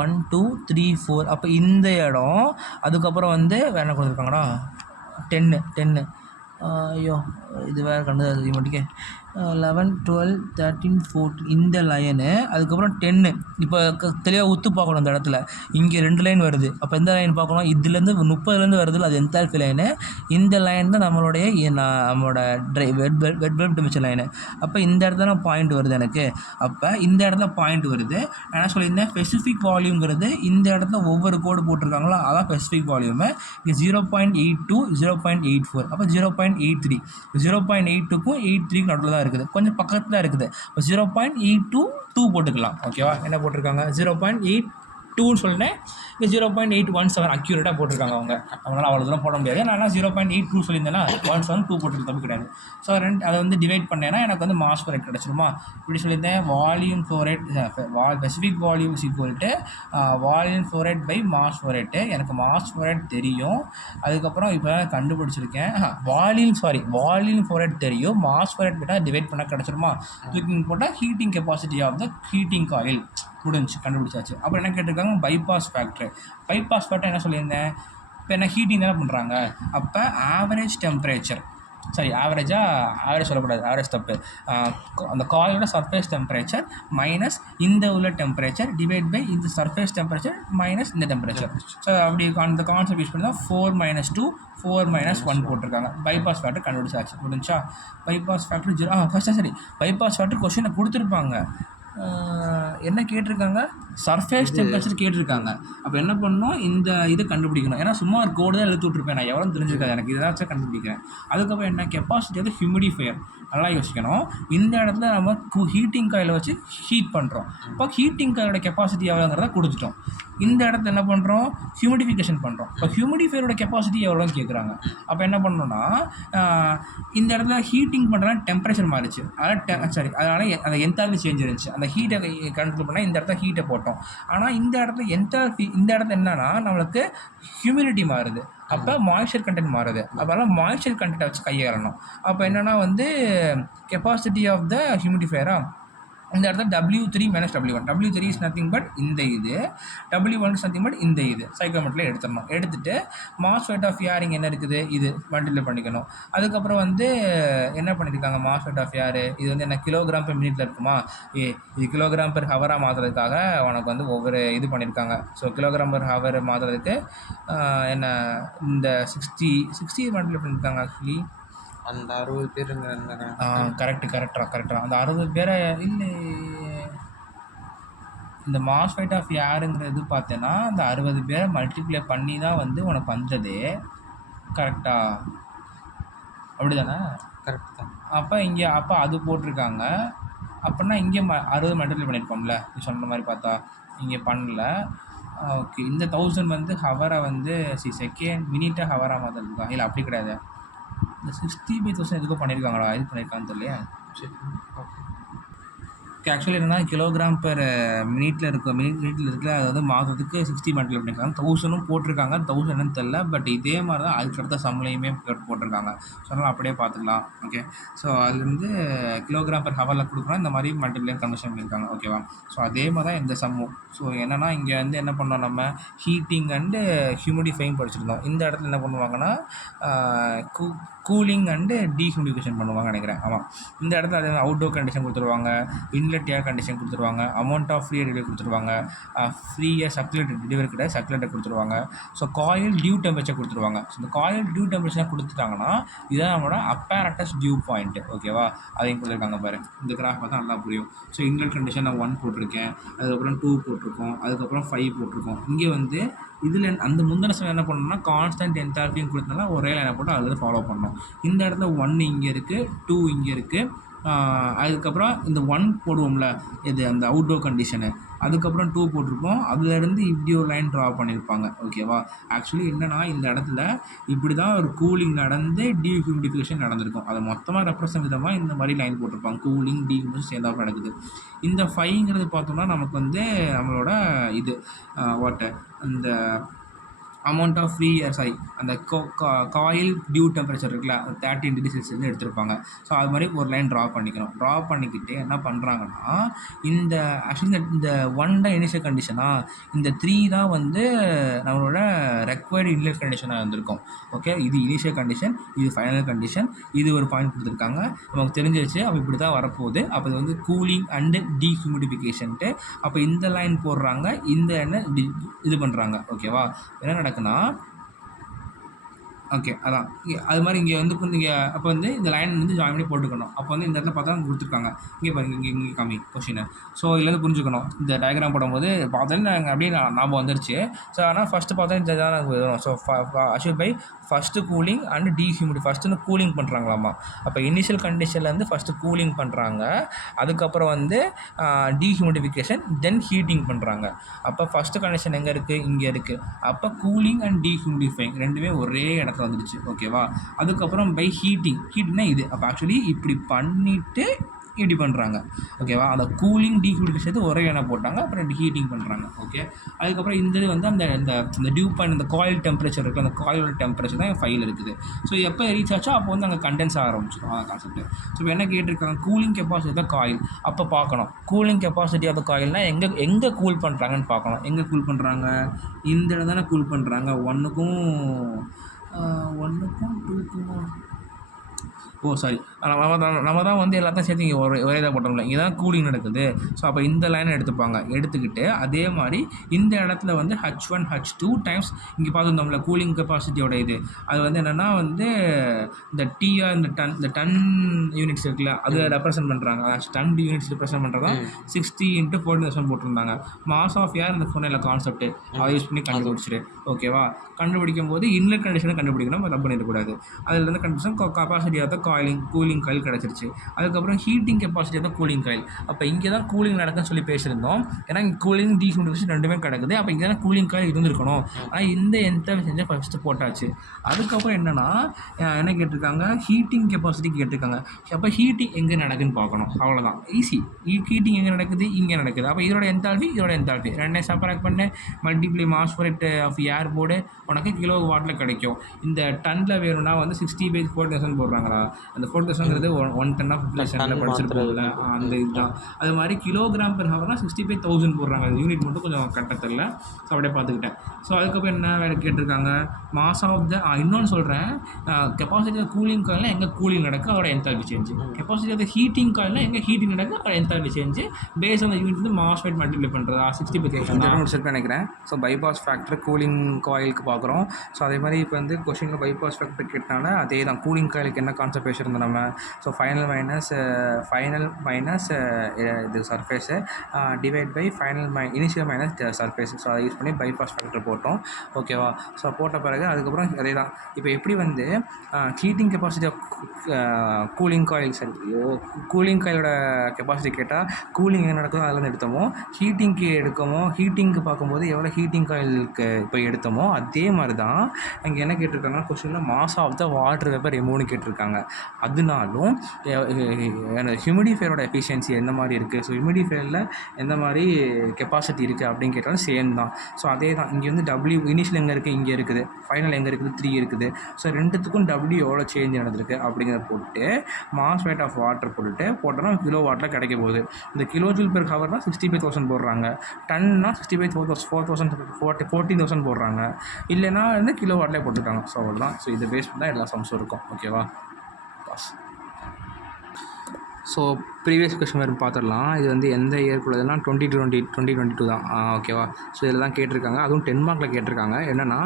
1 2 3 4. அப்போ இந்த இடம், அதுக்கப்புறம் வந்து வேறு என்ன கொடுத்துருக்காங்கடா, 10. ஐயோ இது வேறு கண்டு அது மட்டுக்கே 11 12 13 14 இந்த லைனு, அதுக்கப்புறம் 10. இப்போ தெளிவாக ஒத்து பார்க்கணும் அந்த இடத்துல. இங்கே 2 லைன் வருது. அப்போ எந்த லைன் பார்க்கணும், இதுலேருந்து 30லேருந்து வருது, அது என்தால்பி லைனு. இந்த லைன் தான் நம்மளோட வெட் பல்ப் டெம்பரேச்சர் லைனு. அப்போ இந்த இடத்துல பாயிண்ட் வருது எனக்கு. அப்போ இந்த இடத்துல பாயிண்ட் வருது. நான் என்ன சொல்லியிருந்தேன், ஸ்பெசிஃபிக் வால்யூம்ங்கிறது இந்த இடத்துல ஒவ்வொரு கோடு போட்டிருக்காங்களோ அதான் ஸ்பெசிஃபிக் வால்யூமு. இங்கே 0.82 0.84. அப்போ 0.83. 0.82க்கும் 83க்கும் நடுவில் தான் இருக்குது, கொஞ்சம் பக்கத்தில் இருக்குது. இப்போ 0.822 போட்டுக்கலாம். ஓகேவா? என்ன போட்டிருக்காங்க, 0.82ன்னு சொல்லிட்டேன். இங்கே 0.817 அக்யூரேட்டாக போட்டிருக்காங்க அவங்க. அவங்களால அவ்வளோ தூரம் போட முடியாது. நான் 0.82 சொல்லியிருந்தேன்னா 172 போட்டுருக்கு, தப்பு கிடையாது. ஸோ அதை வந்து டிவைட் பண்ணேன்னா எனக்கு வந்து மாஸ் ஃப்ளோ ரேட் கிடச்சிருமா. இப்படி சொல்லியிருந்தேன், volume flow rate specific volume is equal to volume flow rate by mass flow rate. எனக்கு மாஸ் ஃப்ளோ ரேட் தெரியும். அதுக்கப்புறம் இப்போ கண்டுபிடிச்சிருக்கேன், வால்யூம் ஃப்ளோ ரேட் தெரியும், மாஸ் ஃப்ளோ ரேட் போட்டால் டிவைட் பண்ணால் கிடச்சிருமா. தூக்கி போட்டால் heating capacity of the heating coil முடிஞ்சு கண்டுபிடிச்சாச்சு. அப்புறம் என்ன கேட்டிருக்காங்க, பைபாஸ் ஃபேக்டர். பைபாஸ் ஃபேக்டர் என்ன சொல்லியிருந்தேன், இப்போ என்ன ஹீட்டிங் தானே பண்ணுறாங்க. அப்போ ஆவரேஜ் டெம்பரேச்சர், ஆவரேஜ் சொல்லக்கூடாது, ஆவரேஜ் தப்பு. அந்த காயிலோட சர்ஃபேஸ் டெம்பரேச்சர் மைனஸ் இந்த உள்ள டெம்பரேச்சர் டிவைட் பை இந்த சர்ஃபேஸ் டெம்பரேச்சர் மைனஸ் இந்த டெம்பரேச்சர். ஸோ அப்படி அந்த கான்செப்ட் யூஸ் பண்ணி தான் 4 - 2 4 - 1 போட்டிருக்காங்க. பைபாஸ் ஃபேக்டர் கண்டுபிடிச்சாச்சு, முடிஞ்சா. Bypass factor 0. ஃபஸ்ட்டு சரி, பைபாஸ் ஃபேக்டர் கொஸ்டினை கொடுத்துருப்பாங்க. என்ன கேட்டிருக்காங்க, சர்ஃபேஸ் டெம்பரேச்சர் கேட்டிருக்காங்க. அப்போ என்ன பண்ணணும், இந்த இதை கண்டுபிடிக்கணும். ஏன்னா சும்மா ஒரு கோடு தான் எழுத்து விட்ருப்பேன், நான் எவ்வளோ தெரிஞ்சிருக்காது எனக்கு, இதாச்சும் கண்டுபிடிக்கிறேன். அதுக்கப்புறம் என்ன, கெப்பாசிட்டி வந்து ஹியூமிடிஃபையர். நல்லா யோசிக்கணும். இந்த இடத்துல நம்ம ஹீட்டிங் காயில் வச்சு ஹீட் பண்ணுறோம். இப்போ ஹீட்டிங் காயிலோட கெப்பாசிட்டி எவ்வளோங்கிறத கொடுத்துட்டோம். இந்த இடத்துல என்ன பண்ணுறோம், ஹியூமிடிஃபிகேஷன் பண்ணுறோம். இப்போ ஹியூமிடிஃபையரோட கெப்பாசிட்டி எவ்வளோன்னு கேட்குறாங்க. அப்போ என்ன பண்ணணும்னா, இந்த இடத்துல ஹீட்டிங் பண்ணுறதுனா டெம்பரேச்சர் மாறிச்சு, அதனால் அதனால் அந்த என்தால்பி சேஞ்ச் இருந்துச்சு. அந்த ஹீட்டை கண்ட்ரோல் பண்ணால் இந்த இடத்துல ஹீட்டை போட்டோம். ஆனால் இந்த இடத்துல இந்த இடத்துல என்னன்னா நம்மளுக்கு ஹியூமிடிட்டி மாறுது. அப்போ மாய்ஸ்சர் கண்டென்ட் மாறுது. அப்போல்லாம் மாய்ஸ்சர் கண்டென்ட்டை வச்சு கையாளணும். அப்போ என்னென்னா வந்து கெப்பாசிட்டி ஆஃப் த ஹியூமிடிஃபையரா இந்த இடத்துல W3 - W1. W3 is nothing but இந்த இது, W1 இஸ் நத்திங் பட் இந்த இது சைக்ளோமீட்டரில் எடுத்துடணும். எடுத்துகிட்டு மாஸ் ரேட் ஆஃப் ஏரிங் என்ன இருக்குது இது மல்டிப்ளை பண்ணிக்கணும். அதுக்கப்புறம் வந்து என்ன பண்ணியிருக்காங்க மாஸ் ரேட் ஆஃப் ஏர் இது வந்து என்ன கிலோகிராம் பெர் மினிட்ல இருக்குமா, இது கிலோகிராம் பெர் ஹவராக மாற்றுறதுக்காக உனக்கு வந்து ஒவ்வொரு இது பண்ணியிருக்காங்க. ஸோ கிலோகிராம் பெர் ஹவர் மாற்றுறதுக்கு என்ன இந்த 60 மல்டிப்ளை பண்ணியிருக்காங்க ஆக்சுவலி. அந்த 60 பேருங்க கரெக்டாக அந்த 60 பேரை இல்லை, இந்த மாஸ் ஃபைட் ஆஃப் யாருங்கிறது பார்த்தேன்னா அந்த 60 பேரை மல்டிப்ளை பண்ணி தான் வந்து உனக்கு வந்தது. கரெக்டாக அப்படி தானே? கரெக்ட் தான். அப்போ அது போட்டிருக்காங்க. அப்படின்னா இங்கே 60 மல்டிப்ளை பண்ணியிருக்கோம்ல நீ சொன்ன மாதிரி பார்த்தா, இங்கே பண்ணல. ஓகே, இந்த 1000 வந்து ஹவரை வந்து செகண்ட் மினிட்டை ஹவராக மாற்றிருக்கா? இல்லை அப்படி கிடையாது, இந்த 60/1000 எதுக்கும் பண்ணியிருக்காங்களா? இது பண்ணியிருக்கான்னு தெரியலையா? சரி, ஓகே. ஆக்சுவலி என்னென்னா கிலோகிராம் பெர் மினிட்டில் இருக்குல்ல அது வந்து மாதத்துக்கு 60 மல்டிப்ளை பண்ணியிருக்காங்க. 1000ம் போட்டிருக்காங்க. 1000 என்னன்னு தெரில, பட் இதே மாதிரி தான் அதுக்கடுத்த சம்லையுமே போட்டிருக்காங்க. ஸோ அதனால் அப்படியே பார்த்துக்கலாம். ஓகே, ஸோ அதுலேருந்து கிலோகிராம் பெர் ஹவரில் கொடுக்குறோம், இந்த மாதிரி மல்டிப்ளை கன்வர்ஷன் பண்ணியிருக்காங்க. ஓகேவா? ஸோ அதே மாதிரி தான் இந்த சம்மும். ஸோ என்னென்னா இங்கே வந்து என்ன பண்ணோம், நம்ம ஹீட்டிங் அண்டு ஹியூமிடிஃபைங் படிச்சிருந்தோம். இந்த இடத்துல என்ன பண்ணுவாங்கன்னா கூலிங் அண்டு டீஹியூமிடிஃபிகேஷன் பண்ணுவாங்க நினைக்கிறேன். ஆமாம், இந்த இடத்துல அதே அவுட்டோர் கண்டிஷன் கொடுத்துருவாங்க, இன்லெட் ஏர் கண்டிஷன் கொடுத்துருவாங்க, அமௌண்ட் ஆஃப் ஃப்ரீ டெலிவரி கொடுத்துருவாங்க, ஃப்ரீயாக சர்க்குலேட்டர் டெலிவரி கிடையாது சர்க்குலேட்டர் கொடுத்துருவாங்க. ஸோ காயில் டியூ டெம்பரேச்சர் கொடுத்துருவாங்க. ஸோ இந்த காயில் டியூ டெம்பரேச்சர் கொடுத்துட்டாங்கன்னா இதுதான் நம்மளோட அப்பேரட்டஸ் டியூ பாயிண்ட். ஓகேவா? அதையும் கொடுத்துருக்காங்க பாரு, இந்த கிராஃப் பார்த்தா நல்லா புரியும். ஸோ இன்லெட் கண்டிஷன் நான் 1 போட்டிருக்கேன், அதுக்கப்புறம் 2 போட்டிருக்கோம், அதுக்கப்புறம் 5 போட்டிருக்கோம். இங்கே வந்து இதில் அந்த முந்தின சமயம் என்ன பண்ணணும்னா கான்ஸ்டன்ட் என்தால்பின்னு கொடுத்தனால ஒரே லைனை போட்டு அதில் ஃபாலோ பண்ணணும். இந்த இடத்துல 1 இங்கே இருக்குது, 2 இங்கே இருக்குது, அதுக்கப்புறம் இந்த 1 போடுவோம்ல இது அந்த அவுட்டோர் கண்டிஷனு, அதுக்கப்புறம் 2 போட்டிருப்போம். அதுலேருந்து இப்படி ஒரு லைன் ட்ரா பண்ணியிருப்பாங்க. ஓகேவா? ஆக்சுவலி என்னென்னா இந்த இடத்துல இப்படி தான் ஒரு கூலிங் நடந்து டீஹியூமிடிஃபிகேஷன் நடந்திருக்கும். அதை மொத்தமாக ரெப்ரசன்ட் விதமாக இந்த மாதிரி லைன் போட்டிருப்பாங்க. கூலிங் டீஹியூமிடிஃபிகேஷன் சேர்ந்தாப்புல நடக்குது. இந்த 5ங்கிறது பார்த்தோம்னா நமக்கு வந்து நம்மளோட இது வாட்டர் அந்த அமௌண்ட் ஆஃப் ஃப்ரீ சாரி அந்த காயில் டியூ டெம்பரேச்சர் இருக்குல்ல 30 டிகிரி செல்சியஸ்னு எடுத்திருப்பாங்க. ஸோ அது மாதிரி ஒரு லைன் ட்ரா பண்ணிக்கணும். ட்ரா பண்ணிக்கிட்டு என்ன பண்ணுறாங்கன்னா இந்த ஆக்சுவலி இந்த 1 தான் இனிஷியல் கண்டிஷனாக, இந்த 3 தான் வந்து நம்மளோட ரெக்வயர்டு இன்லெட் கண்டிஷனாக இருந்திருக்கும். ஓகே, இது இனிஷியல் கண்டிஷன், இது ஃபைனல் கண்டிஷன், இது ஒரு பாயிண்ட் கொடுத்துருக்காங்க. நமக்கு தெரிஞ்சிருச்சு அப்போ இப்படி தான் வரப்போகுது. அப்போ இது வந்து கூலிங் அண்டு டீஹியூமிடிஃபிகேஷன்ட்டு. அப்போ இந்த லைன் போடுறாங்க, இந்த என்ன இது பண்ணுறாங்க. ஓகேவா? என்ன நடக்குன்னா ஓகே அதான் அது மாதிரி இங்கே வந்து இங்கே அப்போ வந்து இந்த லைன் வந்து ஜாயின் பண்ணி போட்டுக்கணும். அப்போ வந்து இந்த இடத்துல பார்த்தா கொடுத்துருக்காங்க. இங்கே பாருங்க, இங்கே காமி கொஷினை. ஸோ இதுலேருந்து புரிஞ்சுக்கணும். இந்த டயக்ராம் போடும்போது பார்த்தோன்னே நாங்கள் அப்படியே ஞாபகம் வந்துருச்சு. ஸோ ஆனால் ஃபஸ்ட்டு பார்த்தா இந்த தான் எனக்கு வரும். So assure by first cooling and டீஹியூமிடி ஃபஸ்ட்டு வந்து கூலிங் பண்ணுறாங்களாமா. அப்போ இனிஷியல் கண்டிஷன்லேருந்து ஃபஸ்ட்டு கூலிங் பண்ணுறாங்க, அதுக்கப்புறம் வந்து டீஹியூமிடிஃபிகேஷன், தென் ஹீட்டிங் பண்ணுறாங்க. அப்போ ஃபஸ்ட்டு கண்டிஷன் எங்கே இருக்குது? இங்கே இருக்குது. அப்போ கூலிங் அண்ட் டீஹியூமிடிஃபைங் ரெண்டுமே ஒரே இடத்துல வந்துடுச்சு. ஓகேவா? அதுக்கப்புறம் பை ஹீட்டிங்னா இது. அப்போ ஆக்சுவலி இப்படி பண்ணிவிட்டு இப்படி பண்ணுறாங்க. ஓகேவா? அந்த கூலிங் டீஹியூமிடிஃபிகேஷன் சேர்த்து ஒரே எண்ணெய் போட்டாங்க, அப்புறம் ஹீட்டிங் பண்ணுறாங்க. ஓகே, அதுக்கப்புறம் இந்த இது வந்து அந்த டியூ பாயிண்ட் அந்த காயில் டெம்பரேச்சர் இருக்குது, அந்த காயிலோட டெம்பரேச்சர் தான் ஃபைல் இருக்குது. ஸோ எப்போ ரீச் ஆச்சோ அப்போ வந்து அங்கே கண்டென்ஸ் ஆரம்பிச்சிடும் கான்செப்ட். ஸோ இப்போ என்ன கேட்டிருக்காங்க, கூலிங் கெப்பாசிட்டி தான் காயில். அப்போ பார்க்கணும் கூலிங் கெப்பாசிட்டி ஆஃப் த காயில்னால் எங்கே கூல் பண்ணுறாங்கன்னு பார்க்கணும். எங்கே கூல் பண்ணுறாங்க? இந்த இடம் தானே கூல் பண்ணுறாங்க. 1க்கும் 2க்கும் சாரி நம்ம தான் வந்து எல்லாத்தையும் சேர்த்து இங்கே ஒரே இதாக போட்டோம்ல, இங்கே தான் கூலிங் நடக்குது. ஸோ அப்போ இந்த லைனை எடுத்துப்பாங்க. எடுத்துக்கிட்டு அதே மாதிரி இந்த இடத்துல வந்து H1 H2 டைம்ஸ் இங்கே பார்த்துருந்தோம்ல கூலிங் கெப்பாசிட்டியோட இது, அது வந்து என்னென்னா வந்து இந்த டிஆர் இந்த டன் யூனிட்ஸ் இருக்குல்ல அது ரெப்ரசென்ட் பண்ணுறாங்க. டன் யூனிட்ஸ் ரெப்ரசென்ட் பண்ணுறதா 60 × 40,000 போட்டிருந்தாங்க. மாஸ் ஆஃப் ஏர் அந்த சொன்ன கான்செப்ட் அதை யூஸ் பண்ணி கண்டுபிடிச்சிரு. ஓகேவா? கண்டுபிடிக்கும் போது இன்லெட் கண்டிஷனை கண்டுபிடிக்கணும், ரப் பண்ணிடக்கூடாது. அதில் இருந்து condition capacity of the cooling coil கிடச்சிருச்சு. அதுக்கப்புறம் ஹீட்டிங் கெப்பாசிட்டி தான் கூலிங் காயில். அப்போ இங்கே தான் கூலிங் நடக்குன்னு சொல்லி பேசியிருந்தோம். ஏன்னா இங்கே கூலிங் டீஹியூமிடிஃபிகேஷன் ரெண்டுமே கிடக்குது. அப்போ இங்கே தான் கூலிங் காயில் இருந்திருக்கணும். ஆனால் இந்த என்தால்பி சேஞ்சை ஃபஸ்ட்டு போட்டாச்சு. அதுக்கப்புறம் என்னென்னா என்ன கேட்டிருக்காங்க, ஹீட்டிங் கெப்பாசிட்டி கேட்டிருக்காங்க. அப்போ ஹீட்டிங் எங்கே நடக்குதுன்னு பார்க்கணும், அவ்வளோதான், ஈஸி. ஹீட்டிங் எங்கே நடக்குது, இங்கே நடக்குது. அப்போ இதோட என்தால்பி ரெண்டையும் சப்ராக்ட் பண்ணு, multiply mass per rate of air board, உனக்கு கிலோ வாட்டில் கிடைக்கும். இந்த டன்னில் வேணும்னா வந்து 60/4000 போடுறாங்களா, அந்த 4000ங்கிறது 1 ton ஆஃப் பாப்புலேஷனில் படிச்சுட்டு போகல, அந்த இதுதான். அது மாதிரி கிலோகிராம் பெர் ஹவர்னா 60/1000 போடுறாங்க. அது யூனிட் மட்டும் கொஞ்சம் கரெக்டாக தெரியல, ஸோ அப்படியே பார்த்துக்கிட்டேன். ஸோ அதுக்கப்புறம் என்ன வேலை கேட்டிருக்காங்க, மாஸ் ஆஃப் த இன்னொன்று சொல்கிறேன், கெப்பாசிட்டி ஆஃப் கூலிங் காயிலில் எங்கே கூலிங் நடக்குது அதோட enthalpy change, capacity of heating காயிலில் எங்கே ஹீட்டிங் நடக்குது அதோட என்தால்பி சேஞ்சு, பேஸ் அந்த யூனிட் வந்து மாஸ் வெயிட் மல்டிப்ளை பண்ணுறதா 60/1000 முடிச்சிருக்கேன் நினைக்கிறேன். ஸோ பைபாஸ் ஃபேக்டர் கூலிங் காயிலுக்கு பார்க்குறோம். ஸோ அதே மாதிரி இப்போ வந்து கொஷினில் பைபாஸ் ஃபேக்டர் கேட்டனால அதே தான், கூலிங் காயிலுக்கு என்ன கான்செப்ட் பேசியிருந்தோம் நம்ம. ஸோ ஃபைனல் மைனஸ் இது surface divide by initial minus surface. So அதை யூஸ் பண்ணி பைபாஸ் ஃபேக்டர் போட்டோம், ஓகேவா. ஸோ போட்ட பிறகு அதுக்கப்புறம் அதே தான். இப்போ எப்படி வந்து heating capacity of cooling coil, சரி கூலிங் காயிலோட கெப்பாசிட்டி கேட்டால் கூலிங் என்ன நடக்குதோ அதில் எடுத்தோமோ, ஹீட்டிங்க்கு பார்க்கும்போது எவ்வளோ ஹீட்டிங் காயிலுக்கு இப்போ எடுத்தோமோ அதே மாதிரி தான் இங்கே என்ன கேட்டிருக்காங்க கொஸ்டினில், mass of the water vapour ரிமூவ்னு கேட்டிருக்காங்க. அதனாலும் ஹியூமிடிஃபையரோட எஃபிஷியன்சி எந்த மாதிரி இருக்குது, ஸோ ஹியூமிடிஃபையரில் எந்த மாதிரி கெப்பாசிட்டி இருக்குது அப்படின்னு கேட்டாலும் சேம் தான். ஸோ அதே தான் இங்கே வந்து டபிள்யூ இனிஷியல் எங்கே இருக்குது, இங்கே இருக்குது, ஃபைனல் எங்கே இருக்குது, 3 இருக்குது. ஸோ ரெண்டுத்துக்கும் டபிள்யூ எவ்வளோ சேஞ்ச் நடந்திருக்கு அப்படிங்கிறத போட்டு மாஸ் வெயிட் ஆஃப் வாட்டர் போட்டோன்னா கிலோ வாட்டில் கிடைக்க போகுது. இந்த கிலோ ஜூல் பெர் ஹவர்னால் 60/1000 போடுறாங்க, டன்னா 60/14,000 போடுறாங்க, இல்லைன்னா வந்து கிலோ வாட்லேயே போட்டுருக்காங்க. ஸோ அவ்வளோதான். ஸோ இதை பேஸ் பண்ணால் எல்லா சம்ஸும் இருக்கும், ஓகேவா. பாஸ். ஸோ ப்ரீவியஸ் கொஸ்டின் பார்த்துடலாம். இது வந்து எந்த இயர்க்குள்ளதுனா 2022 தான், ஓகேவா. ஸோ இதில் தான் கேட்டிருக்காங்க, அதுவும் 10 மார்க்கில் கேட்டிருக்காங்க. என்னென்னா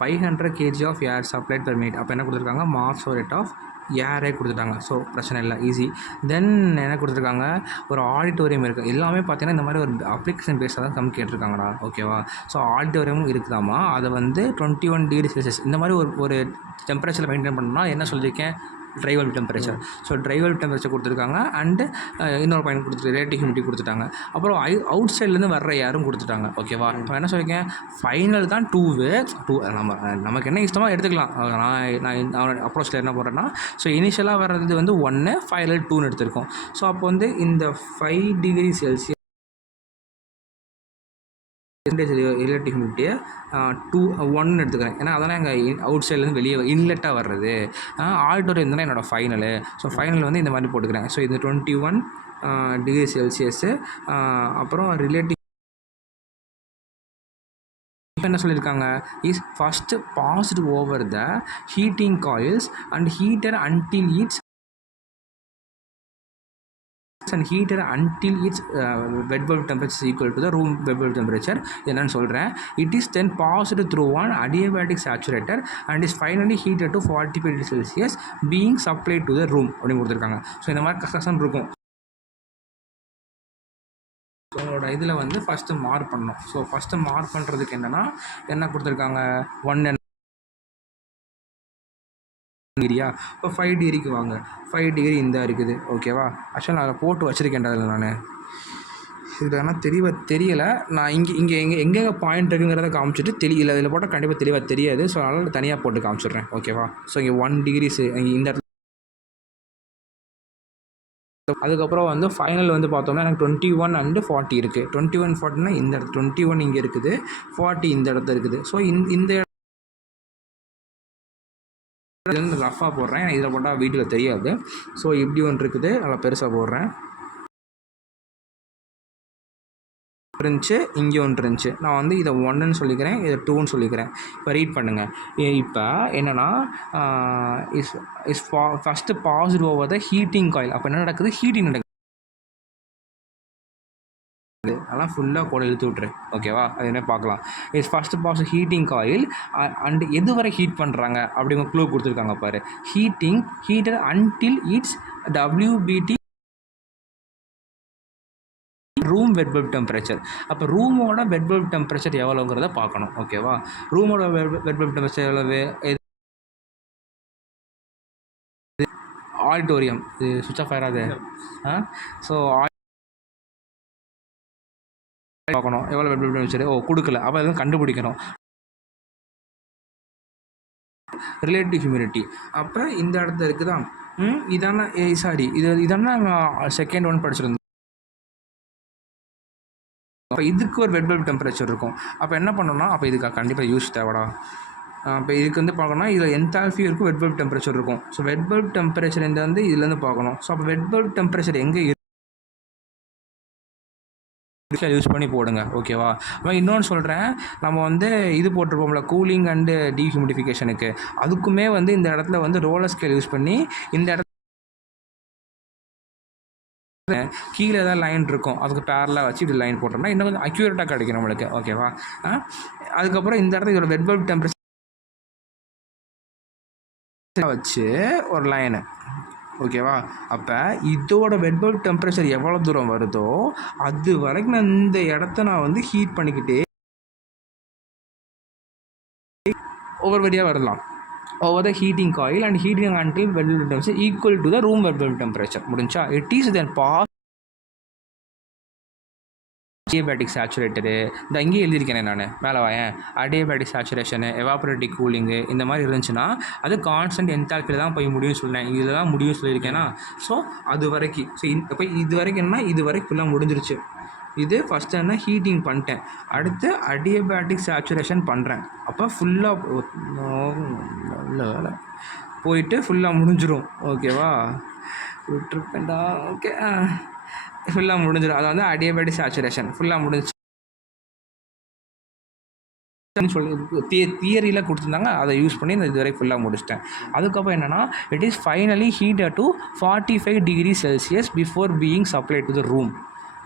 500 kg of air supplied per minute. அப்போ என்ன கொடுத்துருக்காங்க, மாஸ் ரேட் ஆஃப் ஏரே கொடுத்துட்டாங்க. ஸோ பிரச்சனை இல்லை, ஈஸி. தென் என்ன கொடுத்துருக்காங்க, ஒரு ஆடிட்டோரியம் இருக்குது. எல்லாமே பார்த்தீங்கன்னா இந்த மாதிரி ஒரு அப்ளிகேஷன் பேஸாக தான் சம் கேட்டிருக்காங்கடா, ஓகேவா. ஸோ ஆடிட்டோரியமும் இருக்குதாமா, அதை வந்து 21 டிகிரி செல்சியஸ் இந்த மாதிரி ஒரு டெம்பரேச்சரில் மெயின்டைன் பண்ணணும்னா என்ன சொல்லியிருக்கேன், try bulb temperature. So dry bulb temperature கொடுத்துருக்காங்க. அண்டு இன்னொரு பாயிண்ட் கொடுத்துட்டு ரிலேட்டிவ் ஹியூமிடிட்டி கொடுத்துட்டாங்க. அப்புறம் அவுட் சைட்லேருந்து வர்ற யாரும் கொடுத்துட்டாங்க, ஓகேவா. இப்போ என்ன சொல்லியிருக்கேன், ஃபைனல் தான் 2 நமக்கு என்ன இஷ்டமாக எடுத்துக்கலாம். நான் அப்ரோச்சில் என்ன போடுறேன்னா, ஸோ இனிஷியலாக வர்றது வந்து 1, ஃபைனல் 2ன்னு எடுத்திருக்கோம். ஸோ அப்போ வந்து இந்த 5 டிகிரி செல்சியஸ் ரிலேட்டிவ் ஹியூமிடிட்டியை 1 எடுத்துக்கிறேன். ஏன்னா அதெல்லாம் எங்கள் அவுட் சைட்லேருந்து வெளியே இன்லெட்டாக வர்றது. ஆடிட்டோரியம் இருந்தால் என்னோடய ஃபைனலு. ஸோ ஃபைனல் வந்து இந்த மாதிரி போட்டுக்கிறேன். ஸோ இது 21 டிகிரி செல்சியஸு. அப்புறம் ரிலேட்டிவ் என்ன சொல்லியிருக்காங்க, is first passed over the heating coils and heater until its wet bulb temperature is equal to the room wet bulb temperature. என்னன்னு சொல்கிறேன். It is then passed through an adiabatic saturator and is finally heated to 45 degrees Celsius being supplied to the room அப்படின்னு கொடுத்துருக்காங்க. So இந்த மாதிரி கஷ்டம் இருக்கும். உங்களோட இதில் வந்து ஃபஸ்ட்டு மார்க் பண்ணணும். ஸோ ஃபஸ்ட்டு மார்க் பண்ணுறதுக்கு என்ன கொடுத்துருக்காங்க, 1 டிகிரியா. இப்போ 5 டிகிரிக்கு வாங்க, 5 டிகிரி இந்த இருக்குது, ஓகேவா. ஆக்சுவலாக நான் அதை போட்டு வச்சுருக்கேன் அதில். நான் இது ஆனால் தெரியலை. நான் எங்கே பாயிண்ட் இருக்குங்கிறத காமிச்சிட்டு தெரியல. இதில் போட்டால் கண்டிப்பாக தெளிவாக தெரியாது. ஸோ அதனால் தனியாக போட்டு காமிச்சிடுறேன், ஓகேவா. ஸோ இங்கே 1 டிகிரிஸு இந்த இடத்துல. அதுக்கப்புறம் வந்து ஃபைனல் வந்து பார்த்தோம்னா எனக்கு 21 and 40 இருக்குது. 21 40னா இந்த இடத்துல 21 இங்கே இருக்குது, 40 இந்த இடத்துல இருக்குது. ஸோ இந்த வந்து ரஃபாக போடுறேன், இதில் போட்டால் வீட்டில் தெரியாது. ஸோ இப்படி ஒன்று இருக்குது, நல்லா பெருசாக போடுறேன். இருந்துச்சு, இங்கே ஒன்று இருந்துச்சு. நான் வந்து இதை 1ன்னு சொல்லிக்கிறேன், இதை 2ன்னு சொல்லிக்கிறேன். இப்போ ரீட் பண்ணுங்கள். இப்போ என்னென்னா first passed over the heating coil. அப்போ என்ன நடக்குது, ஹீட்டிங் நடக்குது. அதெல்லாம் ஃபுல்லாக கூட இழுத்து விட்ரு, ஓகேவா. அது என்ன பார்க்கலாம். Is first pass heating coil and எது வரை ஹீட் பண்ணுறாங்க அப்படிங்கிற க்ளூ கொடுத்துருக்காங்க பாரு. Heater until its WBT room wet bulb temperature. அப்போ ரூமோட வெட் பல்ப் டெம்பரேச்சர் எவ்வளோங்கிறத பார்க்கணும், ஓகேவா. ரூமோட வெட் பல்ப் டெம்பரேச்சர் எவ்வளவு, ஆடிட்டோரியம் இது சுவிட்ச் ஆஃப் ஆயிடாது. ஸோ பார்க்கணும் எவ்வளோ வெட் பிளட் டெம்பரேச்சர். கொடுக்கல, அப்போ எதுவும் கண்டுபிடிக்கணும். ரிலேட்டிவ் ஹியூமிடிட்டி அப்போ இந்த இடத்துல இருக்குதா, இதான சாரி இதான செகண்ட் ஒன் படிச்சிருந்தோம். அப்போ இதுக்கு ஒரு வெட் பல்ப் டெம்பரேச்சர் இருக்கும். அப்போ என்ன பண்ணணும்னா, அப்போ இதுக்கு கண்டிப்பாக யூஸ் தேவைடா. இப்போ இதுக்கு வந்து பார்க்கணும்னா இதில் என்தால்ஃபி இருக்கும், வெட் பல்ப் டெம்பரேச்சர் இருக்கும். ஸோ வெட் பல்ப் டெம்பரேச்சர் இந்த வந்து இதுலேருந்து பார்க்கணும். ஸோ அப்போ வெட் பல்ப் டெம்பரேச்சர் எங்கே யூஸ் பண்ணி போடுங்க, ஓகேவா. அப்போ இன்னொன்று சொல்கிறேன், நம்ம வந்து இது போட்டிருப்போம்ல கூலிங் அண்டு டீஹியூமிடிஃபிகேஷனுக்கு, அதுக்குமே வந்து இந்த இடத்துல வந்து ரோலர் ஸ்கேல் யூஸ் பண்ணி இந்த இடத்துல கீழே ஏதாவது லைன் இருக்கும், அதுக்கு பேரலாக வச்சு இப்படி லைன் போட்டோம்னா இன்னும் கொஞ்சம் அக்யூரேட்டாக கிடைக்கும் நம்மளுக்கு, ஓகேவா. அதுக்கப்புறம் இந்த இடத்துல இதோட வெட் பல்ப் டெம்பரேச்சர் வச்சு ஒரு லைனு, ஓகேவா. அப்போ இதோட வெட் பல்ப் டெம்பரேச்சர் எவ்வளோ தூரம் வருதோ அது வரைக்கும் நான் இந்த இடத்த நான் வந்து ஹீட் பண்ணிக்கிட்டே ஒவ்வொரு வழியாக வரலாம். over the heating coil and heating until wet bulb temperature equal to the room wet bulb temperature. முடிஞ்சா it is then pass adiabatic saturated. இந்த இங்கே எழுதியிருக்கேன் நான் மேலே வாயேன், adiabatic saturation, evaporative cooling இந்த மாதிரி இருந்துச்சுன்னா அது கான்ஸ்டன்ட் என்தால்பியில் தான் போய் முடியும் சொன்னேன். இதில் தான் முடியும் சொல்லியிருக்கேன்னா. ஸோ அது வரைக்கும் ஸோ இப்போ இது வரைக்கும் என்ன, இது வரைக்கும் ஃபுல்லாக முடிஞ்சிருச்சு. இது ஃபஸ்ட்டு என்ன ஹீட்டிங் பண்ணிட்டேன், அடுத்து அடியபேட்டிக் சேச்சுரேஷன் பண்ணுறேன். அப்போ ஃபுல்லாக போயிட்டு ஃபுல்லாக முடிஞ்சிடும், ஓகேவா. விட்டுருப்பேன்டா, ஓகே ஃபுல்லாக முடிஞ்சிடும். அது வந்து அடியபேட்டிக் சேச்சுரேஷன் ஃபுல்லாக முடிஞ்சு சொல்லி தியரியில் கொடுத்துருந்தாங்க, அதை யூஸ் பண்ணி இந்த இது வரைக்கும் ஃபுல்லாக முடிச்சிட்டேன். அதுக்கப்புறம் என்னென்னா it is finally heated to 45 degree Celsius before being supply to the room.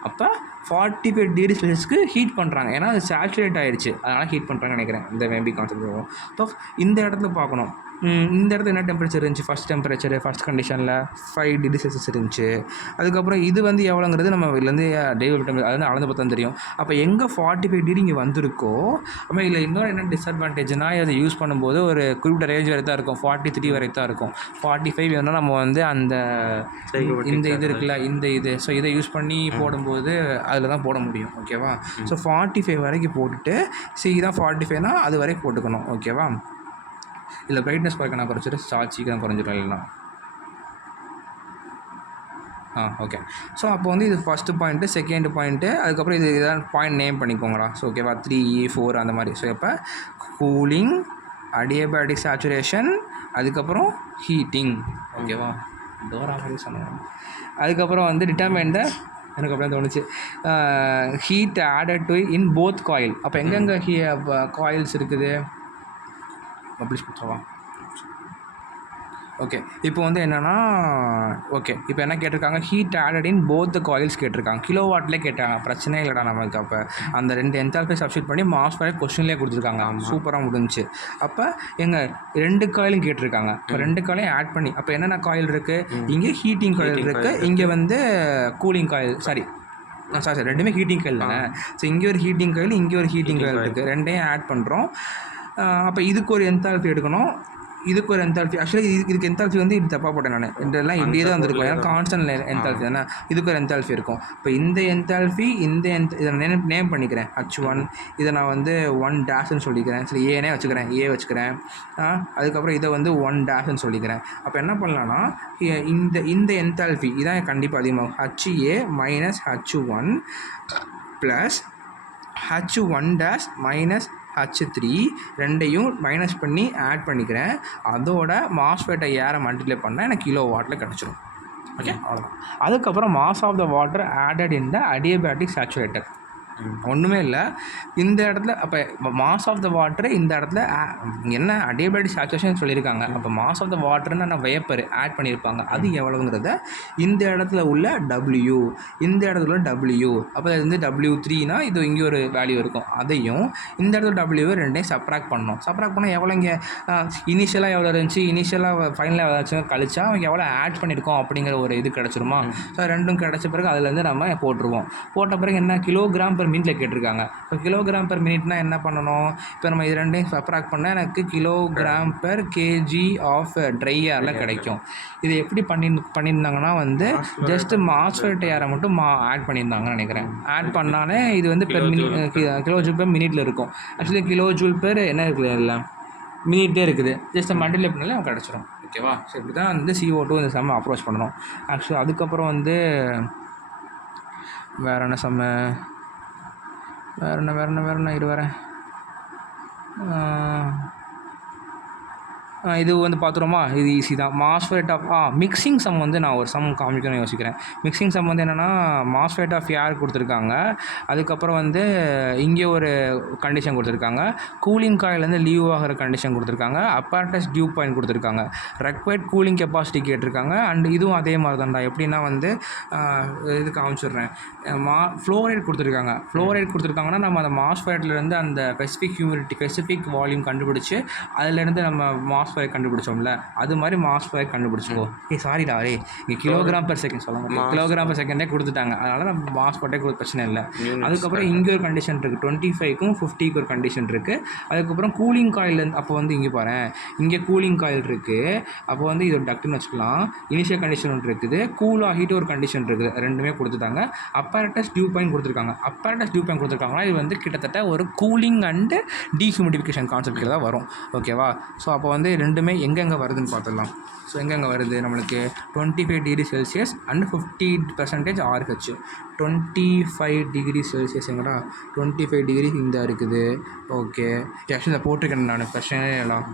அப்போ 45 டிகிரி செல்சியஸ்க்கு ஹீட் பண்ணுறாங்க, ஏன்னா அது சேச்சுரேட் ஆகிடுச்சு, அதனால் ஹீட் பண்ணுறாங்கன்னு நினைக்கிறேன். இந்த மேபி கான்செப்ட் வரும். இப்போ இந்த இடத்துல பார்க்கணும், இந்த இடத்துல என்ன டெம்பரேச்சர் இருந்துச்சு, ஃபஸ்ட் டெம்பரேச்சர் ஃபஸ்ட் கண்டிஷனில் 5 டிகிரி செல்சியஸ் இருந்துச்சு. அதுக்கப்புறம் இது வந்து எவ்வளோங்கிறது நம்ம இதுலேருந்து டெய்லி டெம்பரேச்சர் அது வந்து அளந்து பார்த்தா தெரியும். அப்போ எங்கே 45 டிகிரி இங்கே வந்திருக்கோ, அப்போ இதில் இன்னொரு என்ன டிஸ்அட்வான்டேஜ்னால் அதை யூஸ் பண்ணும்போது ஒரு குறிப்பிட்ட ரேஞ்ச் வரை தான் இருக்கும், 43 வரை தான் இருக்கும். 45 வேணும்னா நம்ம வந்து அந்த இந்த இது இருக்குல்ல, இந்த இது ஸோ இதை யூஸ் பண்ணி போடும்போது அதில் தான் போட முடியும், ஓகேவா. ஸோ 45 வரைக்கும் போட்டுட்டு தான் 45னா அது வரைக்கும் போட்டுக்கணும், ஓகேவா. இல்லை பிரைட்னஸ் குறைக்க நான் குறைச்சிட்டு சார்ஜ் சீக்கிரம் குறைஞ்சிடும் இல்லைன்னா. ஓகே. ஸோ அப்போ வந்து இது ஃபஸ்ட்டு பாயிண்ட்டு, செகண்ட் பாயிண்ட்டு, அதுக்கப்புறம் இது இதான் பாயிண்ட் நேம் பண்ணிக்கோங்களா. ஸோ ஓகேவா, 3, 4 அந்த மாதிரி. ஸோ இப்போ கூலிங், அடியபேட்டிக் சேச்சுரேஷன், அதுக்கப்புறம் ஹீட்டிங், ஓகேவா. டோரா மாதிரி சொன்னாங்க. அதுக்கப்புறம் வந்து டிட்டர்மைன் த, எனக்கு அப்படியே தோணுச்சு, heat added to in both coil. அப்போ எங்கெங்கே காயில்ஸ் இருக்குது பப்ளிஷ் பண்ணுறவா. ஓகே. இப்போ வந்து என்னென்னா, ஓகே இப்போ என்ன கேட்டிருக்காங்க, heat added in both the coils கேட்டிருக்காங்க. கிலோ வாட்லேயே கேட்டாங்க, பிரச்சனை இல்லைடா நமக்கு. அப்போ அந்த 2 என்தால்பி சப்ஸ்டியூட் பண்ணி மாஸ் வரை கொஸ்டின்லேயே கொடுத்துருக்காங்க, சூப்பராக முடிஞ்சிச்சு. அப்போ எங்கள் 2 காயிலும் கேட்டிருக்காங்க, இப்போ 2 காயிலையும் ஆட் பண்ணி அப்போ என்னென்ன காயில் இருக்குது, இங்கே ஹீட்டிங் காயில் இருக்குது, இங்கே வந்து கூலிங் காயில், சாரி ரெண்டுமே ஹீட்டிங் காயில் தானே. ஸோ இங்கே ஒரு ஹீட்டிங் காயில், இங்கே ஒரு ஹீட்டிங் காயில் இருக்குது, ரெண்டையும் ஆட் பண்ணுறோம். அப்போ இதுக்கு ஒரு என்தால்பி எடுக்கணும், இதுக்கு ஒரு என்தால்பி. ஆக்சுவலி இதுக்கு என்தால்பி வந்து இது தப்பாக போட்டேன் நான், இதெல்லாம் இப்படியே தான் வந்துருக்கும், ஏன்னா கான்ஸ்டன்ட் என்தால்பி தானே. இதுக்கு ஒரு என்தால்பி இருக்கும். இப்போ இந்த என்தால்பி இதை நேம் பண்ணிக்கிறேன் H1, இதை நான் வந்து 1 டேஷ்னு சொல்லிக்கிறேன். சரி ஏனே வச்சுக்கிறேன், வச்சுக்கிறேன். அதுக்கப்புறம் இதை வந்து 1 டேஷ்னு சொல்லிக்கிறேன். அப்போ என்ன பண்ணலான்னா இந்த என்தால்பி இதான் கண்டிப்பாக அதிகமாகும், HA minus H1 plus H1 dash minus H3 ரெண்டையும் மைனஸ் பண்ணி ஆட் பண்ணிக்கிறேன். அதோட மாஸ்ஃபெட்டை மல்டிப்ளை பண்ணால் எனக்கு கிலோ வாட்டில் கிடச்சிரும், ஓகே. அவ்வளோதான். அதுக்கப்புறம் mass of the water added in the adiabatic saturator. ஒன்றுமே இல்லை இந்த இடத்துல. அப்போ மாஸ் ஆஃப் த வாட்டர் இந்த இடத்துல என்ன அடியபேட்டிக் சேச்சுரேஷன் சொல்லியிருக்காங்க. அப்போ மாஸ் ஆஃப் த வாட்டர்னு நான் வேப்பர் ஆட் பண்ணியிருப்பாங்க, அது எவ்வளவுங்கிறத இந்த இடத்துல உள்ள W, இந்த இடத்துல உள்ள W, அப்போ அது வந்து W3னா இது இங்கே ஒரு வேல்யூ இருக்கும், அதையும் இந்த இடத்துல W ரெண்டையும் சப்ராக்ட் பண்ணணும். சப்ராக்ட் பண்ணால் எவ்வளோ இங்கே இனிஷியலாக எவ்வளோ இருந்துச்சு, இனிஷியலாக ஃபைனலாக எவ்வளோ கழிச்சா அவங்க எவ்வளோ ஆட் பண்ணியிருக்கோம் அப்படிங்கிற ஒரு இது கிடச்சிருமா. ஸோ ரெண்டும் கிடச்ச பிறகு அதுலேருந்து நம்ம போட்டுருவோம். போட்ட பிறகு என்ன கிலோகிராம் பெர் மினிட்டில் கேட்டிருக்காங்க. இப்போ கிலோகிராம் பெர் மினிட்னா என்ன பண்ணணும்? இப்போ நம்ம இது ரெண்டையும் சப்ராக்ட் பண்ணால் எனக்கு kilogram per KG of dry ஏரில் கிடைக்கும். இது எப்படி பண்ணியிருந்தாங்கன்னா வந்து ஜஸ்ட்டு மாஸ்ஃபெட் ஏரை மட்டும் ஆட் பண்ணியிருந்தாங்கன்னு நினைக்கிறேன். ஆட் பண்ணாலே இது வந்து பெர் கிலோ ஜூல் பெர் மினிட்ல இருக்கும். ஆக்சுவலி கிலோ ஜூல் பெர் என்ன இருக்குது இல்லை மினிட்டே இருக்குது. ஜஸ்ட் மல்டிப்ளை பண்ணாலே நமக்கு கிடச்சிரும். ஓகேவா? ஸோ இப்படி தான் வந்து CO2 இந்த செம்ம அப்ரோச் பண்ணணும். ஆக்சுவலி அதுக்கப்புறம் வந்து வேறு என்ன இது வரேன் இது வந்து பார்த்துருமா, இது ஈஸி தான். மாஸ்ஃபெட் ஆஃப் மிக்சிங் சம் வந்து நான் ஒரு சம் காமிக்கணும்னு யோசிக்கிறேன். மிக்சிங் சம் வந்து என்னென்னா மாஸ்ஃபெட் ஆஃப் ஏர் கொடுத்துருக்காங்க. அதுக்கப்புறம் வந்து இங்கே ஒரு கண்டிஷன் கொடுத்துருக்காங்க. கூலிங் காயிலேருந்து லீவ் ஆகிற கண்டிஷன் கொடுத்துருக்காங்க. அப்பேரட்டஸ் டியூ பாயிண்ட் கொடுத்துருக்காங்க. ரெக்வயர்ட் கூலிங் கெப்பாசிட்டி கேட்டிருக்காங்க. அண்ட் இதுவும் அதே மாதிரி தான்டா. எப்படின்னா வந்து இது காமிச்சிடுறேன். ஃப்ளோரைட் கொடுத்துருக்காங்க. ஃப்ளோரைட் கொடுத்துருக்காங்கன்னா நம்ம அந்த மாஸ்ஃபெட்லேருந்து அந்த ஸ்பெசிஃபிக் ஹியூமிடிட்டி ஸ்பெசிஃபிக் வால்யூம் கண்டுபிடிச்சி அதுலேருந்து நம்ம மாஸ்ஃபெட் கண்டுபிடிச்சோம்ல, அது மாதிரி மாஸ்ஃபெட் கண்டுபிடிச்சிக்கோ. சாரிடா இங்கே கிலோகிராம் பெர் செகண்ட் சொல்ல முடியும். கிலோகிராம் பெர் செகண்டே கொடுத்துட்டாங்க. அதனால் நம்ம மாஸ்ஃபெட்டே பிரச்சனை இல்லை. அதுக்கப்புறம் இங்கே ஒரு கண்டிஷன் இருக்குது. 25க்கும் 50க்கு ஒரு கண்டிஷன் இருக்குது. அதுக்கப்புறம் கூலிங் காயிலேருந்து அப்போ வந்து இங்கே பாரு, இங்கே கூலிங் காயில் இருக்குது. அப்போ வந்து இது ஒரு டக்குன்னு வச்சுக்கலாம். இனிஷியல் கண்டிஷன் ஒன்று இருக்குது. கூல் ஆகிட்டு ஒரு கண்டிஷன் இருக்குது. ரெண்டுமே கொடுத்துட்டாங்க. அப்பேரட்டஸ் டியூ பாயிண்ட் கொடுத்துருக்காங்க. அப்பேரட்டஸ் டியூ பாயிண்ட் கொடுத்துருக்காங்கன்னா இது வந்து கிட்டத்தட்ட ஒரு கூலிங் அண்டு டீஹியூமிடிஃபிகேஷன் கான்செப்டில் தான் வரும். ஓகேவா? ஸோ அப்போ வந்து ரெண்டுமே எங்கெங்கே வருதுன்னு பார்த்துடலாம். ஸோ எங்கெங்கே வருது நம்மளுக்கு 25 degree Celsius and 50% RH. 25 degree Celsius எங்கடா 25 டிகிரி இந்த இருக்குது. ஓகே, ஆக்சுவலி போட்டிருக்கேன் நான், பிரச்சனை எல்லாம்.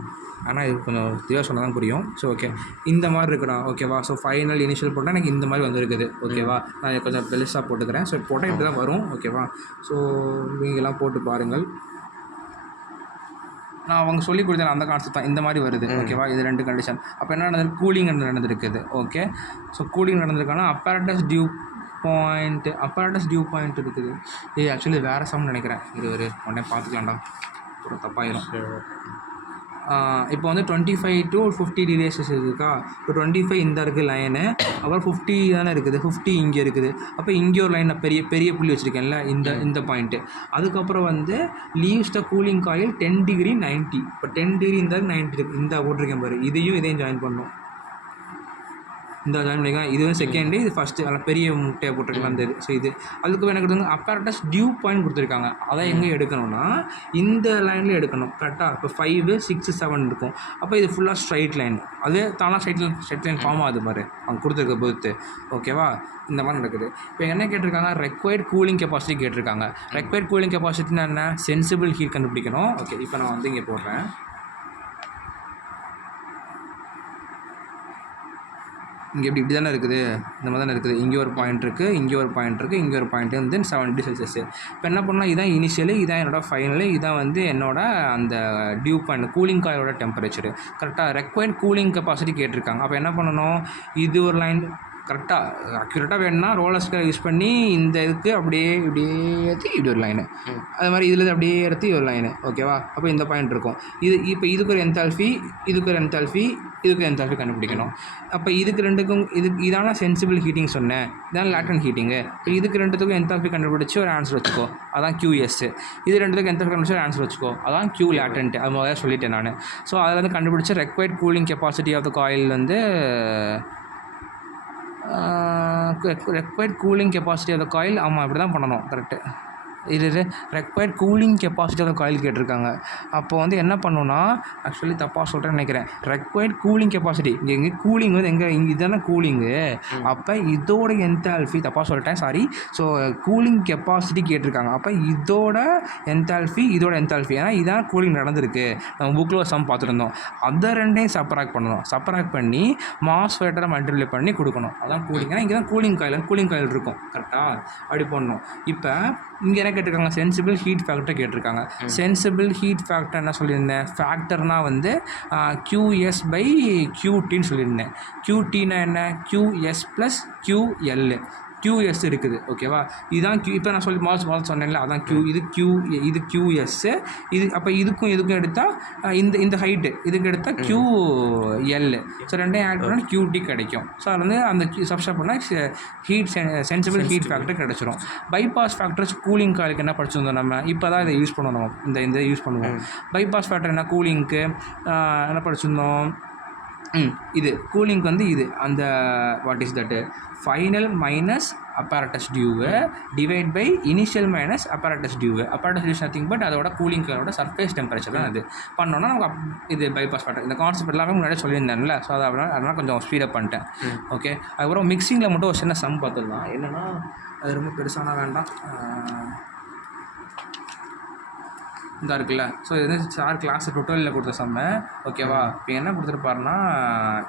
ஆனால் இது கொஞ்சம் தெளிவாக சொன்னால் தான் புரியும். ஸோ ஓகே, இந்த மாதிரி இருக்குடா. ஓகேவா? ஸோ ஃபைனல் இனிஷியல் போட்டால் எனக்கு இந்த மாதிரி வந்துருக்குது. ஓகேவா? நான் கொஞ்சம் பெருசாக போட்டுக்கிறேன். ஸோ போட்டால் இப்படி தான் வரும். ஓகேவா? ஸோ நீங்களாம் போட்டு பாருங்கள். நான் அவங்க சொல்லி கொடுத்தேன் அந்த கான்செப்ட் தான். இந்த மாதிரி வருது. ஓகேவா? இது ரெண்டு கண்டிஷன். அப்போ என்ன நடந்தது? கூலிங் நடந்திருக்குது. ஓகே, ஸோ கூலிங் நடந்திருக்காங்கன்னா அப்பேரட்டஸ் டியூ பாயிண்ட் இருக்குது. இது ஆக்சுவலி வேறு சம் நினைக்கிறேன். இது ஒரு உடனே பார்த்துக்கலாம்டா, ஒரு தப்பாயிரும். இப்போ வந்து 25 to 50 டிகிரி செல்சியஸ் இருக்கா? இப்போ 25 இந்த இருக்குது லைனு, அப்புறம் 50 தானே இருக்குது. 50 இங்கே இருக்குது. அப்போ இங்கே ஒரு லைன் பெரிய பெரிய புள்ளி வச்சுருக்கேன்ல, இந்த பாயிண்ட்டு. அதுக்கப்புறம் வந்து லீவ்ஸ் த கூலிங் காயில் 10 டிகிரி 90. இப்போ 10 டிகிரி இந்த 90 இந்த போட்டிருக்கேன் பாரு. இதையும் ஜாயின் பண்ணணும். இந்த ஜாயின் பண்ணிக்கலாம். இது வந்து செகண்டு, இது ஃபஸ்ட்டு. அதில் பெரிய முட்டையை போட்டிருக்கலாம் அந்த இது. ஸோ இது அதுக்கப்புறம் என்ன கொடுத்தாங்க? அப்பேரட்டஸ் டியூ பாயிண்ட் கொடுத்துருக்காங்க. அதை எங்கே எடுக்கணும்னா இந்த லைனில் எடுக்கணும். கரெக்டாக? இப்போ 5, 6, 7 இருக்கும். அப்போ இது ஃபுல்லாக ஸ்ட்ரைட் லைன். அதே தானாக ஸ்ட்ரைட் லைன் ஃபார்ம் ஆகுது பாரு அவங்க கொடுத்துருக்க பொறுத்து. ஓகேவா? இந்த மாதிரி நடக்குது. இப்போ என்ன கேட்டிருக்காங்க? ரெக்வயர்ட் கூலிங் கெப்பாசிட்டி கேட்டிருக்காங்க. ரெக்வயர்ட் கூலிங் கெப்பாசிட்டினா என்ன? சென்சிபிள் ஹீட் கண்டுபிடிக்கணும். ஓகே, இப்போ நான் வந்து இங்கே போடுறேன். இங்கே இப்படி தானே இருக்குது. இந்த மாதிரி தானே இருக்குது. இங்கே ஒரு பாயிண்ட் இருக்குது, இங்கே ஒரு பாயிண்ட் இருக்குது, இங்கே ஒரு பாயிண்ட் வந்து 70 செல்சியஸ். இப்போ என்ன பண்ணால் இதான் இனிஷியலு, இதான் என்னோடய ஃபைனலு, இதான் வந்து என்னோடய அந்த டியூ பாயிண்ட் கூலிங் காயிலோட டெம்பரேச்சரு. கரெக்டாக? ரெக்வயர்ட் கூலிங் கெப்பாசிட்டி கேட்டிருக்காங்க. அப்போ என்ன பண்ணணும்? இது ஒரு லைன் கரெக்டாக அக்யூரேட்டாக வேணும்னா ரோலர் ஸ்கேல் யூஸ் பண்ணி இந்த இதுக்கு அப்படியே இப்படியே ஏற்றி இப்படி ஒரு லைனு, அது மாதிரி இதில் அப்படியே எடுத்து ஒரு லைனு. ஓகேவா? அப்போ இந்த பாயிண்ட் இருக்கும். இப்போ இதுக்கு ஒரு என்தால்ஃபி, இதுக்கு ஒரு என்தால்ஃபி, இதுக்கு என்தால்ஃபி கண்டுபிடிக்கணும். அப்போ இதுக்கு ரெண்டுக்கும் இதான சென்சிபிள் ஹீட்டிங் சொன்னேன், இதான் லேட்டன் ஹீட்டிங்கு. இப்போ இதுக்கு ரெண்டுத்துக்கும் என்தால்ஃபி கண்டுபிடிச்சி ஒரு ஆன்சர் வச்சுக்கோ, அதான் QS. இது ரெண்டுத்துக்கும் என்தால்ஃபி கண்டுபிடிச்சி ஒரு ஆன்சர் வச்சுக்கோ, அதான் Q லேட்டன்ட். அது முதல்ல சொல்லிட்டேன் நான். ஸோ அதில் வந்து கண்டுபிடிச்சி required cooling capacity of the coil வந்து required cooling capacity of the coil. ஆமாம், இப்படி தான் பண்ணணும். கரெக்டு. இது required cooling capacity of coil கேட்டிருக்காங்க. அப்போ வந்து என்ன பண்ணணும்னா, ஆக்சுவலி தப்பாக சொல்கிறேன்னு நினைக்கிறேன். ரெக்வயர்ட் கூலிங் கெப்பாசிட்டி இங்கே கூலிங் வந்து இங்கே இதுதானே கூலிங்கு. அப்போ இதோட என்தால்ஃபி தப்பாக சொல்லிட்டேன், சாரி. ஸோ கூலிங் கெப்பாசிட்டி கேட்டிருக்காங்க. அப்போ இதோட என்தால்ஃபி, இதோட என்தால்ஃபி, ஏன்னா இதான் கூலிங் நடந்திருக்கு. நம்ம புக்கில் ஒரு சம் பார்த்துருந்தோம். அதை ரெண்டையும் சப்ராக்ட் பண்ணணும். சப்ராக்ட் பண்ணி மாஸ்ஃபெட்டரை மல்டிப்ளை பண்ணி கொடுக்கணும். அதான் கூலிங். ஏன்னா இங்கே தான் கூலிங் காயில் இருக்கும். கரெக்டாக? அப்படி பண்ணணும். இப்போ இங்கே என்ன கேட்டிருக்காங்க? சென்சிபிள் ஹீட் ஃபேக்டர் கேட்டிருக்காங்க. சென்சிபிள் ஹீட் ஃபேக்டர் என்ன சொல்லியிருந்தேன்? ஃபேக்டர்னால் வந்து QS/QTன்னு சொல்லியிருந்தேன். QTனா என்ன? QS + QL. QS இருக்குது ஓகேவா. இதுதான் Q. இப்போ நான் முதல்ல சொன்னேன்ல அதான் Q. இது QS. இது அப்போ இதுக்கும் எடுத்தால் இந்த ஹைட்டு இதுக்கு எடுத்தால் QL. ஸோ ரெண்டையும் ஆட் பண்ணால் QT கிடைக்கும். ஸோ அதில் வந்து அந்த சப்ஸ்டிட் பண்ணால் சென்சிபிள் ஹீட் ஃபேக்டர் கிடச்சிரும். பைபாஸ் ஃபேக்டர்ஸ் கூலிங் காலுக்கு என்ன படிச்சிருந்தோம் நம்ம இப்போ தான் இதை யூஸ் பண்ணுவோம். நம்ம இந்த யூஸ் பண்ணுவோம். பைபாஸ் ஃபேக்டர் என்ன கூலிங்க்கு என்ன படிச்சிருந்தோம். இது கூலிங்க்கு வந்து இது அந்த what is that final minus apparatus due divide by initial minus apparatus due. apparatus due nothing but அதோட கூலிங்கோட சர்ஃபேஸ் டெம்பரேச்சர் தான் அது பண்ணோன்னா நமக்கு இது பைபாஸ் ஃபேக்டர். இந்த கான்செப்ட் எல்லாமே முன்னாடி சொல்லியிருந்தேன்ல. ஸோ அதனால் கொஞ்சம் ஸ்பீடப் பண்ணிட்டேன். ஓகே. அதுக்கப்புறம் மிக்சிங்கில் மட்டும் ஒரு சின்ன சம் பார்த்துடலாம். என்னென்னா அது ரொம்ப பெருசான வேண்டாம். இதாக இருக்குல்ல. ஸோ இது வந்து சார் கிளாஸ் டுட்டோரியலில் கொடுத்த சம்மை ஓகேவா. இப்போ என்ன கொடுத்துருப்பாருன்னா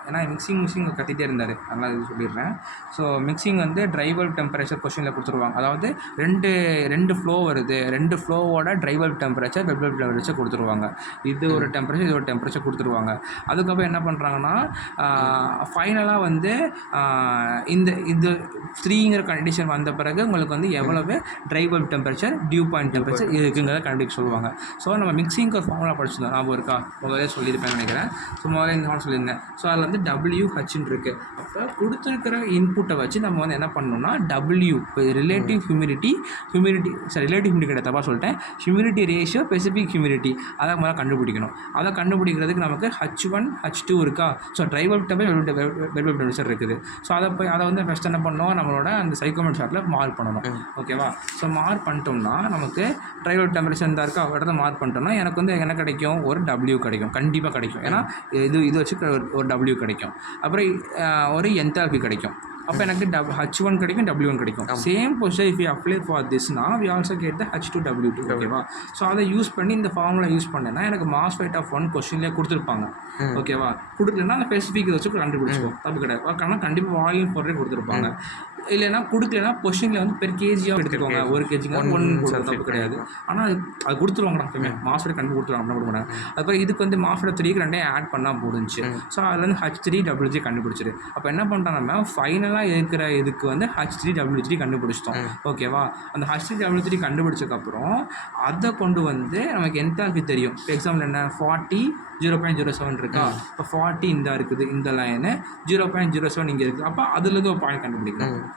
ஏன்னா மிக்சிங் கத்திகிட்டே இருந்தார் அதனால் இது சொல்லிடுறேன். ஸோ மிக்சிங் வந்து ட்ரை பல்ப் டெம்பரேச்சர் கொஸ்டினில் கொடுத்துருவாங்க. அதாவது ரெண்டு ஃப்ளோ வருது. ரெண்டு ஃப்ளோவோட dry bulb temperature wet bulb temperature கொடுத்துருவாங்க. இது ஒரு டெம்பரேச்சர் இது ஒரு டெம்பரேச்சர் கொடுத்துருவாங்க. அதுக்கப்புறம் என்ன பண்ணுறாங்கன்னா ஃபைனலாக வந்து இது 3ங்கிற கண்டிஷன் வந்த பிறகு உங்களுக்கு வந்து எவ்வளவு dry bulb temperature dew point temperature இருக்குங்கிறத கண்டுபிடிக்க சொல்லுவாங்க. ஸோ நம்ம மிக்சிங்க்கு ஒரு ஃபார்முலா படிச்சிருந்தோம். ஞாபகம் இருக்கா? முதலே சொல்லியிருப்பேன்னு நினைக்கிறேன். ஸோ முதல்ல இந்த ஃபார்ம் சொல்லியிருந்தேன். ஸோ அதில் வந்து WHன்னு இருக்குது. அப்போ கொடுத்துருக்கிற இன்புட்டை வச்சு நம்ம வந்து என்ன பண்ணணும்னா ரிலேட்டிவ் ஹியூமிடிட்டி கிடையாது தப்பாக சொல்லிட்டேன். ஹியூமிடிட்டி ரேஷியோ ஸ்பெசிஃபிக் ஹியூமிடிட்டி அதை முதல்ல கண்டுபிடிக்கணும். அதை கண்டுபிடிக்கிறதுக்கு நமக்கு H1 H2 இருக்கா. ஸோ ட்ரை பல்ப் டெம்பரேச்சர் இருக்குது. ஸோ அதை வந்து ஃபஸ்ட் என்ன பண்ணணும் நம்மளோட அந்த சைக்கோமெட்ரி சார்ட்டில் மார்க் பண்ணணும். ஓகேவா. ஸோ மார்க் பண்ணிட்டோம்னா நமக்கு ட்ரை பல்ப் டெம்பரேச்சர் இருந்தால் இருக்கா இடத்த மார்க் பண்ணிட்டோம்னா எனக்கு வந்து என்ன கிடைக்கும் ஒரு W கிடைக்கும். கண்டிப்பாக கிடைக்கும். ஏன்னா இது வச்சு ஒரு W கிடைக்கும். அப்புறம் ஒரு என்தால்பி கிடைக்கும். அப்போ எனக்கு H1 கிடைக்கும் W1 கிடைக்கும். Same position if you apply for திஸ்னா we also get the H2 W2. ஓகேவா. ஸோ அதை யூஸ் பண்ணி இந்த ஃபார்முலா யூஸ் பண்ணேன்னா எனக்கு மாஸ் வெயிட் ஆஃப் 1 கொஸ்டின்லேயே கொடுத்துருப்பாங்க. ஓகேவா. கொடுக்கலன்னா அந்த ஸ்பெசிஃபிக் இதை வச்சு கண்டுபிடிச்சிப்போம். தப்பு கிடையாது. ஆனால் கண்டிப்பாக வால்யூம் போடுறே கொடுத்துருப்பாங்க. இல்லைன்னா கொடுக்கலன்னா பொசிஷனில் வந்து பெர் கேஜியாக எடுத்துக்கோங்க. 1 கேஜிக்கு 1 தப்பு கிடையாது. ஆனால் அது கொடுத்துருவாங்க. எப்பவுமே மாஸ்டர் கண்டு கொடுத்துருவாங்க. பண்ண மாட்டாங்க. அதுக்கப்புறம் இதுக்கு வந்து மாஸ்டர் 3க்கு ரெண்டையும் ஆட் பண்ணால் போடுச்சு. ஸோ அதில் வந்து H3 W3 கண்டுபிடிச்சிரு. அப்போ என்ன பண்ணுறோம் நம்ம ஃபைனலாக இருக்கிற இதுக்கு வந்து H3 W3 கண்டுபிடிச்சிட்டோம். ஓகேவா. அந்த H3 W3 கண்டுபிடிச்சதுக்கப்புறம் அதை கொண்டு வந்து நமக்கு என்தால்பி தெரியும். இப்போ எக்ஸாம்பிள் என்ன 0.07 இருக்கா. இப்போ 40 இந்த இருக்குது இந்த லைனு 0.07 இங்கே இருக்குது. அப்போ அதுலேருந்து ஒரு பாயிண்ட்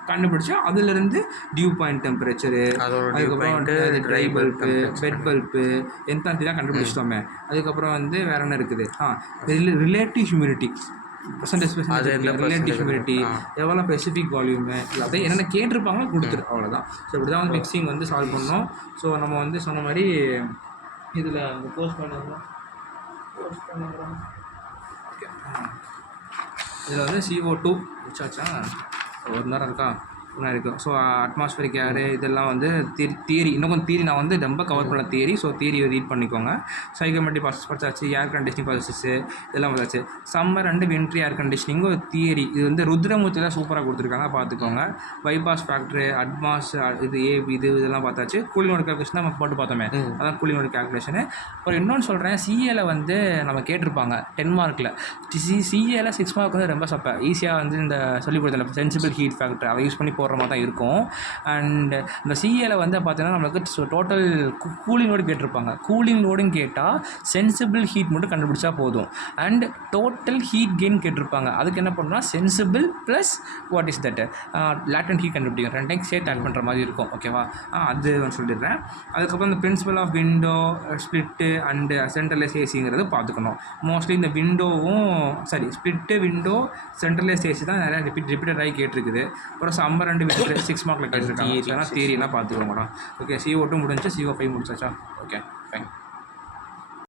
கண்டுபிடிச்சா அதுலேருந்து டியூ பாயிண்ட் டெம்பரேச்சரு அதுக்கப்புறம் ட்ரை பல்ப்பு வெட் பல்ப்பு என்தால்பி தான் கண்டுபிடிச்சிட்டோமே. அதுக்கப்புறம் வந்து வேற என்ன இருக்குது ரிலேட்டிவ் ஹியூமிடிட்டி ரிலேட்டிவ் ஹியூமிடிட்டி எவ்வளோ ஸ்பெசிஃபிக் வால்யூமு அதை என்னென்ன கேட்டிருப்பாங்களோ கொடுத்துரு. அவ்வளோதான். ஸோ இப்படி தான் வந்து மிக்சிங் வந்து சால்வ் பண்ணோம். ஸோ நம்ம வந்து சொன்ன மாதிரி இதில் போஸ்ட் பண்ணுறோம். ஓகே. இதில் வந்து CO2 வச்சாச்சா 1 நேரம் இருக்கா ஒன்றா இருக்கும். ஸோ அட்மாஸ்ஃபரிக் ஏரு இதெல்லாம் வந்து தியரி இன்னும் கொஞ்சம் தியரி நான் வந்து ரொம்ப கவர் பண்ண தியரி. ஸோ தியரியை ரீட் பண்ணிக்கோங்க. சைக்கோமெட்ரிக் ப்ராசஸ் படிச்சாச்சு. ஏர் கண்டிஷனிங் ப்ராசஸ்ஸு இதெல்லாம் பார்த்தாச்சு. Summer and winter air conditioning ஒரு தியரி. இது வந்து ருத்ரமூர்த்தியில் சூப்பராக கொடுத்துருக்காங்க பார்த்துக்கோங்க. பைபாஸ் ஃபேக்ட்ரு அட்மாஸ் இதெல்லாம் பார்த்தாச்சு. கூலிங்கோட கேல்குலேஷன் நம்ம போட்டு பார்த்தோமே அதான் கூலிங்கோட கேல்குலேஷனு. அப்புறம் இன்னொன்று சொல்கிறேன். CAல வந்து நம்ம கேட்டிருப்பாங்க 10 மார்க்கில். CAல 6 மார்க் வந்து ரொம்ப ஈஸியாக வந்து இந்த சொல்லிக் கொடுத்தல சென்சிபிள் ஹீட் ஃபேக்டர் அதை யூஸ் பண்ணி போடுற மாதிரி தான் இருக்கும். அண்ட் இந்த CAல வந்து பார்த்தீங்கன்னா நம்மளுக்கு டோட்டல் கூலிங் லோடு கேட்டிருப்பாங்க. கூலிங் லோடுன்னு கேட்டால் சென்சிபிள் ஹீட் மட்டும் கண்டுபிடிச்சா போதும். அண்ட் டோட்டல் ஹீட் கெயின் கேட்டிருப்பாங்க. அதுக்கு என்ன பண்ணணும்னா sensible plus what is that latent heat கண்டுபிடிக்கும். ரெண்டையும் சேர்த்து ஆட் பண்ணுற மாதிரி இருக்கும். ஓகேவா. அது சொல்லிடுறேன். அதுக்கப்புறம் இந்த principle of window split and centralise ஏசிங்கிறது பார்த்துக்கணும். மோஸ்ட்லி இந்த ஸ்ப்ளிட்டு விண்டோ சென்ட்ரலைஸ் ஏசி தான் நிறையா ரிப்பீட்டட் ஆகி கேட்டிருக்குது. அப்புறம் சம்மர் அண்டு வின்டர் 6 மார்க்கில் கேட்டிருக்காங்க. தியரிலாம் பார்த்துக்கோங்கடா. ஓகே. CO2 முடிஞ்சா CO5 முடிச்சாச்சா. ஓகே.